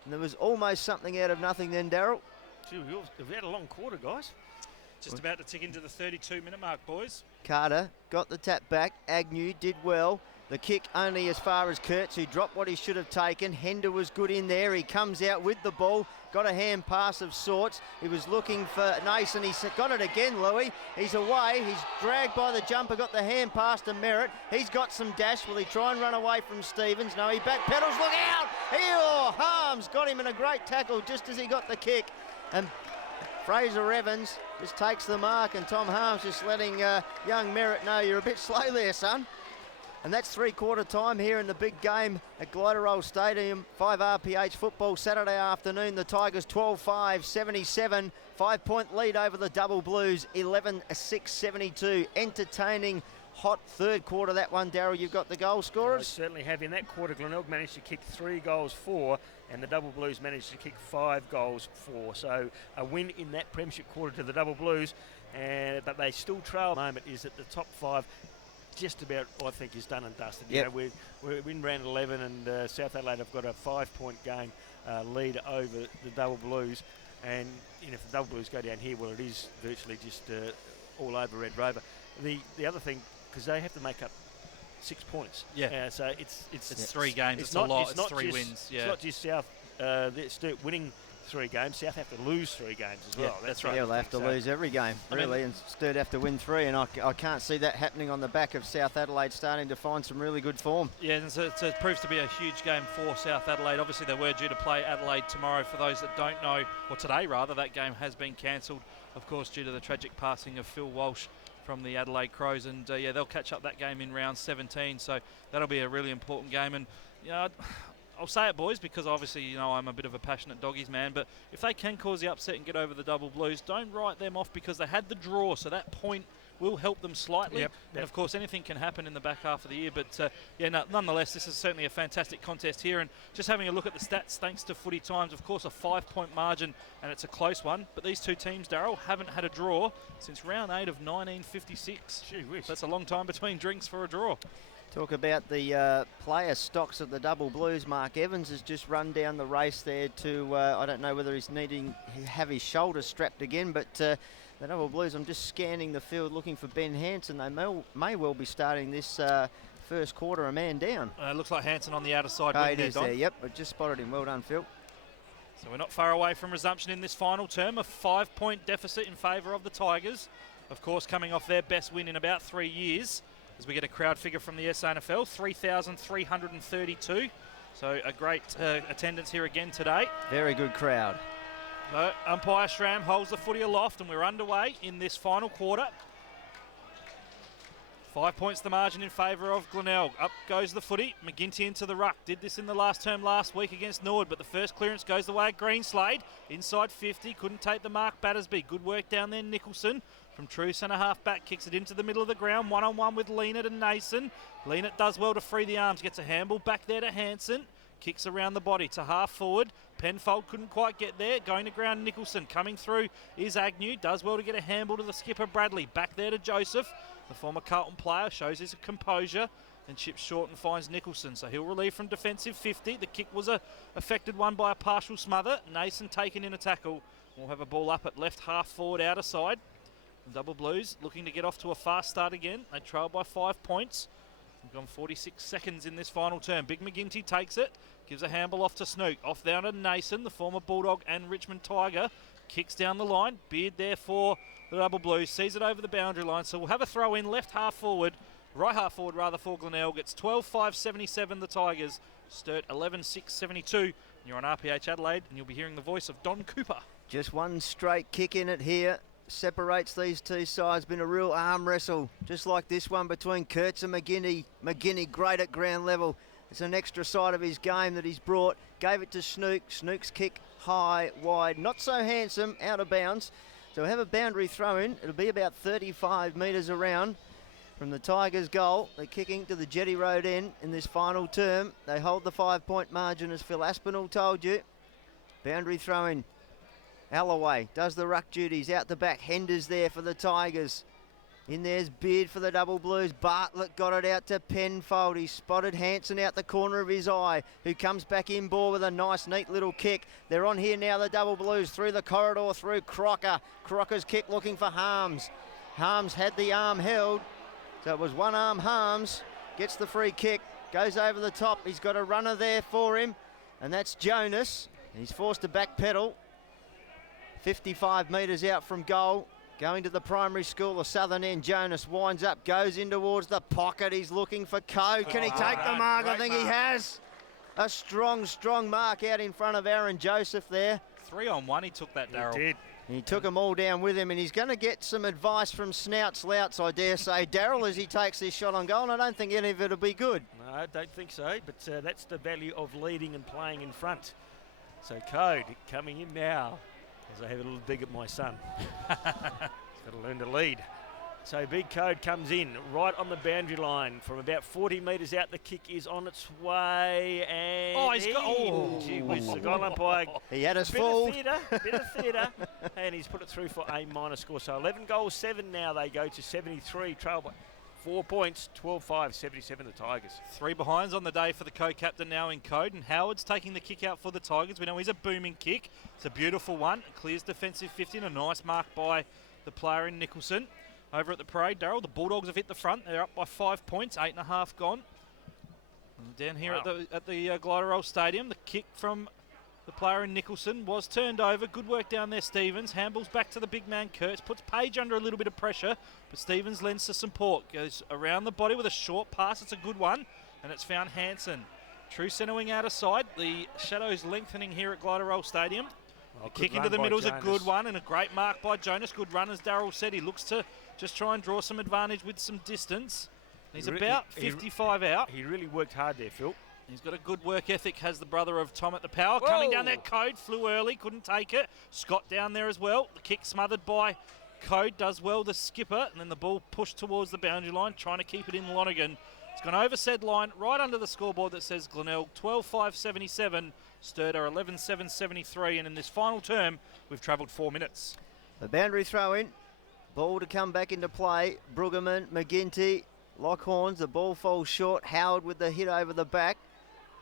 And there was almost something out of nothing then, Darryl. Gee, we've had a long quarter, guys. Just about to tick into the 32-minute mark, boys. Carter got the tap back. Agnew did well. The kick only as far as Kurtz, who dropped what he should have taken. Hender was good in there. He comes out with the ball. Got a hand pass of sorts. He was looking for Nason. He's got it again, Louis. He's away. He's dragged by the jumper. Got the hand pass to Merritt. He's got some dash. Will he try and run away from Stevens? No, he backpedals. Look out! Harms got him in a great tackle just as he got the kick. And Fraser Evans just takes the mark, and Tom Harms just letting young Merritt know, you're a bit slow there, son. And that's three-quarter time here in the big game at Glider Roll Stadium. 5 RPH football Saturday afternoon. The Tigers 12-5-77. 5-point lead over the Double Blues. 11-6-72. Entertaining, hot third quarter. That one, Darryl, you've got the goal scorers? They certainly have. In that quarter, Glenelg managed to kick 3 goals, 4, and the Double Blues managed to kick 5 goals, 4. So a win in that premiership quarter to the Double Blues, but they still trail. At the moment is at the top 5. Just about, I think, is done and dusted. Yep. You know, we're in round 11, and South Adelaide have got a 5-point game lead over the Double Blues. And if the Double Blues go down here, well, it is virtually just all over Red Rover. The other thing, because they have to make up 6 points. Yeah. So it's 3 games. It's a lot. It's 3 wins. Yeah. It's not just South Sturt winning 3 games. South have to lose 3 games as well. That's right. They'll have to lose every game, really, and Sturt have to win 3, and I can't see that happening on the back of South Adelaide starting to find some really good form. Yeah, and so it proves to be a huge game for South Adelaide. Obviously, they were due to play Adelaide tomorrow. For those that don't know, or today rather, that game has been cancelled, of course, due to the tragic passing of Phil Walsh from the Adelaide Crows, and they'll catch up that game in round 17, so that'll be a really important game. And I'll say it, boys, because obviously I'm a bit of a passionate doggies man, but if they can cause the upset and get over the double blues, don't write them off, because they had the draw, so that point will help them slightly. And of course anything can happen in the back half of the year, but nonetheless, this is certainly a fantastic contest here. And just having a look at the stats, thanks to Footy Times, of course a 5-point margin, and it's a close one, but these two teams, Darryl, haven't had a draw since round 8 of 1956. Gee whiz. That's a long time between drinks for a draw. Talk about the player stocks of the double blues. Mark Evans has just run down the race there to, I don't know whether he's needing to have his shoulders strapped again, but the double blues, I'm just scanning the field looking for Ben Hanson. They may well be starting this first quarter a man down. Looks like Hanson on the outer side. It is there, yep. I just spotted him. Well done, Phil. So we're not far away from resumption in this final term. A 5-point deficit in favour of the Tigers. Of course, coming off their best win in about 3 years. As we get a crowd figure from the SANFL, 3,332. So a great attendance here again today. Very good crowd. So umpire Schramm holds the footy aloft, and we're underway in this final quarter. 5 points the margin in favour of Glenelg. Up goes the footy. McGinty into the ruck. Did this in the last term last week against Nord, but the first clearance goes the way of Greenslade. Inside 50, couldn't take the mark. Battersby. Good work down there, Nicholson. From true centre half back, kicks it into the middle of the ground. One-on-one with Leonard and Nason. Leonard does well to free the arms. Gets a handball back there to Hanson. Kicks around the body to half forward. Penfold couldn't quite get there. Going to ground, Nicholson. Coming through is Agnew. Does well to get a handball to the skipper, Bradley. Back there to Joseph. The former Carlton player shows his composure and chips short and finds Nicholson. So he'll relieve from defensive 50. The kick was a affected one by a partial smother. Nason taken in a tackle. We'll have a ball up at left half forward outer side. The double blues looking to get off to a fast start again. They trail by 5 points. We've gone 46 seconds in this final term. Big McGinty takes it. Gives a handball off to Snook. Off down to Nason, the former Bulldog and Richmond Tiger. Kicks down the line. Beard there for the double blues. Sees it over the boundary line. So we'll have a throw in left half forward. Right half forward rather for Glenelg. It's 12-5-77 the Tigers. Sturt 11-6-72. You're on RPH Adelaide and you'll be hearing the voice of Don Cooper. Just one straight kick in it here. Separates these two sides. Been a real arm wrestle, just like this one between Kurtz and McGinty. McGinty great at ground level. It's an extra side of his game that he's brought. Gave it to Snook. Snook's kick high, wide, not so handsome, out of bounds. So we have a boundary throw in. It'll be about 35 metres around from the Tigers' goal. They're kicking to the Jetty Road end in this final term. They hold the 5-point margin, as Phil Aspinall told you. Boundary throw in. Alloway does the ruck duties out the back. Henders there for the Tigers. In there's Beard for the double blues. Bartlett got it out to Penfold. He spotted Hanson out the corner of his eye, who comes back in ball with a nice, neat little kick. They're on here now, the double blues, through the corridor, through Crocker. Crocker's kick looking for Harms. Harms had the arm held, so it was one arm Harms. Gets the free kick, goes over the top. He's got a runner there for him, and that's Jonas. He's forced to back pedal. 55 metres out from goal. Going to the primary school, the southern end. Jonas winds up, goes in towards the pocket. He's looking for Code. Can he take the mark? I think he has. A strong, strong mark out in front of Aaron Joseph there. 3-on-1 he took that, Darryl. He did. He took them all down with him, and he's going to get some advice from Snouts Louts, I dare say, Darryl, as he takes this shot on goal, and I don't think any of it will be good. No, I don't think so, but that's the value of leading and playing in front. So Code coming in now, as I have a little dig at my son. He's got to learn to lead. So Big Code comes in right on the boundary line from about 40 metres out. The kick is on its way, and gee whiz, the goal umpire. He had us fooled. Bit of theatre, and he's put it through for a minor score. So 11 goals, 7 now. They go to 73. Trail by 4 points, 12-5, 77 the Tigers. 3 behinds on the day for the co-captain now in Code, and Howard's taking the kick out for the Tigers. We know he's a booming kick. It's a beautiful one. It clears defensive 50 and a nice mark by the player in Nicholson. Over at the parade, Darryl, the Bulldogs have hit the front. They're up by 5 points, 8.5 gone. And down here at the Glider Roll Stadium, the kick from The player in Nicholson was turned over. Good work down there, Stevens. Handballs back to the big man, Kurtz. Puts Page under a little bit of pressure, but Stevens lends to support. Goes around the body with a short pass. It's a good one, and it's found Hansen. True centre wing out of side. The shadows lengthening here at Glenelg Stadium. Well, the kick into the middle is a good one, and a great mark by Jonas. Good run, as Darryl said. He looks to just try and draw some advantage with some distance. He's about 55 out. He really worked hard there, Phil. He's got a good work ethic, has the brother of Tom at the power. Whoa. Coming down there, Code flew early, couldn't take it. Scott down there as well. The kick smothered by Code, does well, the skipper, and then the ball pushed towards the boundary line, trying to keep it in Lonergan. It's gone over said line, right under the scoreboard that says Glenelg 12.5.77, Sturt 11.7.73, and in this final term, we've travelled 4 minutes. The boundary throw in, ball to come back into play. Brueggemann, McGinty, Lockhorns, the ball falls short. Howard with the hit over the back.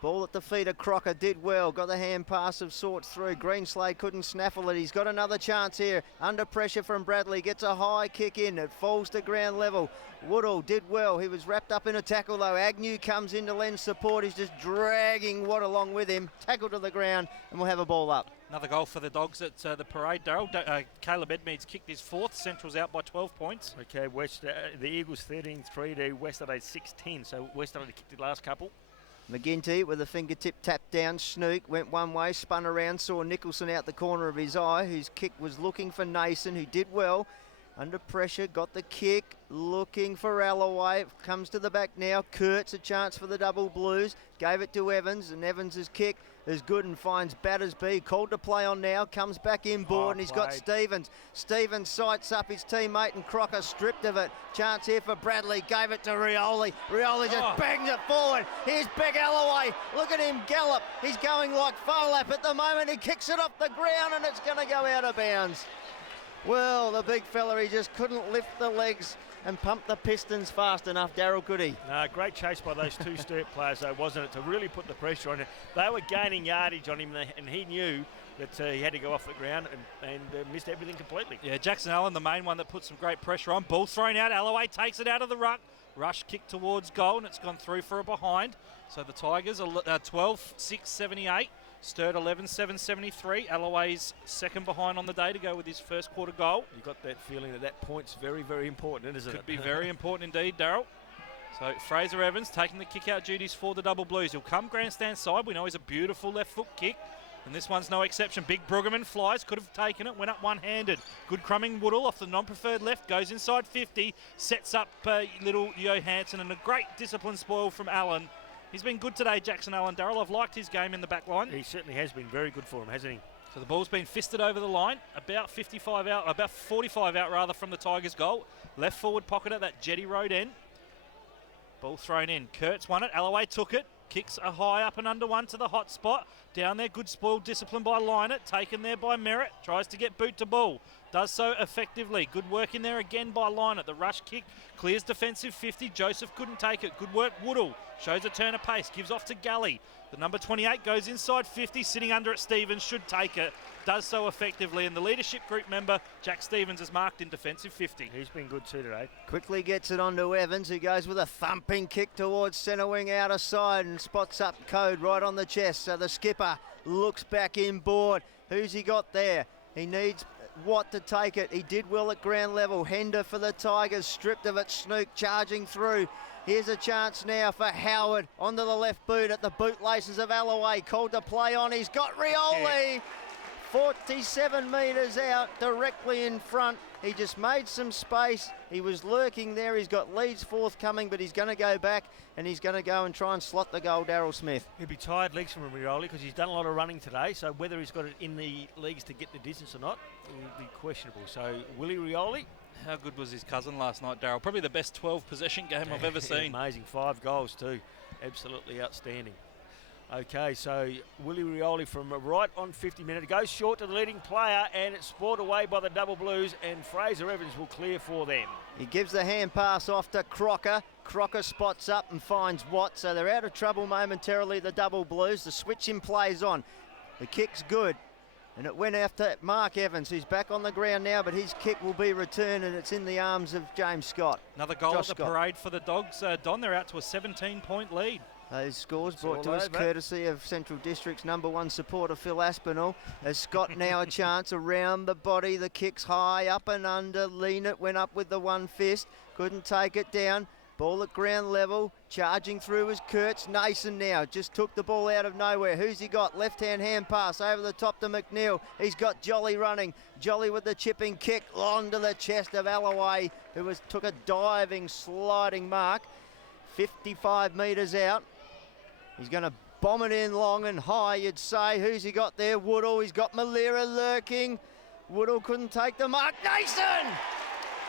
Ball at the feet of Crocker, did well, got the hand pass of sorts through. Greenslade couldn't snaffle it. He's got another chance here. Under pressure from Bradley, gets a high kick in. It falls to ground level. Woodall did well. He was wrapped up in a tackle though. Agnew comes in to lend support. He's just dragging Watt along with him. Tackle to the ground, and we'll have a ball up. Another goal for the Dogs at the parade, Darryl. Caleb Edmead's kicked his fourth. Central's out by 12 points. Okay, West, the Eagles 13-3 to West Adelaide 6-10, so West Adelaide kicked the last couple. McGinty with a fingertip tap down. Snook went one way, spun around, saw Nicholson out the corner of his eye, whose kick was looking for Nason, who did well. Under pressure, got the kick, looking for Alloway. Comes to the back now. Kurtz, a chance for the double blues. Gave it to Evans, and Evans' kick is good and finds Battersby. Called to play on now, comes back inboard, and he's got Stevens. Stevens sights up his teammate, and Crocker stripped of it. Chance here for Bradley, gave it to Rioli. Rioli just bangs it forward. Here's Big Alloway. Look at him gallop. He's going like Folap at the moment. He kicks it off the ground, and it's going to go out of bounds. Well, the big fella, he just couldn't lift the legs and pump the pistons fast enough, Darryl, could he? No, great chase by those two Sturt players, though, wasn't it, to really put the pressure on him. They were gaining yardage on him, and he knew that he had to go off the ground and missed everything completely. Yeah, Jackson Allen, the main one that put some great pressure on. Ball thrown out, Alloway takes it out of the ruck. Rush kick towards goal, and it's gone through for a behind. So the Tigers are 12-6-78. Sturt 11-7-73. Alloway's second behind on the day to go with his first quarter goal. You got that feeling that point's very, very important, isn't it? Could be very important indeed, Darryl. So Fraser Evans taking the kick-out duties for the Double Blues. He'll come grandstand side. We know he's a beautiful left foot kick, and this one's no exception. Big Brueggemann flies, could have taken it, went up one-handed. Good crumbing Woodall off the non-preferred left, goes inside 50, sets up little Johansson, and a great discipline spoil from Allen. He's been good today, Jackson Allen, Darryl. I've liked his game in the back line. He certainly has been very good for him, hasn't he? So the ball's been fisted over the line, about 45 out rather from the Tigers' goal. Left forward pocket at that Jetty Road end. Ball thrown in. Kurtz won it. Alloway took it. Kicks a high up and under one to the hot spot. Down there, good spoiled discipline by Lynett. Taken there by Merritt. Tries to get boot to ball. Does so effectively. Good work in there again by Lynett. The rush kick clears defensive 50. Joseph couldn't take it. Good work, Woodall. Shows a turn of pace. Gives off to Gully. The number 28 goes inside 50. Sitting under it, Stevens should take it. Does so effectively. And the leadership group member, Jack Stevens, is marked in defensive 50. He's been good too today. Quickly gets it onto Evans, who goes with a thumping kick towards centre wing out of side and spots up Code right on the chest. So the skipper looks back inboard. Who's he got there? He needs Watt to take it. He did well at ground level. Hender for the Tigers, stripped of it. Snook charging through. Here's a chance now for Howard onto the left boot at the bootlaces of Alloway. Called to play on. He's got Rioli. 47 metres out, directly in front. He just made some space. He was lurking there. He's got leads forthcoming, but he's going to go back and he's going to go and try and slot the goal, Darryl Smith. He'll be tired legs from Rioli because he's done a lot of running today, so whether he's got it in the legs to get the distance or not will be questionable. So Willie Rioli. How good was his cousin last night, Darryl? Probably the best 12 possession game I've ever seen. Amazing, 5 goals too. Absolutely outstanding. Okay, so Willie Rioli from right on 50 minutes goes short to the leading player, and it's spoiled away by the Double Blues, and Fraser Evans will clear for them. He gives the hand pass off to Crocker. Crocker spots up and finds Watt, so they're out of trouble momentarily, the Double Blues. The switch in plays on. The kick's good. And it went after Mark Evans, who's back on the ground now, but his kick will be returned, and it's in the arms of James Scott. Another goal Josh at the Scott. parade for the Dogs. Don, they're out to a 17-point lead. Those scores It's brought all to us over. courtesy of Central District's #1 supporter, Phil Aspinall. As Scott now a chance around the body. The kick's high, up and under. Lean went up with the one fist. Couldn't take it down. Ball at ground level. Charging through is Kurtz. Nason now just took the ball out of nowhere. Who's he got? Left-hand hand pass over the top to McNeil. He's got Jolly running. Jolly with the chipping kick onto the chest of Alloway, who took a diving, sliding mark. 55 metres out. He's going to bomb it in long and high, you'd say. Who's he got there? Woodall. He's got Malira lurking. Woodall couldn't take the mark. Nason!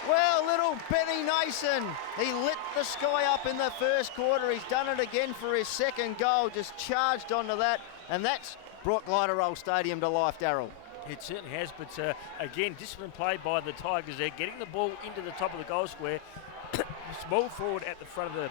Well, little Benny Nason. He lit the sky up in the first quarter. He's done it again for his second goal. Just charged onto that. And that's brought Glenelg Stadium to life, Darryl. It certainly has, but again, discipline played by the Tigers there, getting the ball into the top of the goal square. Small forward at the front of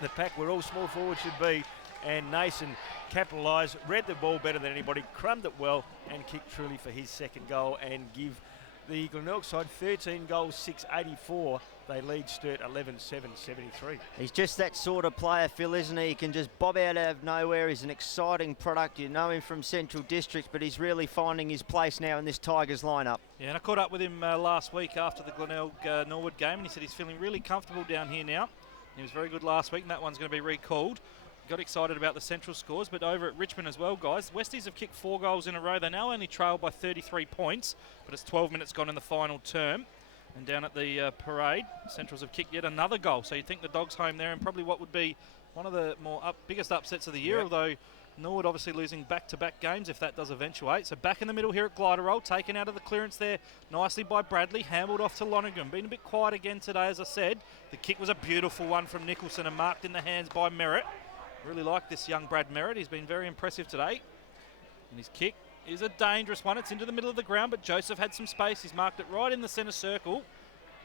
the pack, where all small forwards should be. And Nason capitalised, read the ball better than anybody, crumbed it well, and kicked truly for his second goal and give the Glenelg side 13 goals, 684. They lead Sturt 11-7-73. He's just that sort of player, Phil, isn't he? He can just bob out of nowhere. He's an exciting product. You know him from Central Districts, but he's really finding his place now in this Tigers lineup. Yeah, and I caught up with him last week after the Glenelg Norwood game, and he said he's feeling really comfortable down here now. He was very good last week, and that one's going to be recalled. Got excited about the Central scores, but over at Richmond as well, guys. Westies have kicked 4 goals in a row. They now only trail by 33 points, but it's 12 minutes gone in the final term. And down at the parade, Centrals have kicked yet another goal. So you'd think the Dogs home there, and probably what would be one of the biggest upsets of the year, although Norwood obviously losing back-to-back games if that does eventuate. So back in the middle here at Glenelg, taken out of the clearance there nicely by Bradley, handled off to Lonergan. Been a bit quiet again today, as I said. The kick was a beautiful one from Nicholson and marked in the hands by Merritt. Really like this young Brad Merritt. He's been very impressive today. And his kick is a dangerous one. It's into the middle of the ground, but Joseph had some space. He's marked it right in the centre circle.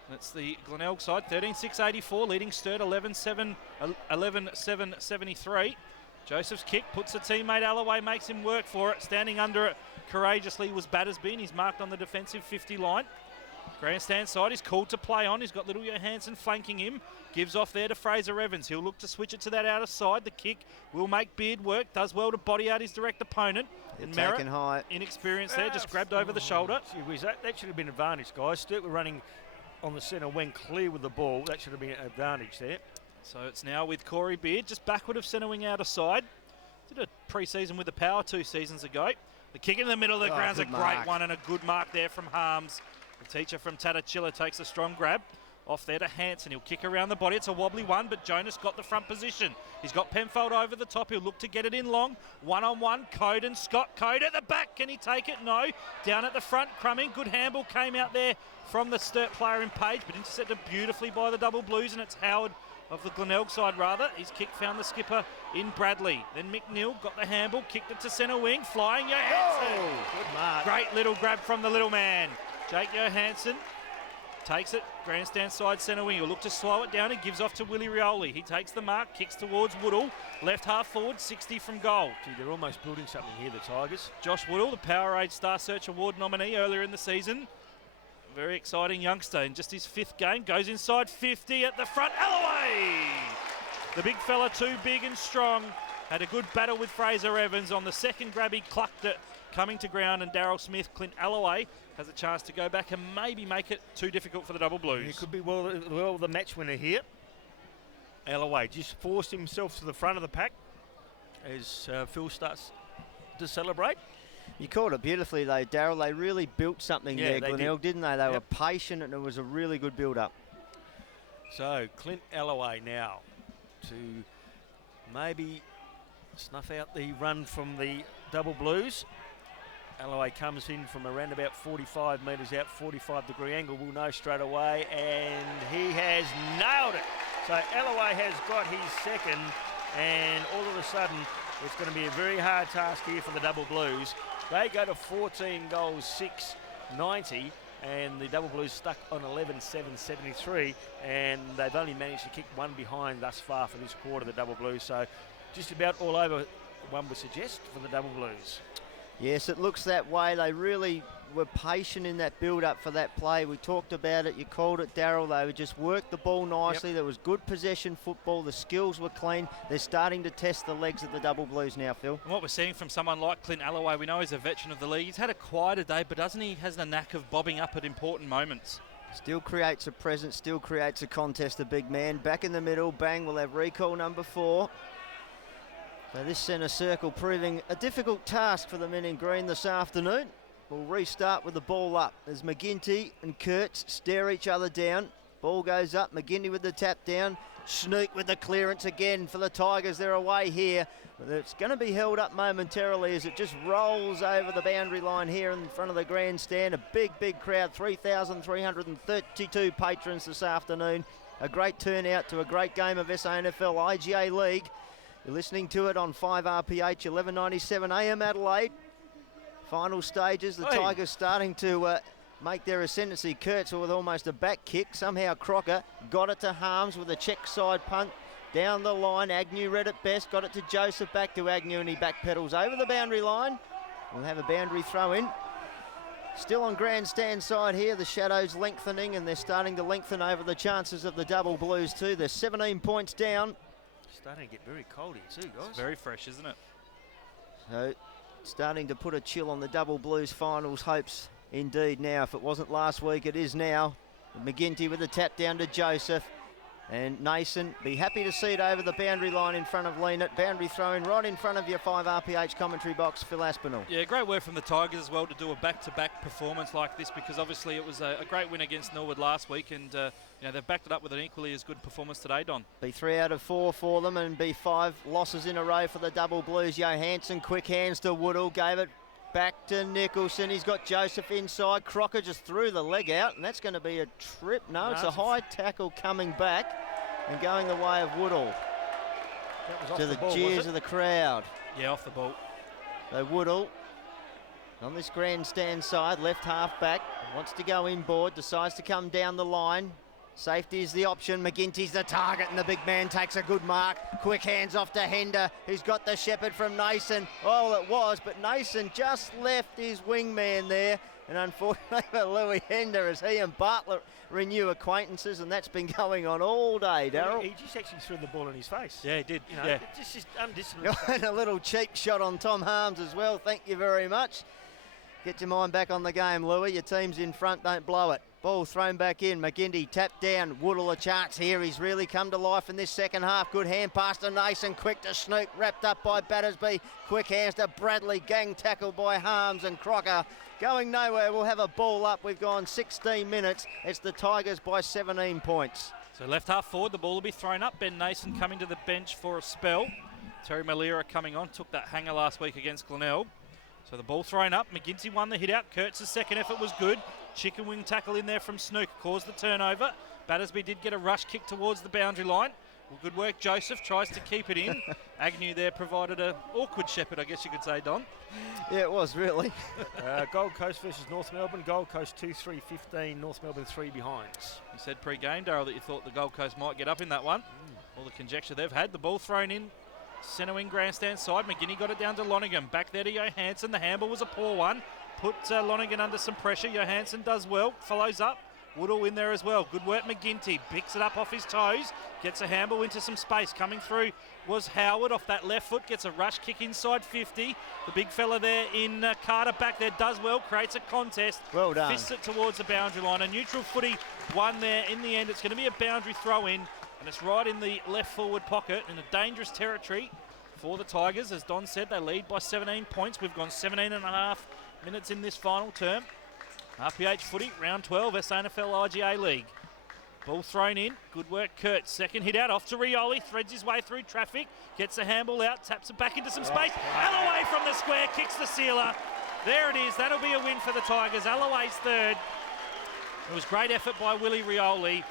And it's the Glenelg side, 13-6-84, leading Sturt 11-7-73. Joseph's kick puts a teammate Alloway, makes him work for it. Standing under it courageously was Battersby. He's marked on the defensive 50 line. Grandstand side is called to play on. He's got little Johansson flanking him. Gives off there to Fraser Evans. He'll look to switch it to that outer side. The kick will make Beard work. Does well to body out his direct opponent. And Merritt, high. inexperienced there, just grabbed over the shoulder. Gee whiz, that should have been an advantage, guys. Sturt were running on the centre wing clear with the ball. That should have been an advantage there. So it's now with Corey Beard, just backward of centre wing outer side. Did a pre-season with the Power 2 seasons ago. The kick in the middle of the ground's a great one, and a good mark there from Harms. The teacher from Tatachilla takes a strong grab. Off there to Hanson. He'll kick around the body. It's a wobbly one, but Jonas got the front position. He's got Penfold over the top. He'll look to get it in long. One-on-one. Code and Scott. Code at the back. Can he take it? No. Down at the front. Crumming. Good handball came out there from the Sturt player in Page, but intercepted beautifully by the Double Blues, and it's Howard of the Glenelg side, rather. His kick found the skipper in Bradley. Then McNeil got the handball. Kicked it to centre wing. Flying Johansson. Good mark. Great little grab from the little man. Jake Johansson takes it, grandstand side centre wing. He'll look to slow it down. He gives off to Willie Rioli. He takes the mark, kicks towards Woodall. Left half forward, 60 from goal. Gee, they're almost building something here, the Tigers. Josh Woodall, the Powerade Star Search Award nominee earlier in the season. Very exciting youngster in just his 5th game. Goes inside 50 at the front. Alloway! The big fella, too big and strong. Had a good battle with Fraser Evans. On the second grab, he clucked it, coming to ground, and Darryl Smith, Clint Alloway, has a chance to go back and maybe make it too difficult for the Double Blues. He could be well the match winner here. Alloway just forced himself to the front of the pack as Phil starts to celebrate. You called it beautifully though, Darryl. They really built something there, Glenelg, didn't they? They were patient, and it was a really good build-up. So Clint Alloway now to maybe snuff out the run from the Double Blues. Alloway comes in from around about 45 metres out, 45-degree angle. We'll know straight away, and he has nailed it. So Alloway has got his second, and all of a sudden, it's going to be a very hard task here for the Double Blues. They go to 14 goals, 690, and the Double Blues stuck on 11-7-73, and they've only managed to kick one behind thus far for this quarter, the Double Blues. So just about all over, one would suggest, for the Double Blues. Yes, it looks that way. They really were patient in that build-up for that play. We talked about it. You called it, Darryl. They would just work the ball nicely. Yep. There was good possession football. The skills were clean. They're starting to test the legs of the Double Blues now, Phil. And what we're seeing from someone like Clint Alloway, we know he's a veteran of the league. He's had a quieter day, but doesn't he has a knack of bobbing up at important moments? Still creates a presence, still creates a contest, the big man. Back in the middle, bang, we'll have recall number 4. So this centre circle proving a difficult task for the men in green this afternoon. We'll restart with the ball up as McGinty and Kurtz stare each other down. Ball goes up, McGinty with the tap down. Snook with the clearance again for the Tigers. They're away here. But it's going to be held up momentarily as it just rolls over the boundary line here in front of the grandstand. A big, big crowd, 3,332 patrons this afternoon. A great turnout to a great game of SANFL IGA League. You're listening to it on 5RPH 1197 AM Adelaide. Final stages, the Tigers starting to make their ascendancy. Kurtz with almost a back kick. Somehow Crocker got it to Harms with a check side punt down the line. Agnew read it best, got it to Joseph, back to Agnew, and he backpedals over the boundary line. We'll have a boundary throw in. Still on grandstand side here, the shadows lengthening, and they're starting to lengthen over the chances of the Double Blues too. They're 17 points down. Starting to get very cold here too, guys. It's very fresh, isn't it? So, starting to put a chill on the Double Blues finals hopes indeed now. If it wasn't last week, it is now. McGinty with the tap down to Joseph. And Nason, be happy to see it over the boundary line in front of Leanett. Boundary throw-in right in front of your 5RPH commentary box, Phil Aspinall. Yeah, great work from the Tigers as well to do a back-to-back performance like this, because obviously it was a great win against Norwood last week, and you know, they've backed it up with an equally as good performance today, Don. Be 3 out of 4 for them, and be 5 losses in a row for the Double Blues. Johansson, quick hands to Woodall, gave it back to Nicholson. He's got Joseph inside. Crocker just threw the leg out, and that's going to be a trip. No, it's a high tackle coming back and going the way of Woodall. To the cheers of the crowd. Yeah, off the ball. So Woodall on this grandstand side, left half back, wants to go inboard, decides to come down the line. Safety is the option. McGinty's the target, and the big man takes a good mark. Quick hands off to Hender, who's got the shepherd from Nason. Oh, it was, but Nason just left his wingman there. And unfortunately for Louis Hender, as he and Bartlett renew acquaintances, and that's been going on all day, Darryl. He just actually threw the ball in his face. Yeah, he did. You know, yeah. It's just undisciplined. And a little cheap shot on Tom Harms as well. Thank you very much. Get your mind back on the game, Louis. Your team's in front, don't blow it. Ball thrown back in. McGinty tapped down. Woodall a chance here. He's really come to life in this second half. Good hand pass to Nason. Quick to Snook. Wrapped up by Battersby. Quick hands to Bradley. Gang tackle by Harms and Crocker. Going nowhere. We'll have a ball up. We've gone 16 minutes. It's the Tigers by 17 points. So left half forward. The ball will be thrown up. Ben Nason coming to the bench for a spell. Terry Malira coming on. Took that hanger last week against Glenelg. So the ball thrown up. McGinty won the hit out. Kurtz's second effort was good. Chicken wing tackle in there from Snook caused the turnover. Battersby did get a rush kick towards the boundary line. Well, good work, Joseph tries to keep it in. Agnew there provided an awkward shepherd, I guess you could say, Don. Yeah, it was really. Gold Coast versus North Melbourne. Gold Coast 2-3-15. North Melbourne 3 behinds. You said pre-game, Darryl, that you thought the Gold Coast might get up in that one. All the conjecture they've had. The ball thrown in. Centre wing grandstand side. McGinty got it down to Lonergan. Back there to Johansson. The handball was a poor one. Put Lonergan under some pressure. Johansson does well. Follows up. Woodall in there as well. Good work, McGinty. Picks it up off his toes. Gets a handball into some space. Coming through was Howard off that left foot. Gets a rush kick inside 50. The big fella there in Carter back there does well. Creates a contest. Well done. Fists it towards the boundary line. A neutral footy won there in the end. It's going to be a boundary throw in. And it's right in the left forward pocket in a dangerous territory for the Tigers. As Don said, they lead by 17 points. We've gone 17 and a half minutes in this final term. RPH footy, round 12, SANFL IGA League. Ball thrown in. Good work, Kurt. Second hit out, off to Rioli. Threads his way through traffic. Gets the handball out, taps it back into some space. Alloway from the square, kicks the sealer. There it is. That'll be a win for the Tigers. Alloway's third. It was great effort by Willie Rioli.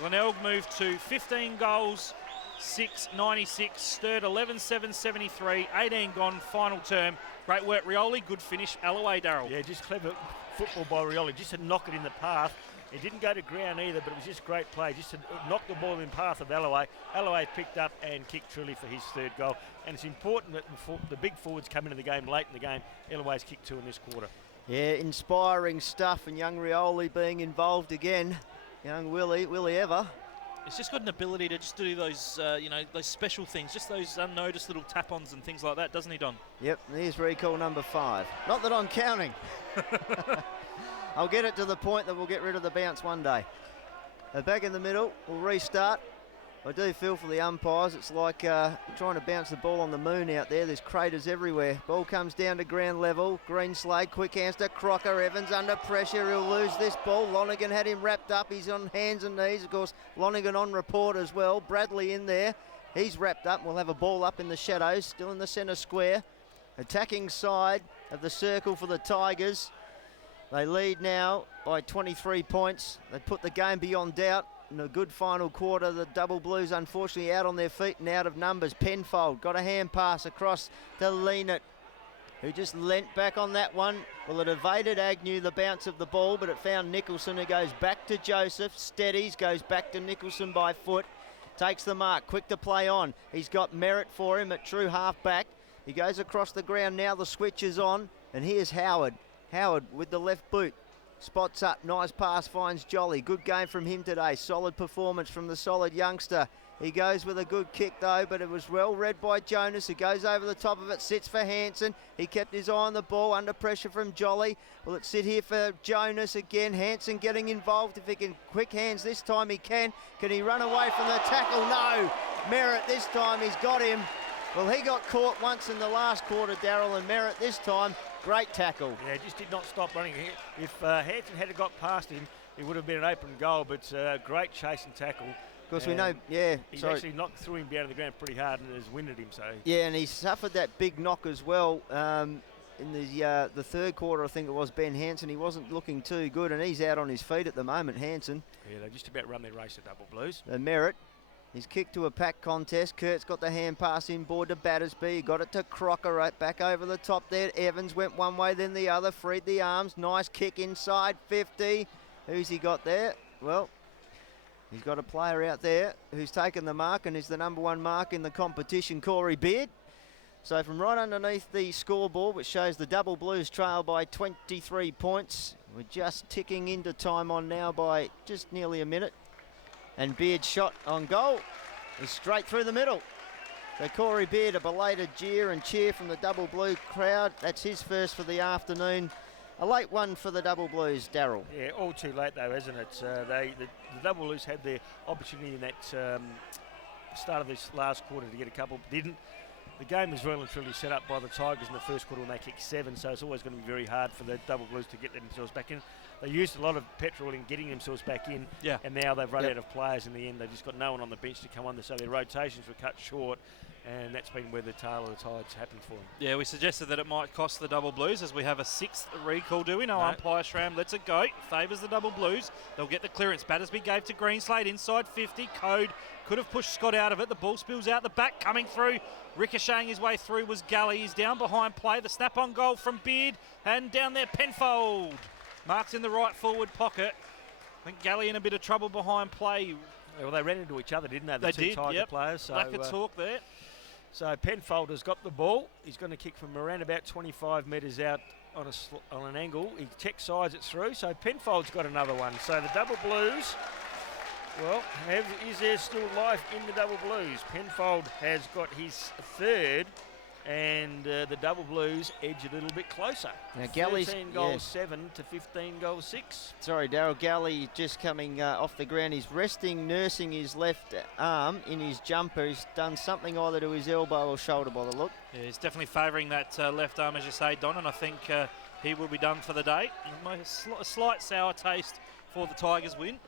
Glenelg moved to 15 goals, 6.96. Sturt 11.773. 18 gone, final term. Great work, Rioli. Good finish, Alloway, Darryl. Yeah, just clever football by Rioli. Just to knock it in the path. It didn't go to ground either, but it was just great play, just to knock the ball in path of Alloway. Alloway picked up and kicked truly for his 3rd goal. And it's important that the big forwards come into the game late in the game. Alloway's kicked 2 in this quarter. Yeah, inspiring stuff, and young Rioli being involved again. Young Willie Ever. He's just got an ability to just do those, those special things, just those unnoticed little tap-ons and things like that, doesn't he, Don? Yep, here's recall number 5. Not that I'm counting. I'll get it to the point that we'll get rid of the bounce one day. Back in the middle, we'll restart. I do feel for the umpires. It's like trying to bounce the ball on the moon out there. There's craters everywhere. Ball comes down to ground level. Greenslade, quick hands to Crocker. Evans under pressure. He'll lose this ball. Lonergan had him wrapped up. He's on hands and knees. Of course, Lonergan on report as well. Bradley in there. He's wrapped up. We'll have a ball up in the shadows. Still in the centre square. Attacking side of the circle for the Tigers. They lead now by 23 points. They put the game beyond doubt. In a good final quarter, the Double Blues unfortunately out on their feet and out of numbers. Penfold got a hand pass across to Leanett, who just leant back on that one. Well, it evaded Agnew, the bounce of the ball, but it found Nicholson, who goes back to Joseph, steadies, goes back to Nicholson by foot, takes the mark, quick to play on. He's got Merritt for him at true half-back. He goes across the ground now, the switch is on, and here's Howard. Howard with the left boot. Spots up, nice pass, finds Jolly. Good game from him today. Solid performance from the solid youngster. He goes with a good kick though, but it was well read by Jonas, who goes over the top of it, sits for Hanson. He kept his eye on the ball, under pressure from Jolly. Will it sit here for Jonas again? Hanson getting involved. If he can quick hands this time, he can. Can he run away from the tackle? No. Merritt this time, he's got him. Well, he got caught once in the last quarter, Darryl, and Merritt this time. Great tackle. Yeah, just did not stop running. If Hanson had got past him, it would have been an open goal, but great chase and tackle. Of course, we know, yeah. He's actually knocked threw him down to the ground pretty hard and has winded him. So yeah, and he suffered that big knock as well in the 3rd quarter, I think it was, Ben Hanson. He wasn't looking too good, and he's out on his feet at the moment, Hanson. Yeah, they just about run their race, the Double Blues. Merritt. He's kicked to a pack contest. Kurt's got the hand pass inboard to Battersby. He got it to Crocker right back over the top there. Evans went one way, then the other. Freed the arms. Nice kick inside 50. Who's he got there? Well, he's got a player out there who's taken the mark and is the number 1 mark in the competition, Corey Beard. So from right underneath the scoreboard, which shows the Double Blues trail by 23 points. We're just ticking into time on now by just nearly a minute. And Beard's shot on goal is straight through the middle. So Corey Beard, a belated jeer and cheer from the Double Blue crowd. That's his first for the afternoon. A late one for the Double Blues, Darryl. Yeah, all too late though, isn't it? The Double Blues had their opportunity in that start of this last quarter to get a couple, didn't. The game was well and truly set up by the Tigers in the first quarter when they kicked 7, so it's always going to be very hard for the Double Blues to get themselves back in. They used a lot of petrol in getting themselves back in, and now they've run out of players in the end. They've just got no one on the bench to come under, so their rotations were cut short, and that's been where the tail of the tides happened for them. Yeah, we suggested that it might cost the Double Blues as we have a 6th recall, do we? No, umpire Schramm lets it go, favours the Double Blues. They'll get the clearance. Battersby gave to Greenslade inside 50. Code could have pushed Scott out of it. The ball spills out the back, coming through. Ricocheting his way through was Galley. He's down behind play. The snap on goal from Beard, and down there Penfold. Marks in the right forward pocket. I think Galley in a bit of trouble behind play. Well, they ran into each other, didn't they? The two Tiger players. So, lack of talk there. So Penfold has got the ball. He's going to kick from around about 25 metres out on an angle. He check sides it through. So Penfold's got another one. So the Double Blues, well, is there still life in the Double Blues? Penfold has got his 3rd. And the Double Blues edge a little bit closer. Now Galley's 13 goals 7 to 15 goals 6. Sorry, Darryl. Galley just coming off the ground. He's resting, nursing his left arm in his jumper. He's done something either to his elbow or shoulder by the look. Yeah, he's definitely favouring that left arm, as you say, Don, and I think he will be done for the day. A slight sour taste for the Tigers win.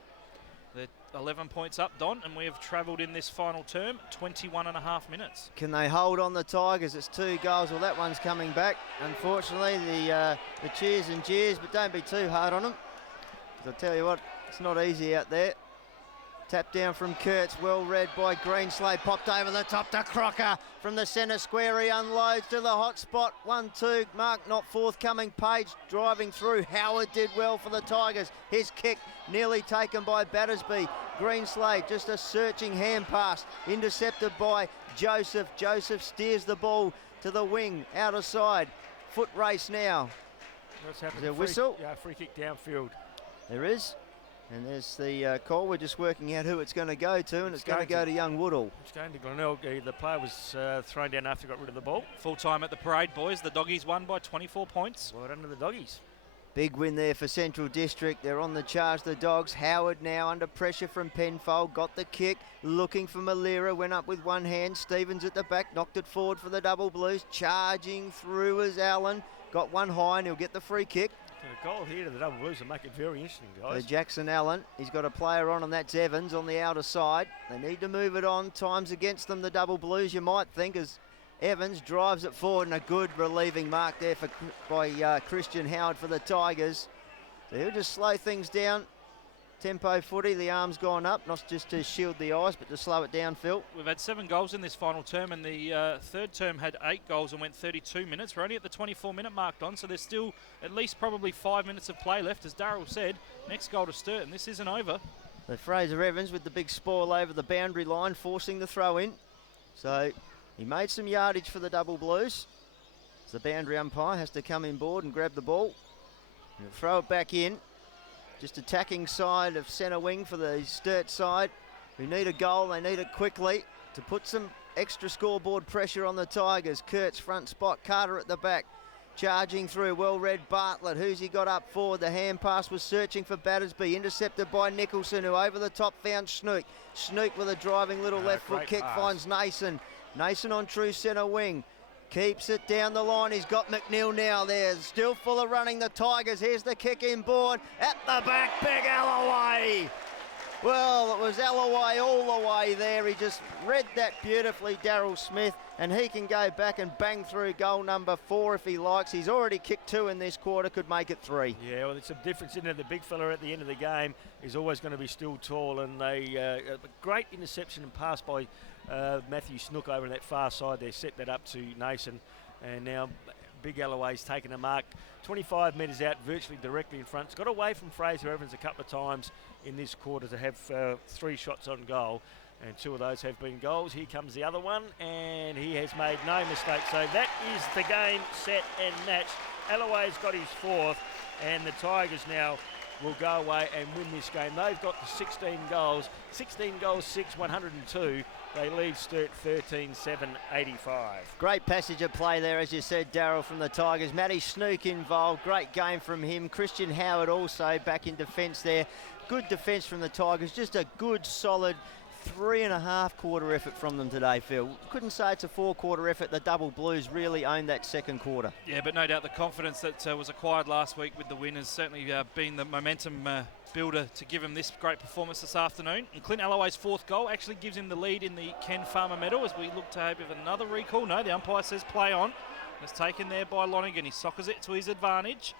They're 11 points up, Don, and we have travelled in this final term 21 and a half minutes. Can they hold on the Tigers? It's 2 goals. Well, that one's coming back. Unfortunately, the cheers and jeers, but don't be too hard on them. Because I tell you what, it's not easy out there. Tap down from Kurtz, well read by Greenslade, popped over the top to Crocker from the centre square. He unloads to the hot spot. 1-2, Mark not forthcoming. Page driving through. Howard did well for the Tigers. His kick nearly taken by Battersby. Greenslade, just a searching hand pass, intercepted by Joseph. Joseph steers the ball to the wing, outer side. Foot race now. What's happening? Is there a whistle? Yeah, free kick downfield. There is. And there's the call. We're just working out who it's going to go to, and it's going to go to young Woodall. It's going to Glenelg. The player was thrown down after he got rid of the ball. Full time at the parade, boys. The Doggies won by 24 points. Well done to the Doggies. Big win there for Central District. They're on the charge, the Dogs. Howard now under pressure from Penfold. Got the kick, looking for Malira. Went up with one hand. Stevens at the back, knocked it forward for the Double Blues. Charging through as Allen. Got one high, and he'll get the free kick. A goal here to the Double Blues will make it very interesting, guys. So Jackson Allen, he's got a player on, and that's Evans on the outer side. They need to move it on. Time's against them, the Double Blues, you might think, as Evans drives it forward, and a good relieving mark there by Christian Howard for the Tigers. So he'll just slow things down. Tempo footy, the arm's gone up, not just to shield the eyes, but to slow it down, Phil. We've had 7 goals in this final term, and the third term had 8 goals and went 32 minutes. We're only at the 24-minute mark, Don, so there's still at least probably 5 minutes of play left. As Darryl said, next goal to Sturt, and this isn't over. The Fraser Evans with the big spoil over the boundary line, forcing the throw in. So he made some yardage for the Double Blues. So the boundary umpire has to come in board and grab the ball. And throw it back in. Just attacking side of centre wing for the Sturt side, who need a goal. They need it quickly to put some extra scoreboard pressure on the Tigers. Kurtz front spot, Carter at the back. Charging through, well read Bartlett. Who's he got up forward? The hand pass was searching for Battersby. Intercepted by Nicholson, who over the top found Snook. Snook with a driving little left foot kick pass. finds Nason. Nason on true centre wing. Keeps it down the line. He's got McNeil now there. Still full of running the Tigers. Here's the kick in board. At the back, big Alloway. Well, it was Alloway all the way there. He just read that beautifully, Darryl Smith, and he can go back and bang through goal number 4 if he likes. He's already kicked 2 in this quarter, could make it 3. Yeah, well, there's some difference in it. The big fella at the end of the game is always going to be still tall, and a great interception and pass by Matthew Snook over on that far side there, set that up to Nason, and now Big Alloway's taken a mark 25 metres out, virtually directly in front. It's got away from Fraser Evans a couple of times in this quarter to have 3 shots on goal, and 2 of those have been goals. Here comes the other one, and he has made no mistake. So that is the game, set and match. Alloway's got his 4th, and the Tigers now will go away and win this game. They've got the 16 goals, 6, 102. They lead Sturt 13-7, 85. Great passage of play there, as you said, Darryl, from the Tigers. Matty Snook involved. Great game from him. Christian Howard also back in defence there. Good defence from the Tigers. Just a good, solid 3.5 quarter effort from them today, Phil. Couldn't say it's a 4-quarter effort. The Double Blues really owned that second quarter. Yeah, but no doubt the confidence that was acquired last week with the win has certainly been the momentum builder to give him this great performance this afternoon. And Clint Alloway's 4th goal actually gives him the lead in the Ken Farmer medal as we look to have another recall. No, the umpire says play on. It's taken there by Lonergan. He soccers it to his advantage.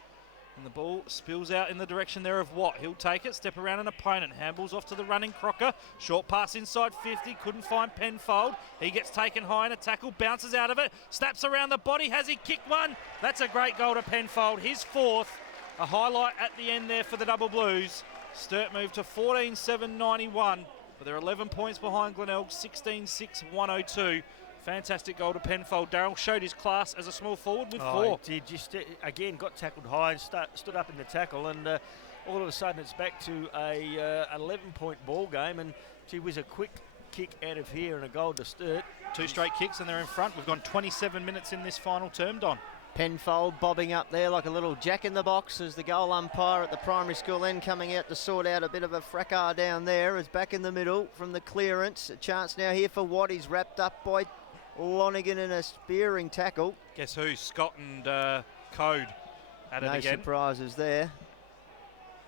And the ball spills out in the direction there of Watt. He'll take it, step around an opponent, handballs off to the running Crocker. Short pass inside 50, couldn't find Penfold. He gets taken high in a tackle, bounces out of it, snaps around the body. Has he kicked one? That's a great goal to Penfold, his 4th. A highlight at the end there for the Double Blues. Sturt moved to 14-7-91, but they're 11 points behind Glenelg, 16-6-102. Fantastic goal to Penfold. Darryl showed his class as a small forward with 4. He did. Just again got tackled high and stood up in the tackle, and all of a sudden it's back to a 11-point ball game. And gee whiz, a quick kick out of here and a goal to Sturt. 2 straight kicks and they're in front. We've gone 27 minutes in this final term, Don. Penfold bobbing up there like a little jack in the box as the goal umpire at the primary school end coming out to sort out a bit of a fracas down there. Is back in the middle from the clearance. A chance now here for Watt. He's wrapped up by Lonergan in a spearing tackle. Guess who? Scott and Code at it again. No surprises there.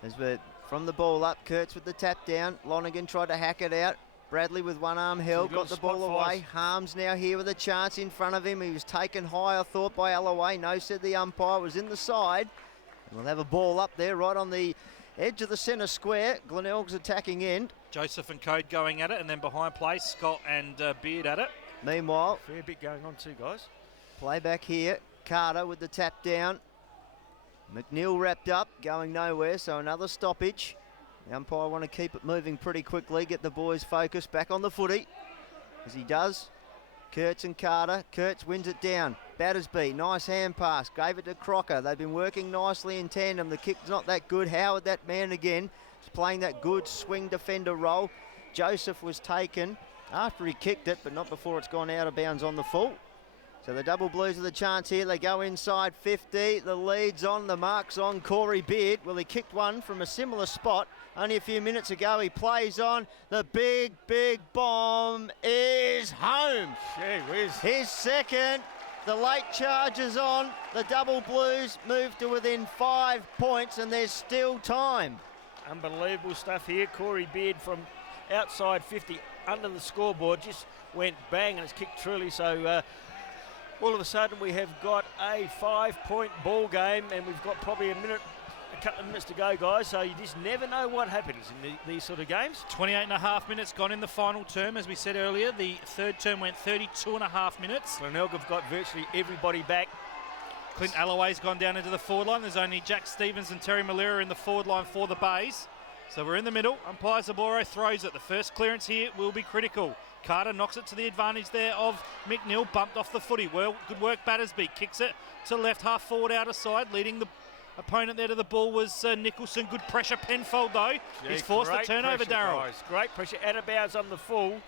As we're from the ball up, Kurtz with the tap down. Lonergan tried to hack it out. Bradley with one arm held, got the ball away. Harms now here with a chance in front of him. He was taken high, I thought, by Alloway. No, said the umpire, was in the side. And we'll have a ball up there right on the Edge of the centre square. Glenelg's attacking end. Joseph and Code going at it, and then behind play, Scott and Beard at it. Meanwhile, fair bit going on too, guys. Play back here. Carter with the tap down. McNeil wrapped up, going nowhere, so another stoppage. The umpire want to keep it moving pretty quickly, get the boys focused back on the footy. As he does, Kurtz and Carter. Kurtz wins it down. Battersby, nice hand pass, gave it to Crocker. They've been working nicely in tandem. The kick's not that good. Howard, that man again, is playing that good swing defender role. Joseph was taken after he kicked it, but not before it's gone out of bounds on the full. So the Double Blues have the chance here. They go inside 50. The lead's on, the mark's on. Corey Beard, well, he kicked one from a similar spot only a few minutes ago. He plays on. The big, big bomb is home. Gee whiz. His second. The late charge is on. The Double Blues move to within 5 points, and there's still time. Unbelievable stuff here. Corey Beard from outside 50 under the scoreboard just went bang, and it's kicked truly. So all of a sudden we have got a 5-point ball game, and we've got probably a couple of minutes to go, guys. So you just never know what happens in these sort of games. 28.5 minutes gone in the final term. As we said earlier, the third term went 32.5 minutes. Glenelg have got virtually everybody back. Clint Alloway's gone down into the forward line. There's only Jack Stevens and Terry Malera in the forward line for the Bays. So we're in the middle. Umpire Zaboro throws it. The first clearance here will be critical. Carter knocks it to the advantage there of McNeil. Bumped off the footy. Well, good work Battersby. Kicks it to left half forward outer side. Leading the opponent there to the ball was Nicholson. Good pressure. Penfold though. He's forced the turnover, Darryl. Great pressure. Out of bounds on the full.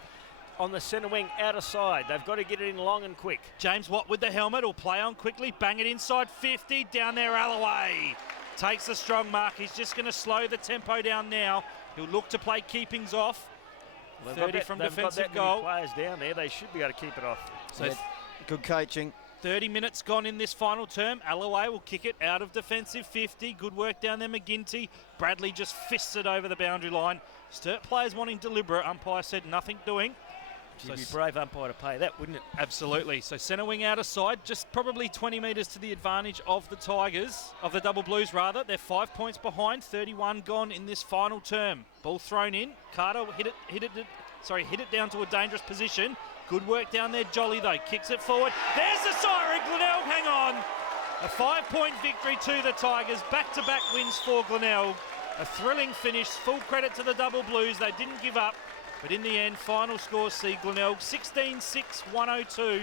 On the centre wing, outer side. They've got to get it in long and quick. James Watt with the helmet will play on quickly. Bang it inside 50. Down there, Alloway. Takes the strong mark. He's just going to slow the tempo down now. He'll look to play keepings off. 30 from defensive goal. Players down there, they should be able to keep it off. So Yeah, good coaching. 30 minutes gone in this final term. Alloway will kick it out of defensive 50. Good work down there, McGinty. Bradley just fists it over the boundary line. Sturt players wanting deliberate. Umpire said nothing doing. You'd be brave umpire to pay that, wouldn't it? Absolutely. So centre wing outer side, just probably 20 metres to the advantage of the Tigers, of the Double Blues rather. They're 5 points behind, 31 gone in this final term. Ball thrown in. Carter hit it down to a dangerous position. Good work down there, Jolly though. Kicks it forward. There's the siren, Glenelg, hang on. A 5-point victory to the Tigers. Back-to-back wins for Glenelg. A thrilling finish. Full credit to the Double Blues. They didn't give up. But in the end, final scores see Glenelg 16-6-102.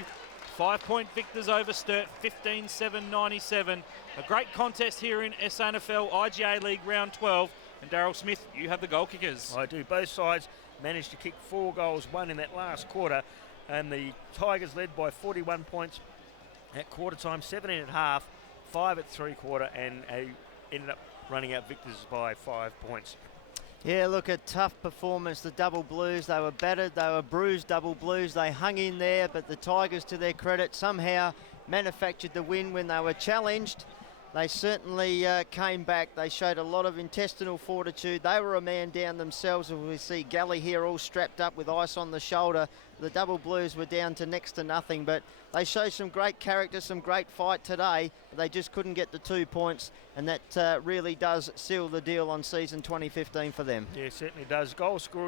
5-point victors over Sturt, 15-7-97. A great contest here in SANFL IGA League Round 12. And Darryl Smith, you have the goal kickers. I do. Both sides managed to kick 4 goals, 1 in that last quarter. And the Tigers led by 41 points at quarter time, 17 at half, 5 at 3/4, and ended up running out victors by 5 points. Yeah, look, a tough performance. The Double Blues, they were battered, they were bruised Double Blues. They hung in there, but the Tigers, to their credit, somehow manufactured the win when they were challenged. They certainly came back. They showed a lot of intestinal fortitude. They were a man down themselves. As we see Galley here all strapped up with ice on the shoulder. The Double Blues were down to next to nothing, but they showed some great character, some great fight today. But they just couldn't get the 2 points, and that really does seal the deal on season 2015 for them. Yeah, it certainly does. Goal scorer